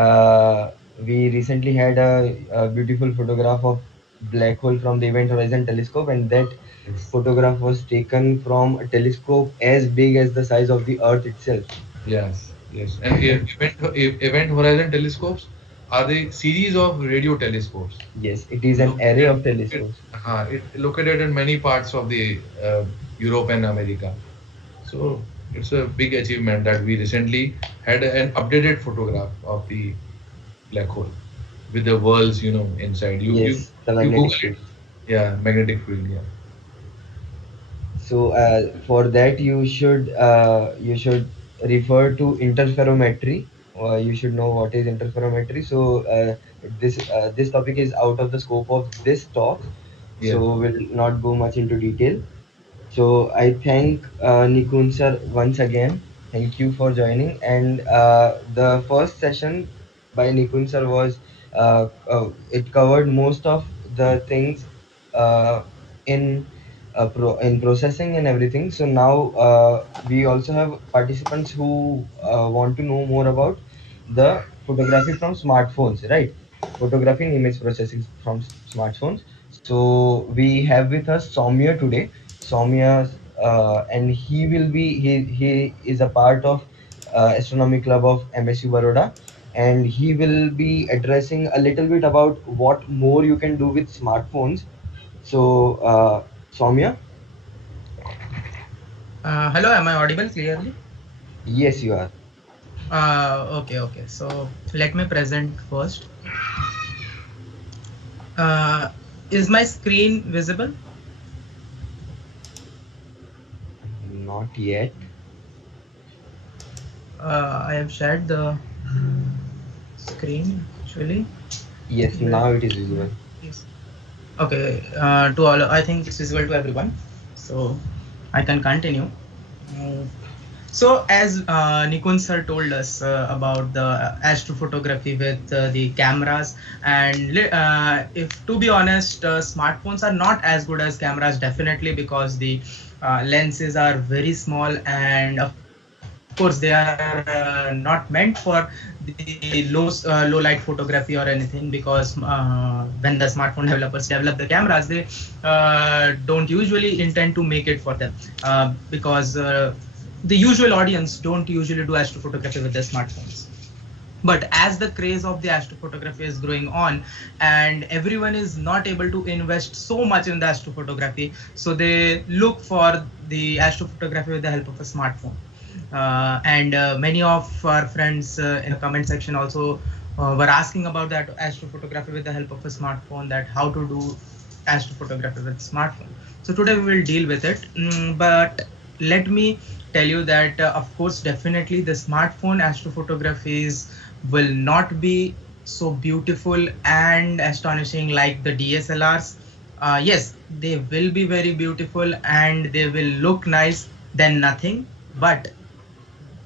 recently had a beautiful photograph of black hole from the Event Horizon Telescope, and that Yes. photograph was taken from a telescope as big as the size of the Earth itself. Yes. Yes. And event horizon telescopes are the series of radio telescopes Yes, it is an array located of telescopes. located in many parts of the Europe and America. So it's a big achievement that we recently had an updated photograph of the black hole with the worlds, inside. Yes, the You magnetic Google it. field. Yeah, magnetic field. Yeah. So for that you should refer to interferometry. You should know what is interferometry. So this topic is out of the scope of this talk, Yeah. so we'll not go much into detail. So I thank Nikun sir once again. Thank you for joining. And the first session by Nikun sir was it covered most of the things uh, in in processing and everything. So now we also have participants who want to know more about the photography from smartphones, right? Photography and image processing from smartphones. So we have with us Soumya today. Soumya, and he is a part of Astronomy Club of MSU Baroda, and he will be addressing a little bit about what more you can do with smartphones. So, Soumya, Hello, am I audible clearly? Yes, you are. Okay. So let me present first. Uh, is my screen visible? Not yet. I have shared the screen actually. Yes, Let now it is visible. yes. Okay. To all, I think it's visible to everyone. So I can continue. Mm, So, as Nikunj sir told us about the astrophotography with the cameras, and if to be honest, smartphones are not as good as cameras, definitely, because the lenses are very small, and of course they are not meant for the low light photography or anything, because when the smartphone developers develop the cameras, they don't usually intend to make it for them, because the usual audience don't usually do astrophotography with their smartphones. But as the craze of the astrophotography is growing on, and everyone is not able to invest so much in the astrophotography, so they look for the astrophotography with the help of a smartphone. And many of our friends in the comment section also were asking about that astrophotography with the help of a smartphone, that how to do astrophotography with smartphone. So today we will deal with it. But let me tell you that of course, definitely the smartphone astrophotographies will not be so beautiful and astonishing like the DSLRs. Yes, they will be very beautiful and they will look nice than nothing, but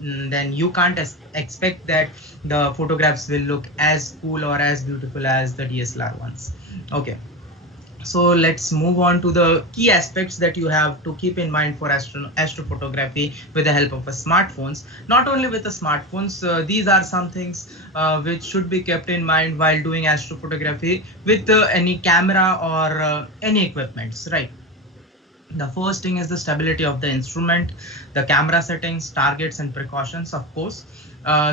then you can't expect that the photographs will look as cool or as beautiful as the DSLR ones. Okay, so let's move on to the key aspects that you have to keep in mind for astrophotography with the help of a smartphones. Not only with the smartphones, these are some things which should be kept in mind while doing astrophotography with any camera or any equipments, right? The first thing is the stability of the instrument, the camera settings, targets, and precautions, of course.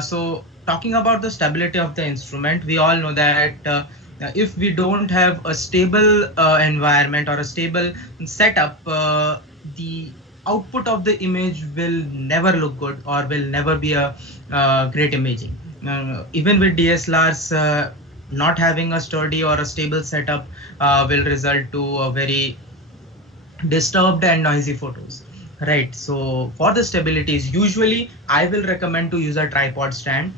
So talking about the stability of the instrument, we all know that if we don't have a stable environment or a stable setup, the output of the image will never look good or will never be a great imaging. Even with DSLRs, not having a sturdy or a stable setup will result to a very disturbed and noisy photos, right? So for the stabilities, usually I will recommend to use a tripod stand.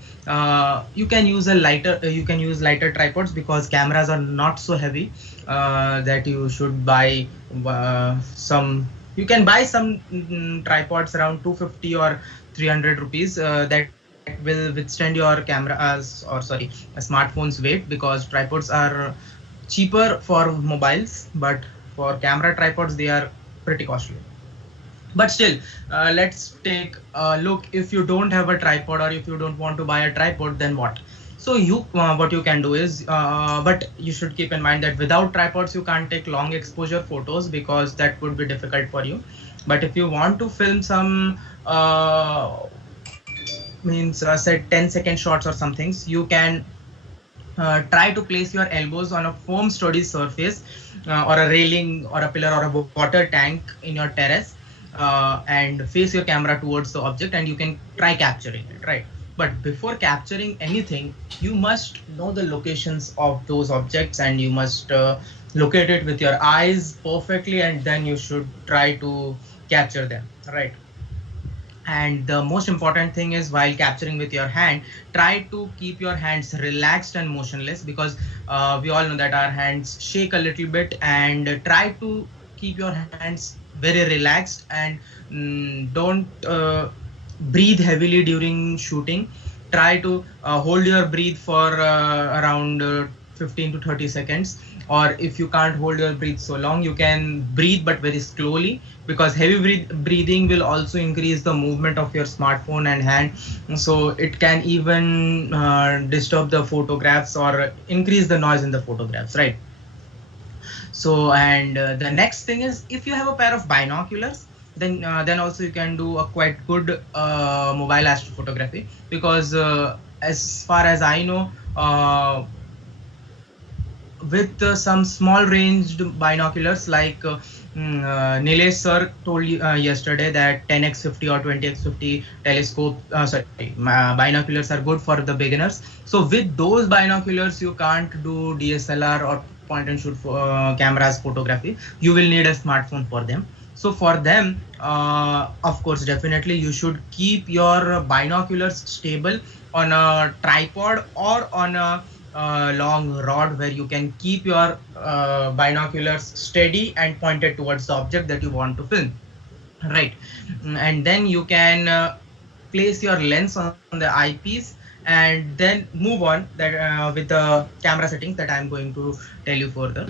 You can use a lighter you can use lighter tripods, because cameras are not so heavy that you should buy some you can buy some tripods around 250 or 300 rupees that will withstand your camera or sorry, a smartphone's weight, because tripods are cheaper for mobiles, but for camera tripods they are pretty costly. But still, let's take a look. If you don't have a tripod or if you don't want to buy a tripod, then what? So you what you can do is, but you should keep in mind that without tripods you can't take long exposure photos, because that would be difficult for you. But if you want to film some means say 10-second shots or some things, you can try to place your elbows on a foam sturdy surface, or a railing or a pillar or a water tank in your terrace, and face your camera towards the object, and you can try capturing it, right? But before capturing anything, you must know the locations of those objects, and you must locate it with your eyes perfectly, and then you should try to capture them, right? And the most important thing is, while capturing with your hand, try to keep your hands relaxed and motionless, because we all know that our hands shake a little bit, and try to keep your hands very relaxed, and don't breathe heavily during shooting. Try to hold your breath for around 15 to 30 seconds, or if you can't hold your breath so long, you can breathe but very slowly, because heavy breathing will also increase the movement of your smartphone and hand, so it can even disturb the photographs or increase the noise in the photographs, right? So, and the next thing is, if you have a pair of binoculars, then also you can do a quite good mobile astrophotography, because as far as I know, with some small ranged binoculars like Nilesh sir told you yesterday that 10x 50 or 20x 50 telescope, binoculars are good for the beginners. So with those binoculars, you can't do DSLR or point and shoot cameras photography. You will need a smartphone for them. So for them, of course, definitely you should keep your binoculars stable on a tripod or on a long rod where you can keep your binoculars steady and pointed towards the object that you want to film, right? And then you can place your lens on the eyepiece and then move on that with the camera settings that I'm going to tell you further.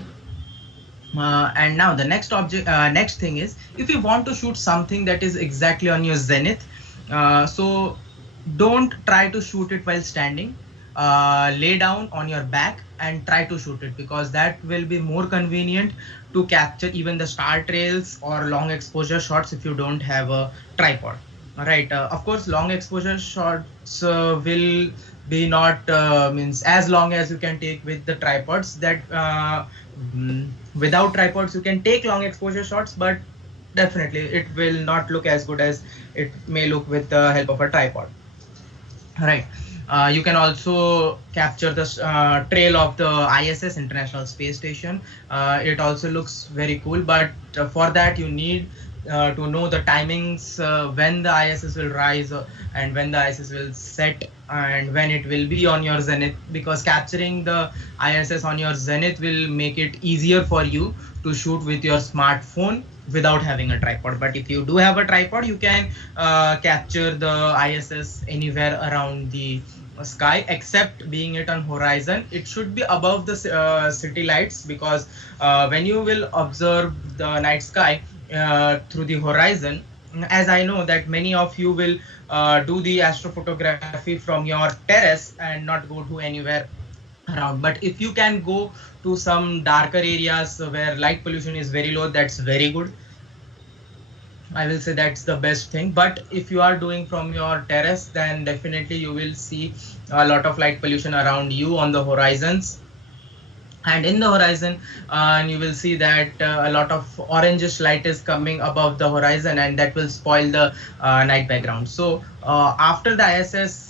And now the next thing is, if you want to shoot something that is exactly on your zenith, so don't try to shoot it while standing. Lay down on your back and try to shoot it, because that will be more convenient to capture even the star trails or long exposure shots if you don't have a tripod. All right. Of course, long exposure shots will be not means as long as you can take with the tripods. That without tripods you can take long exposure shots, but definitely it will not look as good as it may look with the help of a tripod. Right. You can also capture the trail of the ISS, International Space Station. It also looks very cool, but for that you need to know the timings when the ISS will rise and when the ISS will set and when it will be on your zenith, because capturing the ISS on your zenith will make it easier for you to shoot with your smartphone without having a tripod. But if you do have a tripod, you can capture the ISS anywhere around the sky, except being it on horizon. It should be above the city lights, because when you will observe the night sky through the horizon, as I know that many of you will do the astrophotography from your terrace and not go to anywhere around. But if you can go to some darker areas where light pollution is very low, that's very good. I will say that's the best thing. But if you are doing from your terrace, then definitely you will see a lot of light pollution around you on the horizons. And in the horizon, you will see that a lot of orangish light is coming above the horizon, and that will spoil the night background. So after the ISS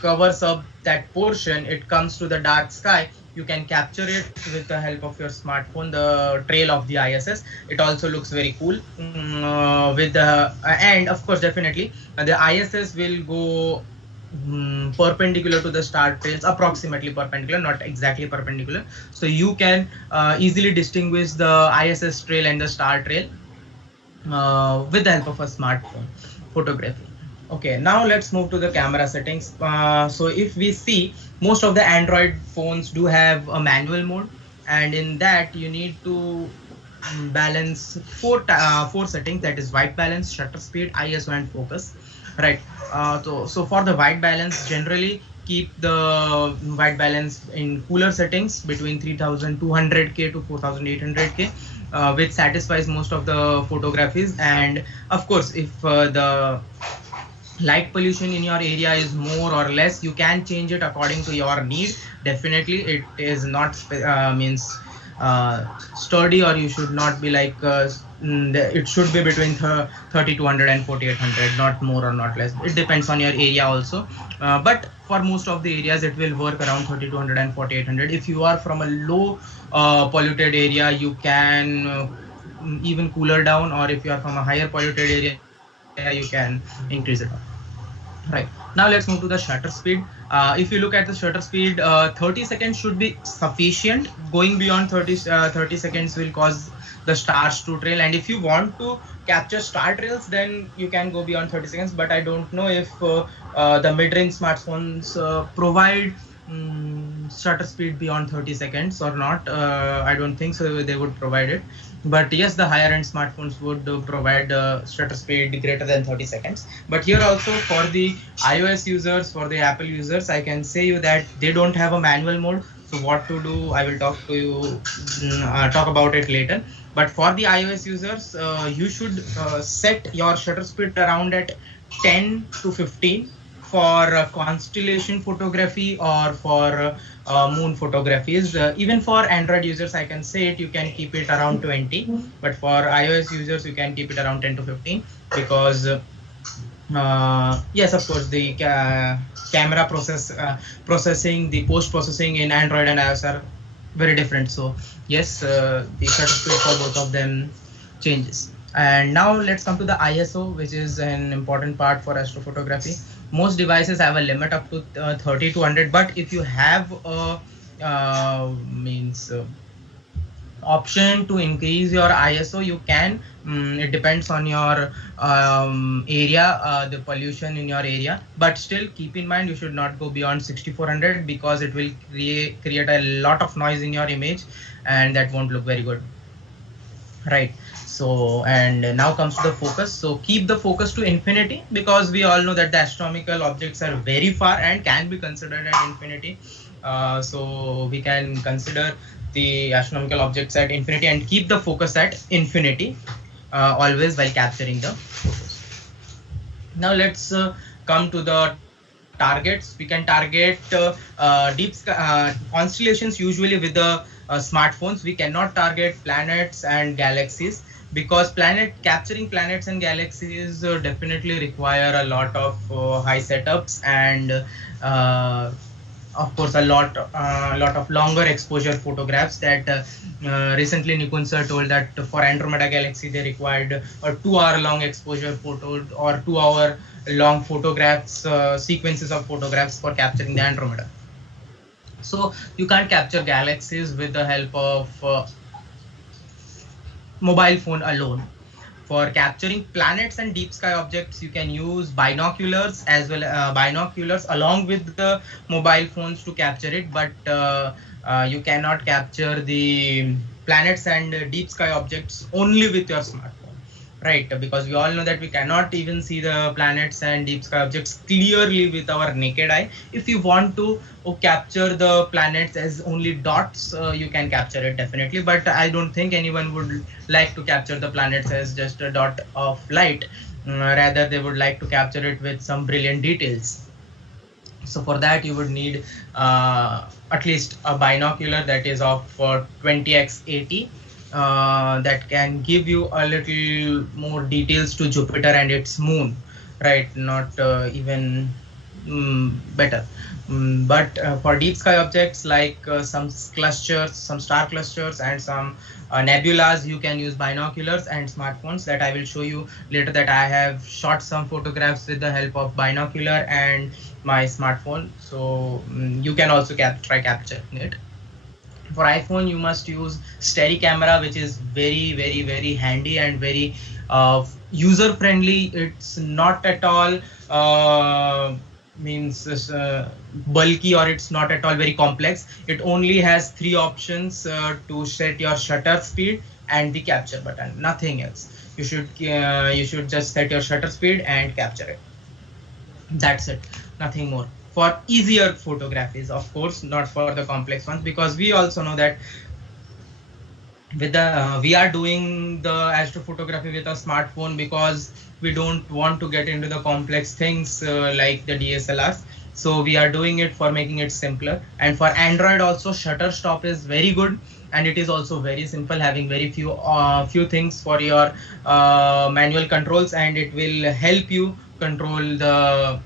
covers up that portion, it comes to the dark sky. You can capture it with the help of your smartphone, the trail of the ISS. It also looks very cool. With the and of course, definitely the ISS will go perpendicular to the star trails, approximately perpendicular, not exactly perpendicular. So you can easily distinguish the ISS trail and the star trail with the help of a smartphone photography. Okay, now let's move to the camera settings. So if we see, most of the Android phones do have a manual mode, and in that you need to balance four settings, that is white balance, shutter speed, ISO, and focus. Right. So for the white balance, generally keep the white balance in cooler settings between 3200K to 4800K, which satisfies most of the photographies. And of course, if the light pollution in your area is more or less, you can change it according to your need. Definitely it is not means sturdy, or you should not be like it should be between 3200 and 4800, not more or not less. It depends on your area also, but for most of the areas it will work around 3200 and 4800. If you are from a low polluted area, you can even cooler down, or if you are from a higher polluted area, you can increase it up. Right. Now let's move to the shutter speed. If you look at the shutter speed, 30 seconds should be sufficient. Going beyond 30 seconds will cause the stars to trail. And if you want to capture star trails, then you can go beyond 30 seconds. But I don't know if the mid-range smartphones provide shutter speed beyond 30 seconds or not. I don't think so they would provide it. But yes, the higher end smartphones would provide shutter speed greater than 30 seconds. But here also, for the iOS users, for the Apple users, I can say you that they don't have a manual mode. So what to do, I will talk about it later. But for the iOS users, you should set your shutter speed around at 10 to 15 for constellation photography or for moon photographies. Even for Android users, I can say it, you can keep it around 20, but for iOS users, you can keep it around 10 to 15, because yes, of course, the camera processing, the post processing in Android and iOS are very different. So yes, the shutter speed for both of them changes. And now let's come to the ISO, which is an important part for astrophotography. Most devices have a limit up to 30 to 100, but if you have a means option to increase your ISO, you can. It depends on your area, the pollution in your area, but still keep in mind you should not go beyond 6400, because it will create a lot of noise in your image, and that won't look very good, right? So, and now comes to the focus. So keep the focus to infinity, because we all know that the astronomical objects are very far and can be considered at infinity. So we can consider the astronomical objects at infinity and keep the focus at infinity always while capturing the photos. Now let's come to the targets. We can target deep constellations usually with the smartphones. We cannot target planets and galaxies, because capturing planets and galaxies definitely require a lot of high setups, and of course a lot of longer exposure photographs. That recently Nikunj sir told that for Andromeda galaxy they required a 2 hour long exposure photo or 2 hour long photographs, sequences of photographs for capturing the Andromeda. So you can't capture galaxies with the help of mobile phone alone. For capturing planets and deep sky objects, you can use binoculars as well, binoculars along with the mobile phones to capture it, but you cannot capture the planets and deep sky objects only with your smartphone, right? Because we all know that we cannot even see the planets and deep sky objects clearly with our naked eye. If you want to capture the planets as only dots, you can capture it definitely, but I don't think anyone would like to capture the planets as just a dot of light. Rather they would like to capture it with some brilliant details. So for that you would need at least a binocular that is of 20x80, that can give you a little more details to Jupiter and its moon, right? Not even better. But for deep sky objects like some clusters, some star clusters and some nebulas, you can use binoculars and smartphones, that I will show you later, that I have shot some photographs with the help of binocular and my smartphone. So you can also try capturing it. For iPhone, you must use steady camera, which is very handy and very user friendly. It's not at all bulky, or it's not at all very complex. It only has 3 options to set your shutter speed and the capture button, nothing else. You should just set your shutter speed and capture it. That's it, nothing more. For easier photographies, of course, not for the complex ones, because we also know that with the we are doing the astrophotography with a smartphone because we don't want to get into the complex things like the DSLRs. So we are doing it for making it simpler. And for Android also, shutter stop is very good, and it is also very simple, having very few things for your manual controls, and it will help you control the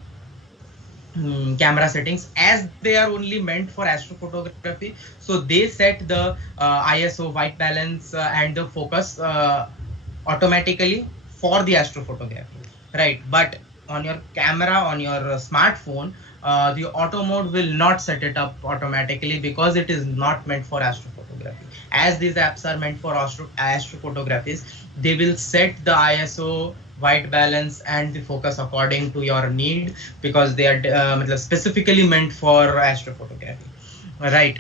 camera settings, as they are only meant for astrophotography. So they set the ISO, white balance and the focus automatically for the astrophotography, right? But on your camera, on your smartphone, the auto mode will not set it up automatically, because it is not meant for astrophotography. As these apps are meant for astrophotographies, they will set the ISO, white balance and the focus according to your need, because they are specifically meant for astrophotography, right?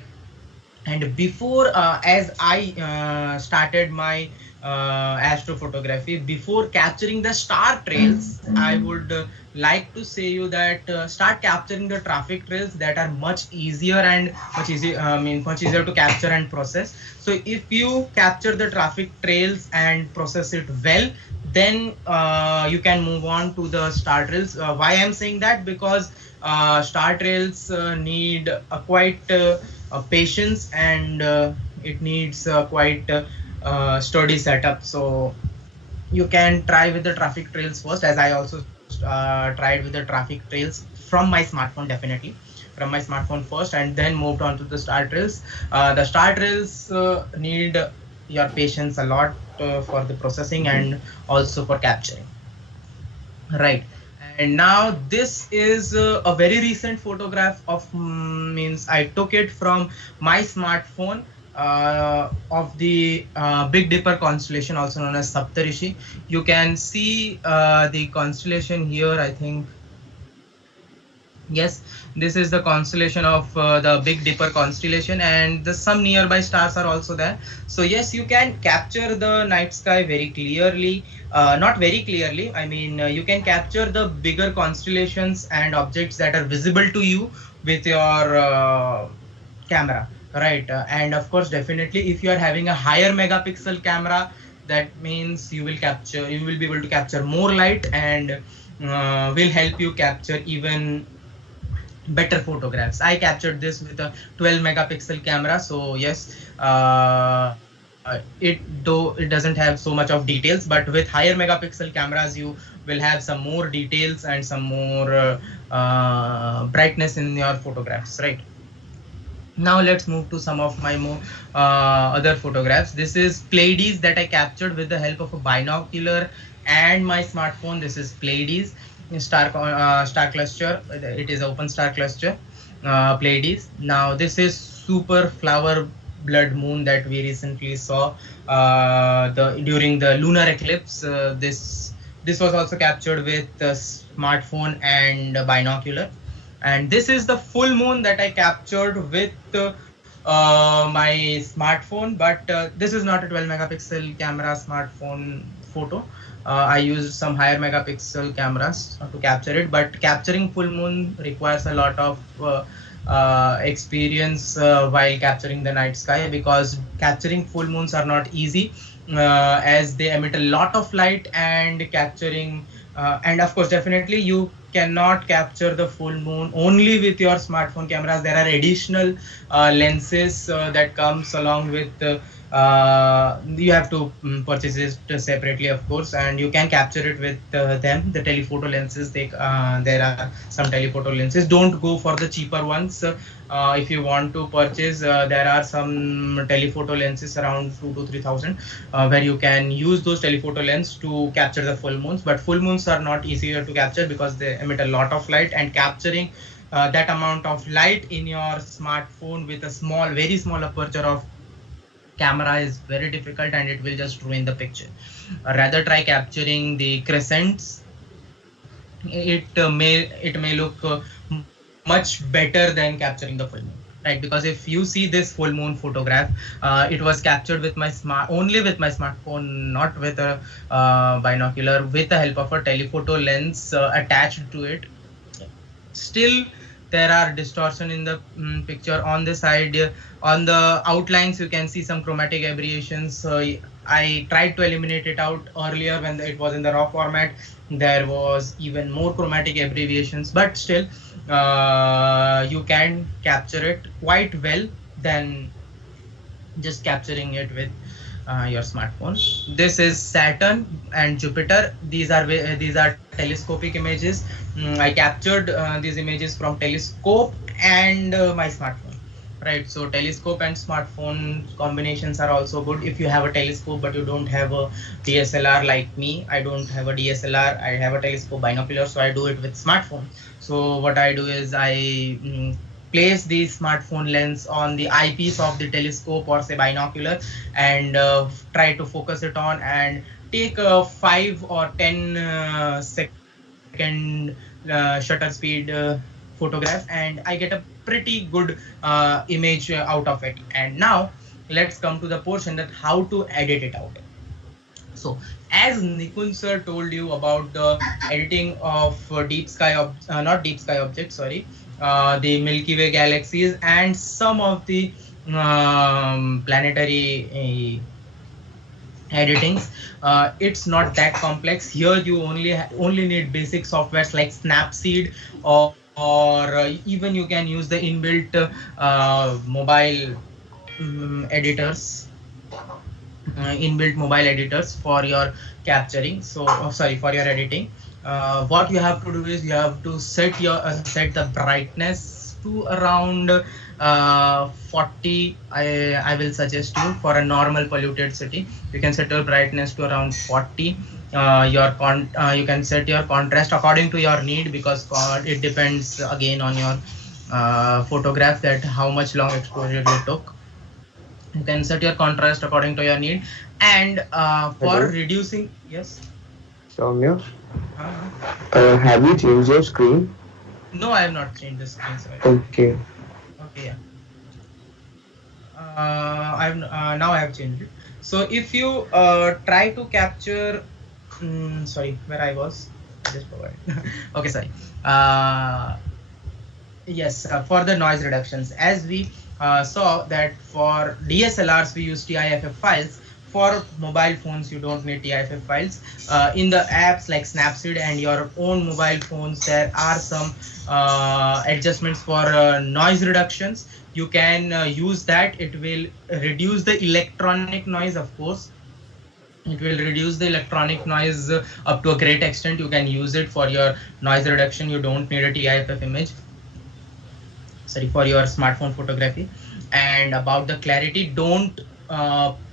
And before as I started my astrophotography, before capturing the star trails, I would like to say you that start capturing the traffic trails, that are much easier and much easier to capture and process. So if you capture the traffic trails and process it well, then you can move on to the star trails. Why I'm saying that? Because star trails need quite patience, and it needs quite sturdy setup. So you can try with the traffic trails first, as I also tried with the traffic trails from my smartphone, definitely from my smartphone first, and then moved on to the star trails. The star trails need your patience a lot for the processing and also for capturing, right? And now this is a very recent photograph of means I took it from my smartphone of the Big Dipper constellation, also known as Saptarishi. You can see the constellation here, I think. Yes, this is the constellation of the Big Dipper constellation, and some nearby stars are also there. So yes, you can capture the night sky very clearly. Not very clearly, I mean, you can capture the bigger constellations and objects that are visible to you with your camera, right? And of course, definitely, if you are having a higher megapixel camera, that means you will be able to capture more light, and will help you capture even better photographs. I captured this with a 12 megapixel camera. So yes, it doesn't have so much of details, but with higher megapixel cameras, you will have some more details and some more brightness in your photographs, right? Now let's move to some of my more other photographs. This is Pleiades that I captured with the help of a binocular and my smartphone. This is Pleiades star cluster. It is open star cluster, Pleiades. Now this is super flower blood moon that we recently saw the during the lunar eclipse. This was also captured with the smartphone and binocular. And this is the full moon that I captured with my smartphone, but this is not a 12 megapixel camera smartphone photo. I used some higher megapixel cameras to capture it, but capturing full moon requires a lot of experience while capturing the night sky, because capturing full moons are not easy, as they emit a lot of light, and capturing and of course, definitely you cannot capture the full moon only with your smartphone cameras. There are additional lenses that comes along with you have to purchase it separately, of course, and you can capture it with them, the telephoto lenses. There are some telephoto lenses. Don't go for the cheaper ones. If you want to purchase, there are some telephoto lenses around 2 to 3,000 where you can use those telephoto lens to capture the full moons. But full moons are not easier to capture because they emit a lot of light, and capturing that amount of light in your smartphone with a very small aperture of camera is very difficult, and it will just ruin the picture. Rather try capturing the crescents. It may look much better than capturing the full moon, right? Because if you see this full moon photograph, it was captured with my only with my smartphone, not with a binocular, with the help of a telephoto lens attached to it. Still there are distortion in the picture. On the side, on the outlines, you can see some chromatic aberrations. I tried to eliminate it out earlier when it was in the raw format. There was even more chromatic abbreviations, but still you can capture it quite well than just capturing it with your smartphone. This is Saturn and Jupiter. These are telescopic images. I captured these images from telescope and my smartphone. Right, so telescope and smartphone combinations are also good. If you have a telescope but you don't have a DSLR like me, I don't have a DSLR, I have a telescope binocular, so I do it with smartphone. So what I do is I place the smartphone lens on the eyepiece of the telescope or say binocular, and try to focus it on and take a 5 or 10 second shutter speed photograph, and I get a pretty good image out of it. And now let's come to the portion that how to edit it out. So as Nikunj sir told you about the editing of not deep sky objects, sorry, the Milky Way galaxies and some of the planetary editings. It's not that complex. Here you only need basic softwares like Snapseed, or even you can use the inbuilt mobile editors, inbuilt mobile editors for your capturing. So sorry, for your editing. What you have to do is you have to set the brightness to around 40. I will suggest you, for a normal polluted city, you can set your brightness to around 40. You can set your contrast according to your need, because it depends again on your photograph, that how much long exposure you took. You can set your contrast according to your need. And for Hello, reducing, yes. Soumya. uh, Have you changed your screen? no, I have not changed the screen, sorry. Okay. Okay, yeah. I've Now I have changed it. So if you try to capture, sorry, where I was, I just forgot. Okay, sorry. uh, Yes, for the noise reductions, as we saw that for DSLRs we use TIFF files. For mobile phones, you don't need TIFF files. In the apps like Snapseed and your own mobile phones, there are some adjustments for noise reductions. You can use that. It will reduce the electronic noise, of course. It will reduce the electronic noise up to a great extent. You can use it for your noise reduction. You don't need a TIFF image, sorry, for your smartphone photography. And about the clarity, don't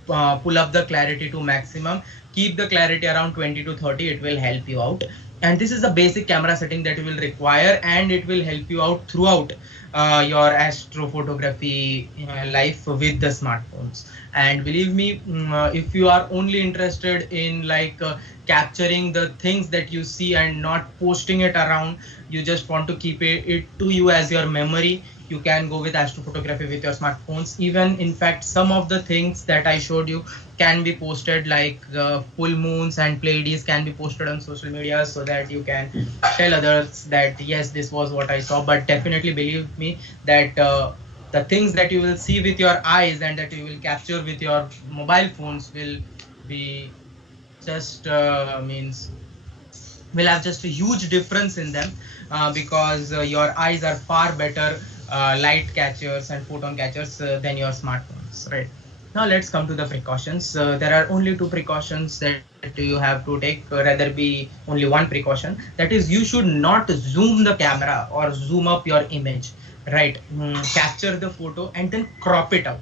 pull up the clarity to maximum. Keep the clarity around 20 to 30. It will help you out. And this is a basic camera setting that you will require, and it will help you out throughout your astrophotography life with the smartphones. And believe me, if you are only interested in like capturing the things that you see and not posting it around, you just want to keep it to you as your memory, you can go with astrophotography with your smartphones. Even in fact, some of the things that I showed you can be posted, like full moons and pleiades can be posted on social media, so that you can tell others that yes, this was what I saw. But definitely believe me that the things that you will see with your eyes and that you will capture with your mobile phones will be just means will have just a huge difference in them, because your eyes are far better light catchers and photon catchers than your smartphones, right? Now let's come to the precautions. There are only two precautions that you have to take, rather be only one precaution. That is, you should not zoom the camera or zoom up your image, right? Capture the photo and then crop it out.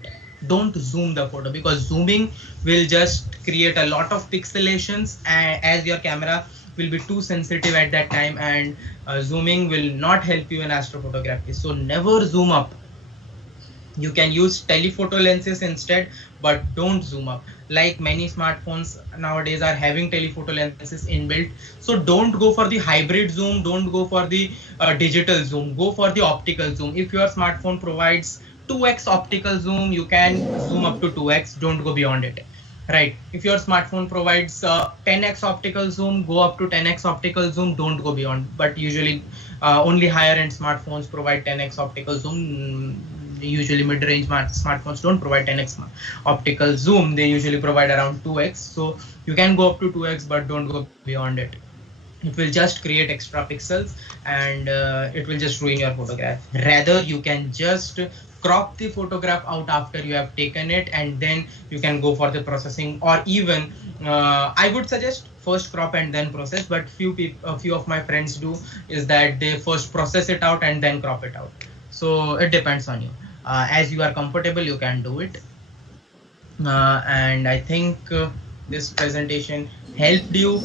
Don't zoom the photo, because zooming will just create a lot of pixelations, as your camera will be too sensitive at that time. And zooming will not help you in astrophotography. So never zoom up. You can use telephoto lenses instead, but don't zoom up. Like many smartphones nowadays are having telephoto lenses inbuilt. So don't go for the hybrid zoom, don't go for the digital zoom, go for the optical zoom. If your smartphone provides 2x optical zoom, you can zoom up to 2x, don't go beyond it, right? If your smartphone provides 10x optical zoom, go up to 10x optical zoom, don't go beyond. But usually only higher end smartphones provide 10x optical zoom. Usually mid-range smartphones don't provide 10x optical zoom, they usually provide around 2x. So you can go up to 2x, but don't go beyond it. It will just create extra pixels, and it will just ruin your photograph. Rather, you can just crop the photograph out after you have taken it, and then you can go for the processing. Or even I would suggest first crop and then process, but a few of my friends do is that they first process it out and then crop it out. So it depends on you. As you are comfortable, you can do it. And I think this presentation helped you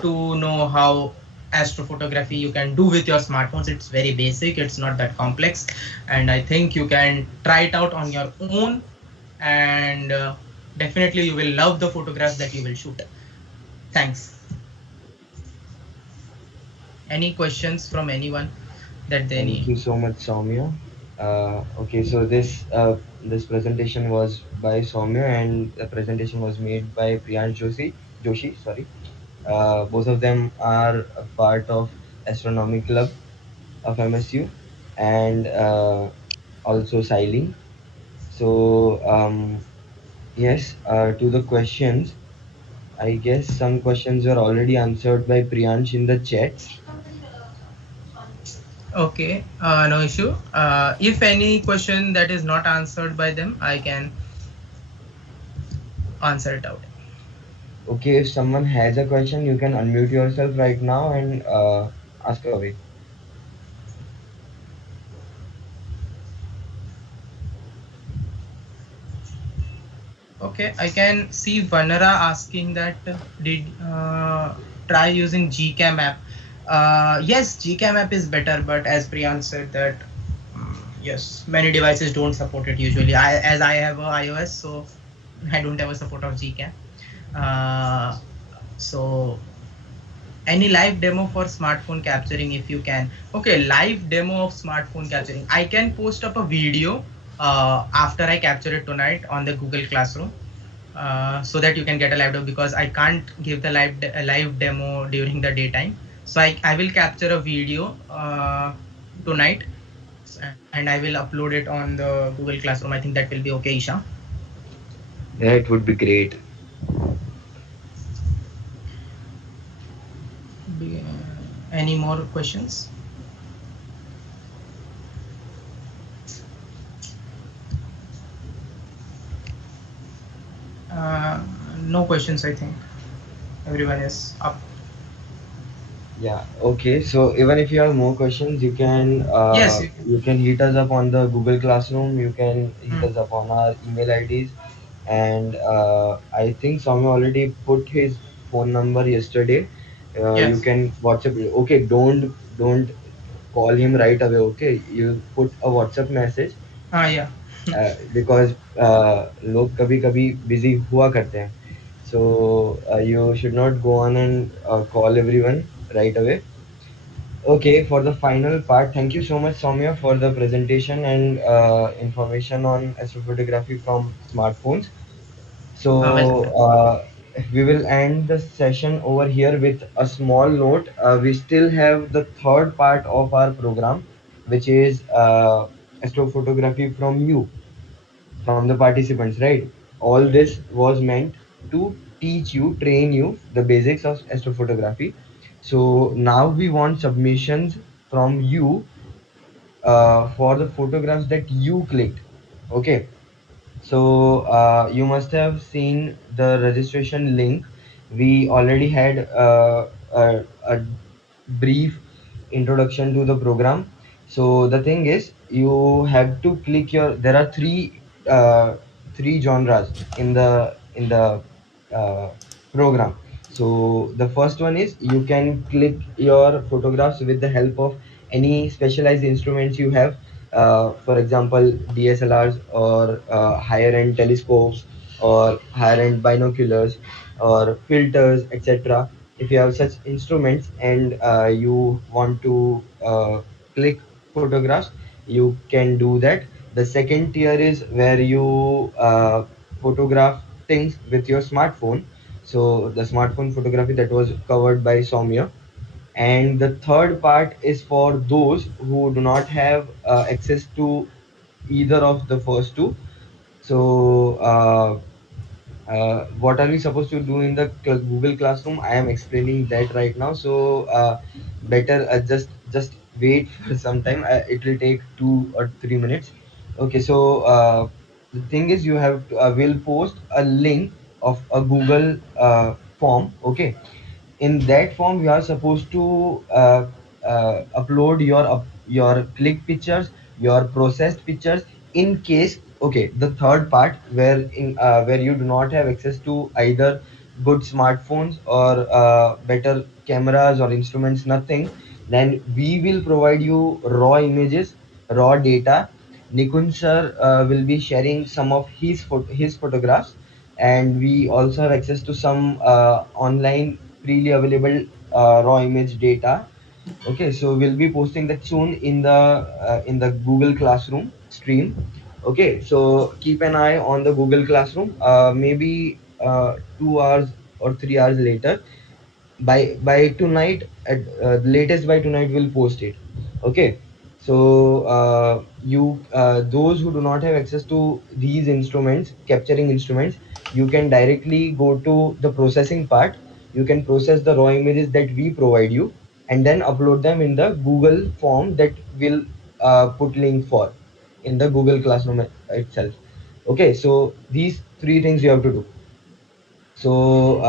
to know how astrophotography you can do with your smartphones. It's very basic, it's not that complex, and I think you can try it out on your own. And definitely you will love the photographs that you will shoot. Thanks. Any questions from anyone that they Thank you need? so much, Soumya. Okay, so this presentation was by Soumya, and the presentation was made by Priyansh Joshi, sorry. Both of them are a part of Astronomy Club of MSU, and also SciLynk. So yes, to the questions. I guess some questions are already answered by Priyansh in the chat. Okay, no issue. If any question that is not answered by them, I can answer it out. Okay, if someone has a question, you can unmute yourself right now and ask away. Okay, I can see Vanara asking that did try using GCam app. Yes, GCam app is better, but as Priyan said that yes, many devices don't support it usually. I have a iOS, so I don't have a support of GCam. So any live demo for smartphone capturing if you can. Okay, live demo of smartphone capturing. I can post up a video after I capture it tonight on the Google Classroom so that you can get a live demo, because I can't give the live demo during the daytime. So I will capture a video tonight and I will upload it on the Google Classroom. I think that will be okay, Isha. Yeah, it would be great. Any more questions? No questions, I think. Everyone is up. Yeah, okay. So even if you have more questions, Yes. you can hit us up on the Google Classroom. You can hit Hmm. us up on our email IDs, and I think Soumya already put his phone number yesterday. You Yes. can WhatsApp. Okay, don't call him right away. Okay, you put a WhatsApp message Yeah. because लोग कभी कभी busy हुआ करते हैं. So you should not go on and call everyone right away. Okay, for the final part, thank you so much, Soumya, for the presentation and information on astrophotography from smartphones. Welcome. So we will end the session over here with a small note. We still have the third part of our program, which is astrophotography from you, from the participants, right? All this was meant to teach you, train you the basics of astrophotography. So now we want submissions from you for the photographs that you clicked. Okay, so you must have seen the registration link. We already had a brief introduction to the program. So the thing is, you have to click your. There are three genres in the uh, program. So the first one is you can click your photographs with the help of any specialized instruments you have, for example, DSLRs or higher end telescopes or higher end binoculars or filters, etc. If you have such instruments and you want to click photographs, you can do that. The second tier is where you photograph things with your smartphone. So the smartphone photography that was covered by Soumya. And the third part is for those who do not have access to either of the first two. So what are we supposed to do in the Google Classroom? I am explaining that right now. So better just wait for some time. It will take 2 or 3 minutes. Okay. So the thing is, you have to, will post a link of a Google form. Okay, in that form you are supposed to upload your click pictures, your processed pictures. In case, okay, the third part where you do not have access to either good smartphones or better cameras or instruments, nothing, then we will provide you raw images, raw data. Nikunj sir will be sharing some of his photographs, and we also have access to some online freely available raw image data. Okay, so we'll be posting that soon in the Google Classroom stream. Okay, so keep an eye on the Google Classroom. Maybe 2 hours or 3 hours later, by tonight, at latest by tonight, we'll post it. Okay, so you those who do not have access to these instruments, capturing instruments, you can directly go to the processing part. You can process the raw images that we provide you, and then upload them in the Google form that will put link for in the Google Classroom itself. Okay, so these three things you have to do. So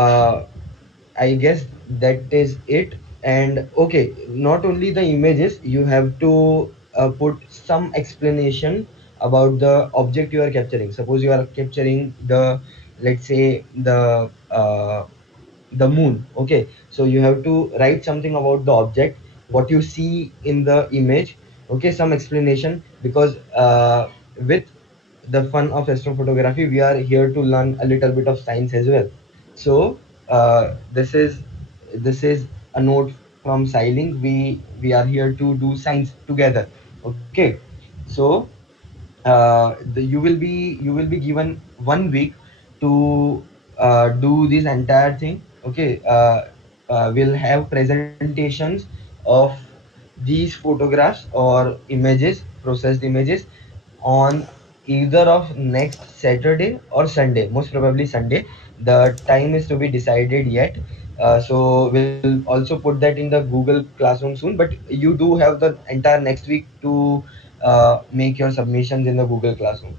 I guess that is it. And okay, not only the images, you have to put some explanation about the object you are capturing. Suppose you are capturing the, let's say, the moon. Okay, so you have to write something about the object, what you see in the image. Okay, some explanation, because with the fun of astrophotography, we are here to learn a little bit of science as well. So this is a note from SciLynk. We are here to do science together. Okay, so you will be given 1 week to do this entire thing. Okay, we'll have presentations of these photographs or images, processed images, on either of next Saturday or Sunday, most probably Sunday. The time is to be decided yet. So we'll also put that in the Google Classroom soon. But you do have the entire next week to make your submissions in the Google Classroom,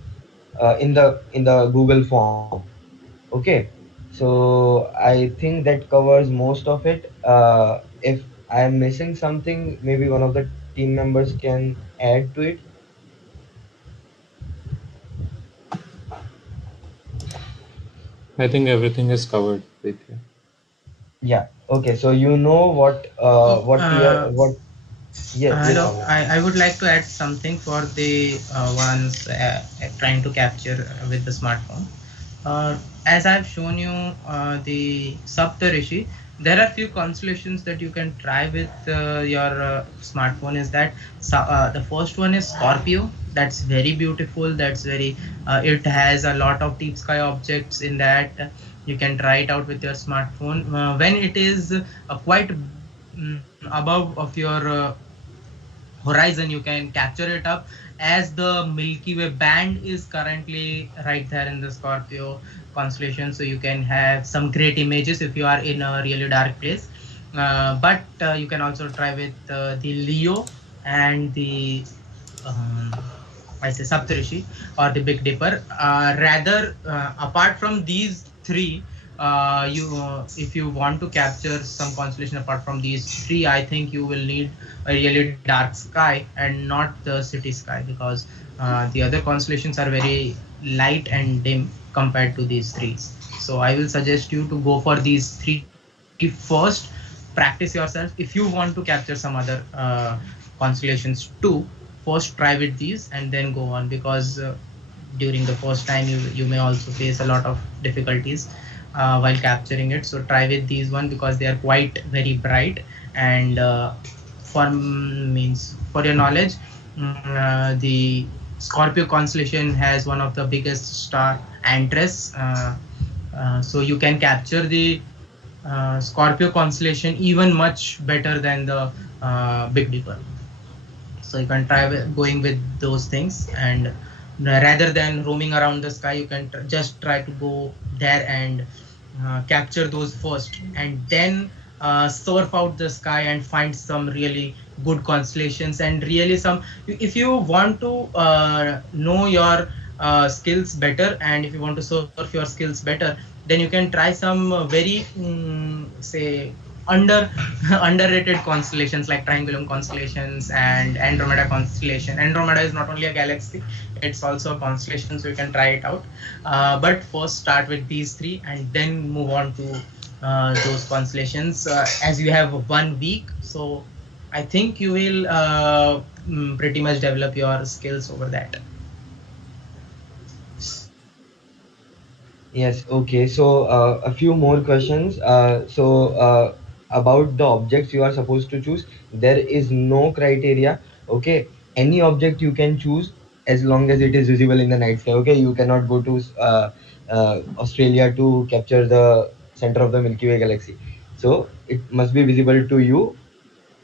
in the Google form. Okay, so I think that covers most of it. If I am missing something, maybe one of the team members can add to it. I think everything is covered with you. Yeah. Okay. So you know Oh, what we are what. Yes. Yes, hello. Rana. I would like to add something for the ones trying to capture with the smartphone. As I've shown you the Saptarishi, there are few constellations that you can try with your smartphone. Is that the first one is Scorpio. That's very beautiful. That's very. It has a lot of deep sky objects in that. You can try it out with your smartphone. When it is quite above of your horizon, you can capture it up, as the Milky Way band is currently right there in the Scorpio constellation. So you can have some great images if you are in a really dark place. But you can also try with the Leo and the um, I say Saptarishi or the Big Dipper. Rather, apart from these three, you if you want to capture some constellation apart from these three, I think you will need a really dark sky and not the city sky, because the other constellations are very light and dim compared to these three. So I will suggest you to go for these three first. Practice yourself. If you want to capture some other constellations too, first try with these and then go on, because during the first time you may also face a lot of difficulties while capturing it. So try with these one, because they are quite very bright. And for means for your knowledge, the Scorpio constellation has one of the biggest star, Antares. So you can capture the Scorpio constellation even much better than the Big Dipper. So you can try going with those things. And rather than roaming around the sky, you can just try to go there and capture those first, and then surf out the sky and find some really good constellations. And really some, if you want to know your skills better, and if you want to surf your skills better, then you can try some very say under underrated constellations like Triangulum constellations and Andromeda constellation. Andromeda is not only a galaxy, it's also a constellation, so you can try it out. But first start with these three and then move on to those constellations, as you have 1 week. So I think you will pretty much develop your skills over that. Yes, okay. So a few more questions. About the objects you are supposed to choose, there is no criteria. Okay, any object you can choose as long as it is visible in the night sky. Okay, you cannot go to Australia to capture the center of the Milky Way galaxy. So it must be visible to you.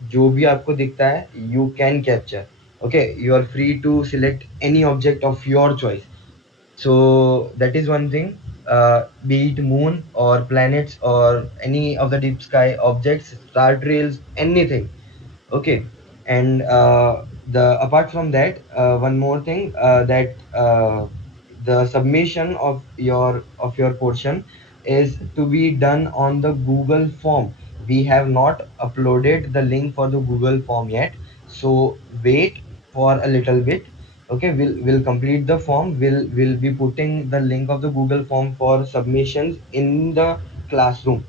जो भी आपको दिखता है, you can capture. Okay, you are free to select any object of your choice. So that is one thing. be it moon or planets or any of the deep sky objects, star trails, anything. Okay. And the apart from that, one more thing, that the submission of your portion is to be done on the Google form. We have not uploaded the link for the Google form yet, so wait for a little bit. Okay, we'll complete the form. We'll be putting the link of the Google form for submissions in the classroom.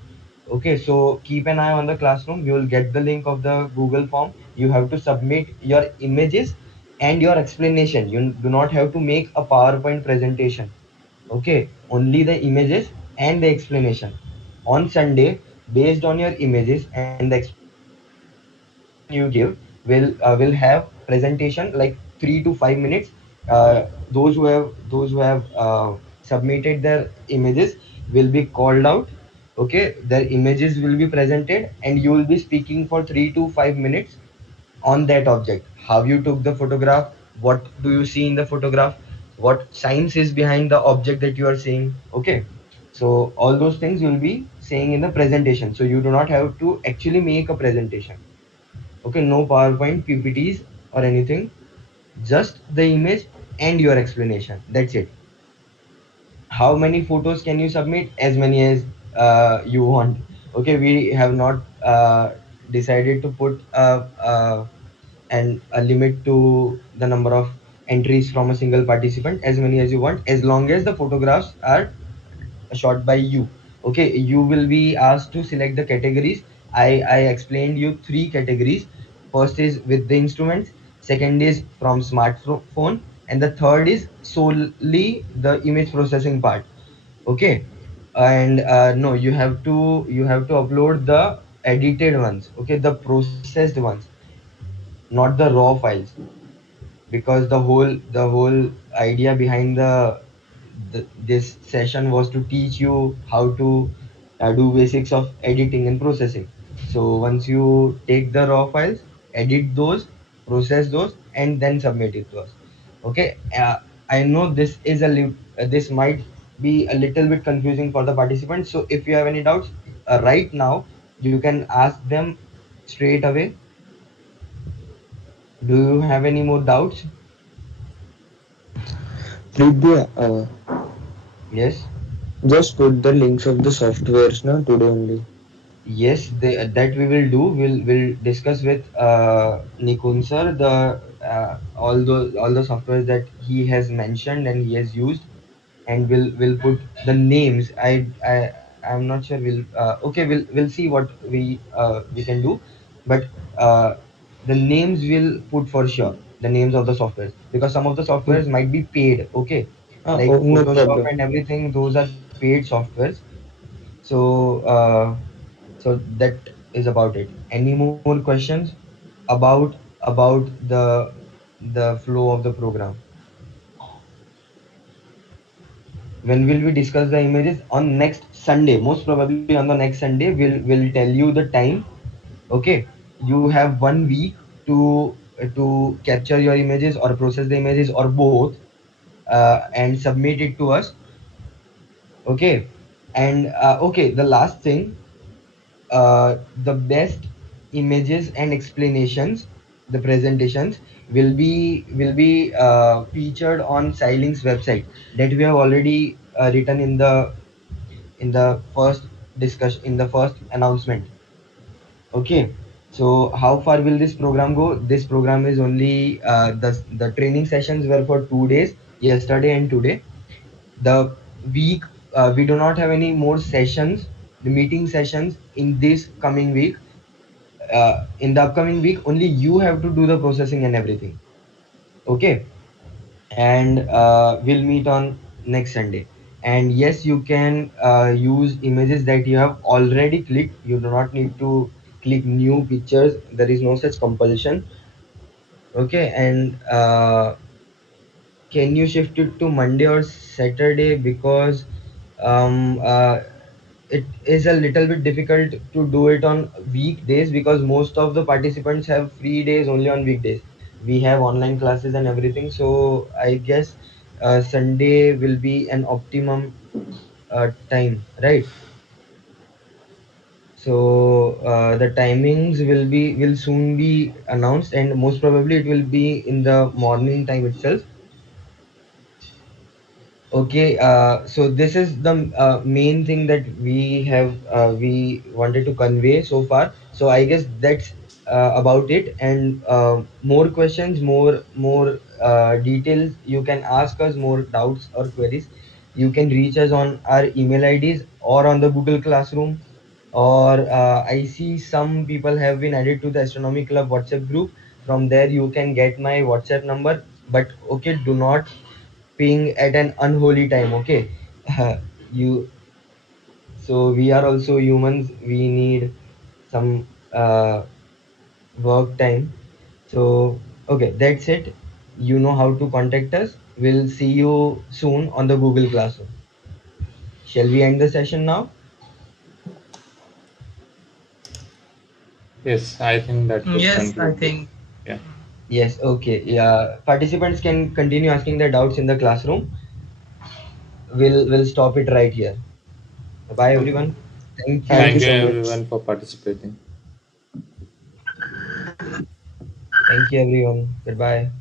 Okay, so keep an eye on the classroom. You will get the link of the Google form. You have to submit your images and your explanation. You do not have to make a PowerPoint presentation. Okay, only the images and the explanation. On Sunday, based on your images and the explanation you give, will have presentation like 3 to 5 minutes. Those who have submitted their images will be called out. Okay, their images will be presented, and you will be speaking for 3 to 5 minutes on that object. How you took the photograph, what do you see in the photograph, what science is behind the object that you are seeing. Okay, so all those things you'll be saying in the presentation, so you do not have to actually make a presentation. Okay, no PowerPoint PPTs or anything, just the image and your explanation, that's it. How many photos can you submit? As many as you want. Okay, we have not decided to put a limit to the number of entries from a single participant. As many as you want, as long as the photographs are shot by you. Okay, you will be asked to select the categories. I explained you three categories. First is with the instruments, second is from smartphone, and the third is solely the image processing part. Okay. And no, you have to upload the edited ones. Okay, the processed ones, not the raw files, because the whole idea behind this session was to teach you how to do basics of editing and processing. So once you take the raw files, edit those, process those, and then submit it to us. Okay. I know this might be a little bit confusing for the participants, so if you have any doubts right now, you can ask them straight away. Do you have any more doubts? Vidya, Yes. just put the links of the softwares now today only. Yes, that we will do. We'll discuss with Nikun sir the all the softwares that he has mentioned and he has used, and we'll put the names. I'm not sure. We'll see what we can do, but uh, the names we'll put for sure. The names of the softwares, because some of the softwares Hmm. might be paid. Okay, like Oh, no Photoshop problem. and everything. Those are paid softwares. So. So that is about it. Any more questions about the flow of the program? When will we discuss the images? On next Sunday, most probably on the next Sunday, we'll tell you the time. Okay, you have 1 week to capture your images or process the images or both, and submit it to us. Okay. And okay, the last thing, the best images and explanations, the presentations will be featured on SciLynk's website, that we have already written in the first discussion, in the first announcement. Okay, so how far will this program go? This program is only the training sessions were for 2 days, yesterday and today. The week, we do not have any more sessions, the meeting sessions in this coming week. In the upcoming week, only you have to do the processing and everything. Okay. And we'll meet on next Sunday. And yes, you can use images that you have already clicked. You do not need to click new pictures. There is no such compulsion. Okay. And can you shift it to Monday or Saturday? Because um, uh, it is a little bit difficult to do it on weekdays, because most of the participants have free days only on weekdays. We have online classes and everything, so I guess Sunday will be an optimum time, right? So the timings will soon be announced, and most probably it will be in the morning time itself. Okay, so this is the main thing that we wanted to convey so far. So I guess that's about it. And more questions, more details, you can ask us more doubts or queries. You can reach us on our email IDs or on the Google Classroom. Or I see some people have been added to the Astronomy Club WhatsApp group. From there, you can get my WhatsApp number. But okay, do not ping at an unholy time, okay? You So we are also humans, we need some work time. So okay, that's it. You know how to contact us. We'll see you soon on the Google Classroom. Shall we end the session now? Yes, I think that would Yes, I conclude this. think. Yeah. Yes, okay. Yeah, participants can continue asking their doubts in the classroom. We'll stop it right here. Bye Okay. everyone. Thank Thank you. you Thank you so much. everyone for participating. Thank you everyone. Goodbye.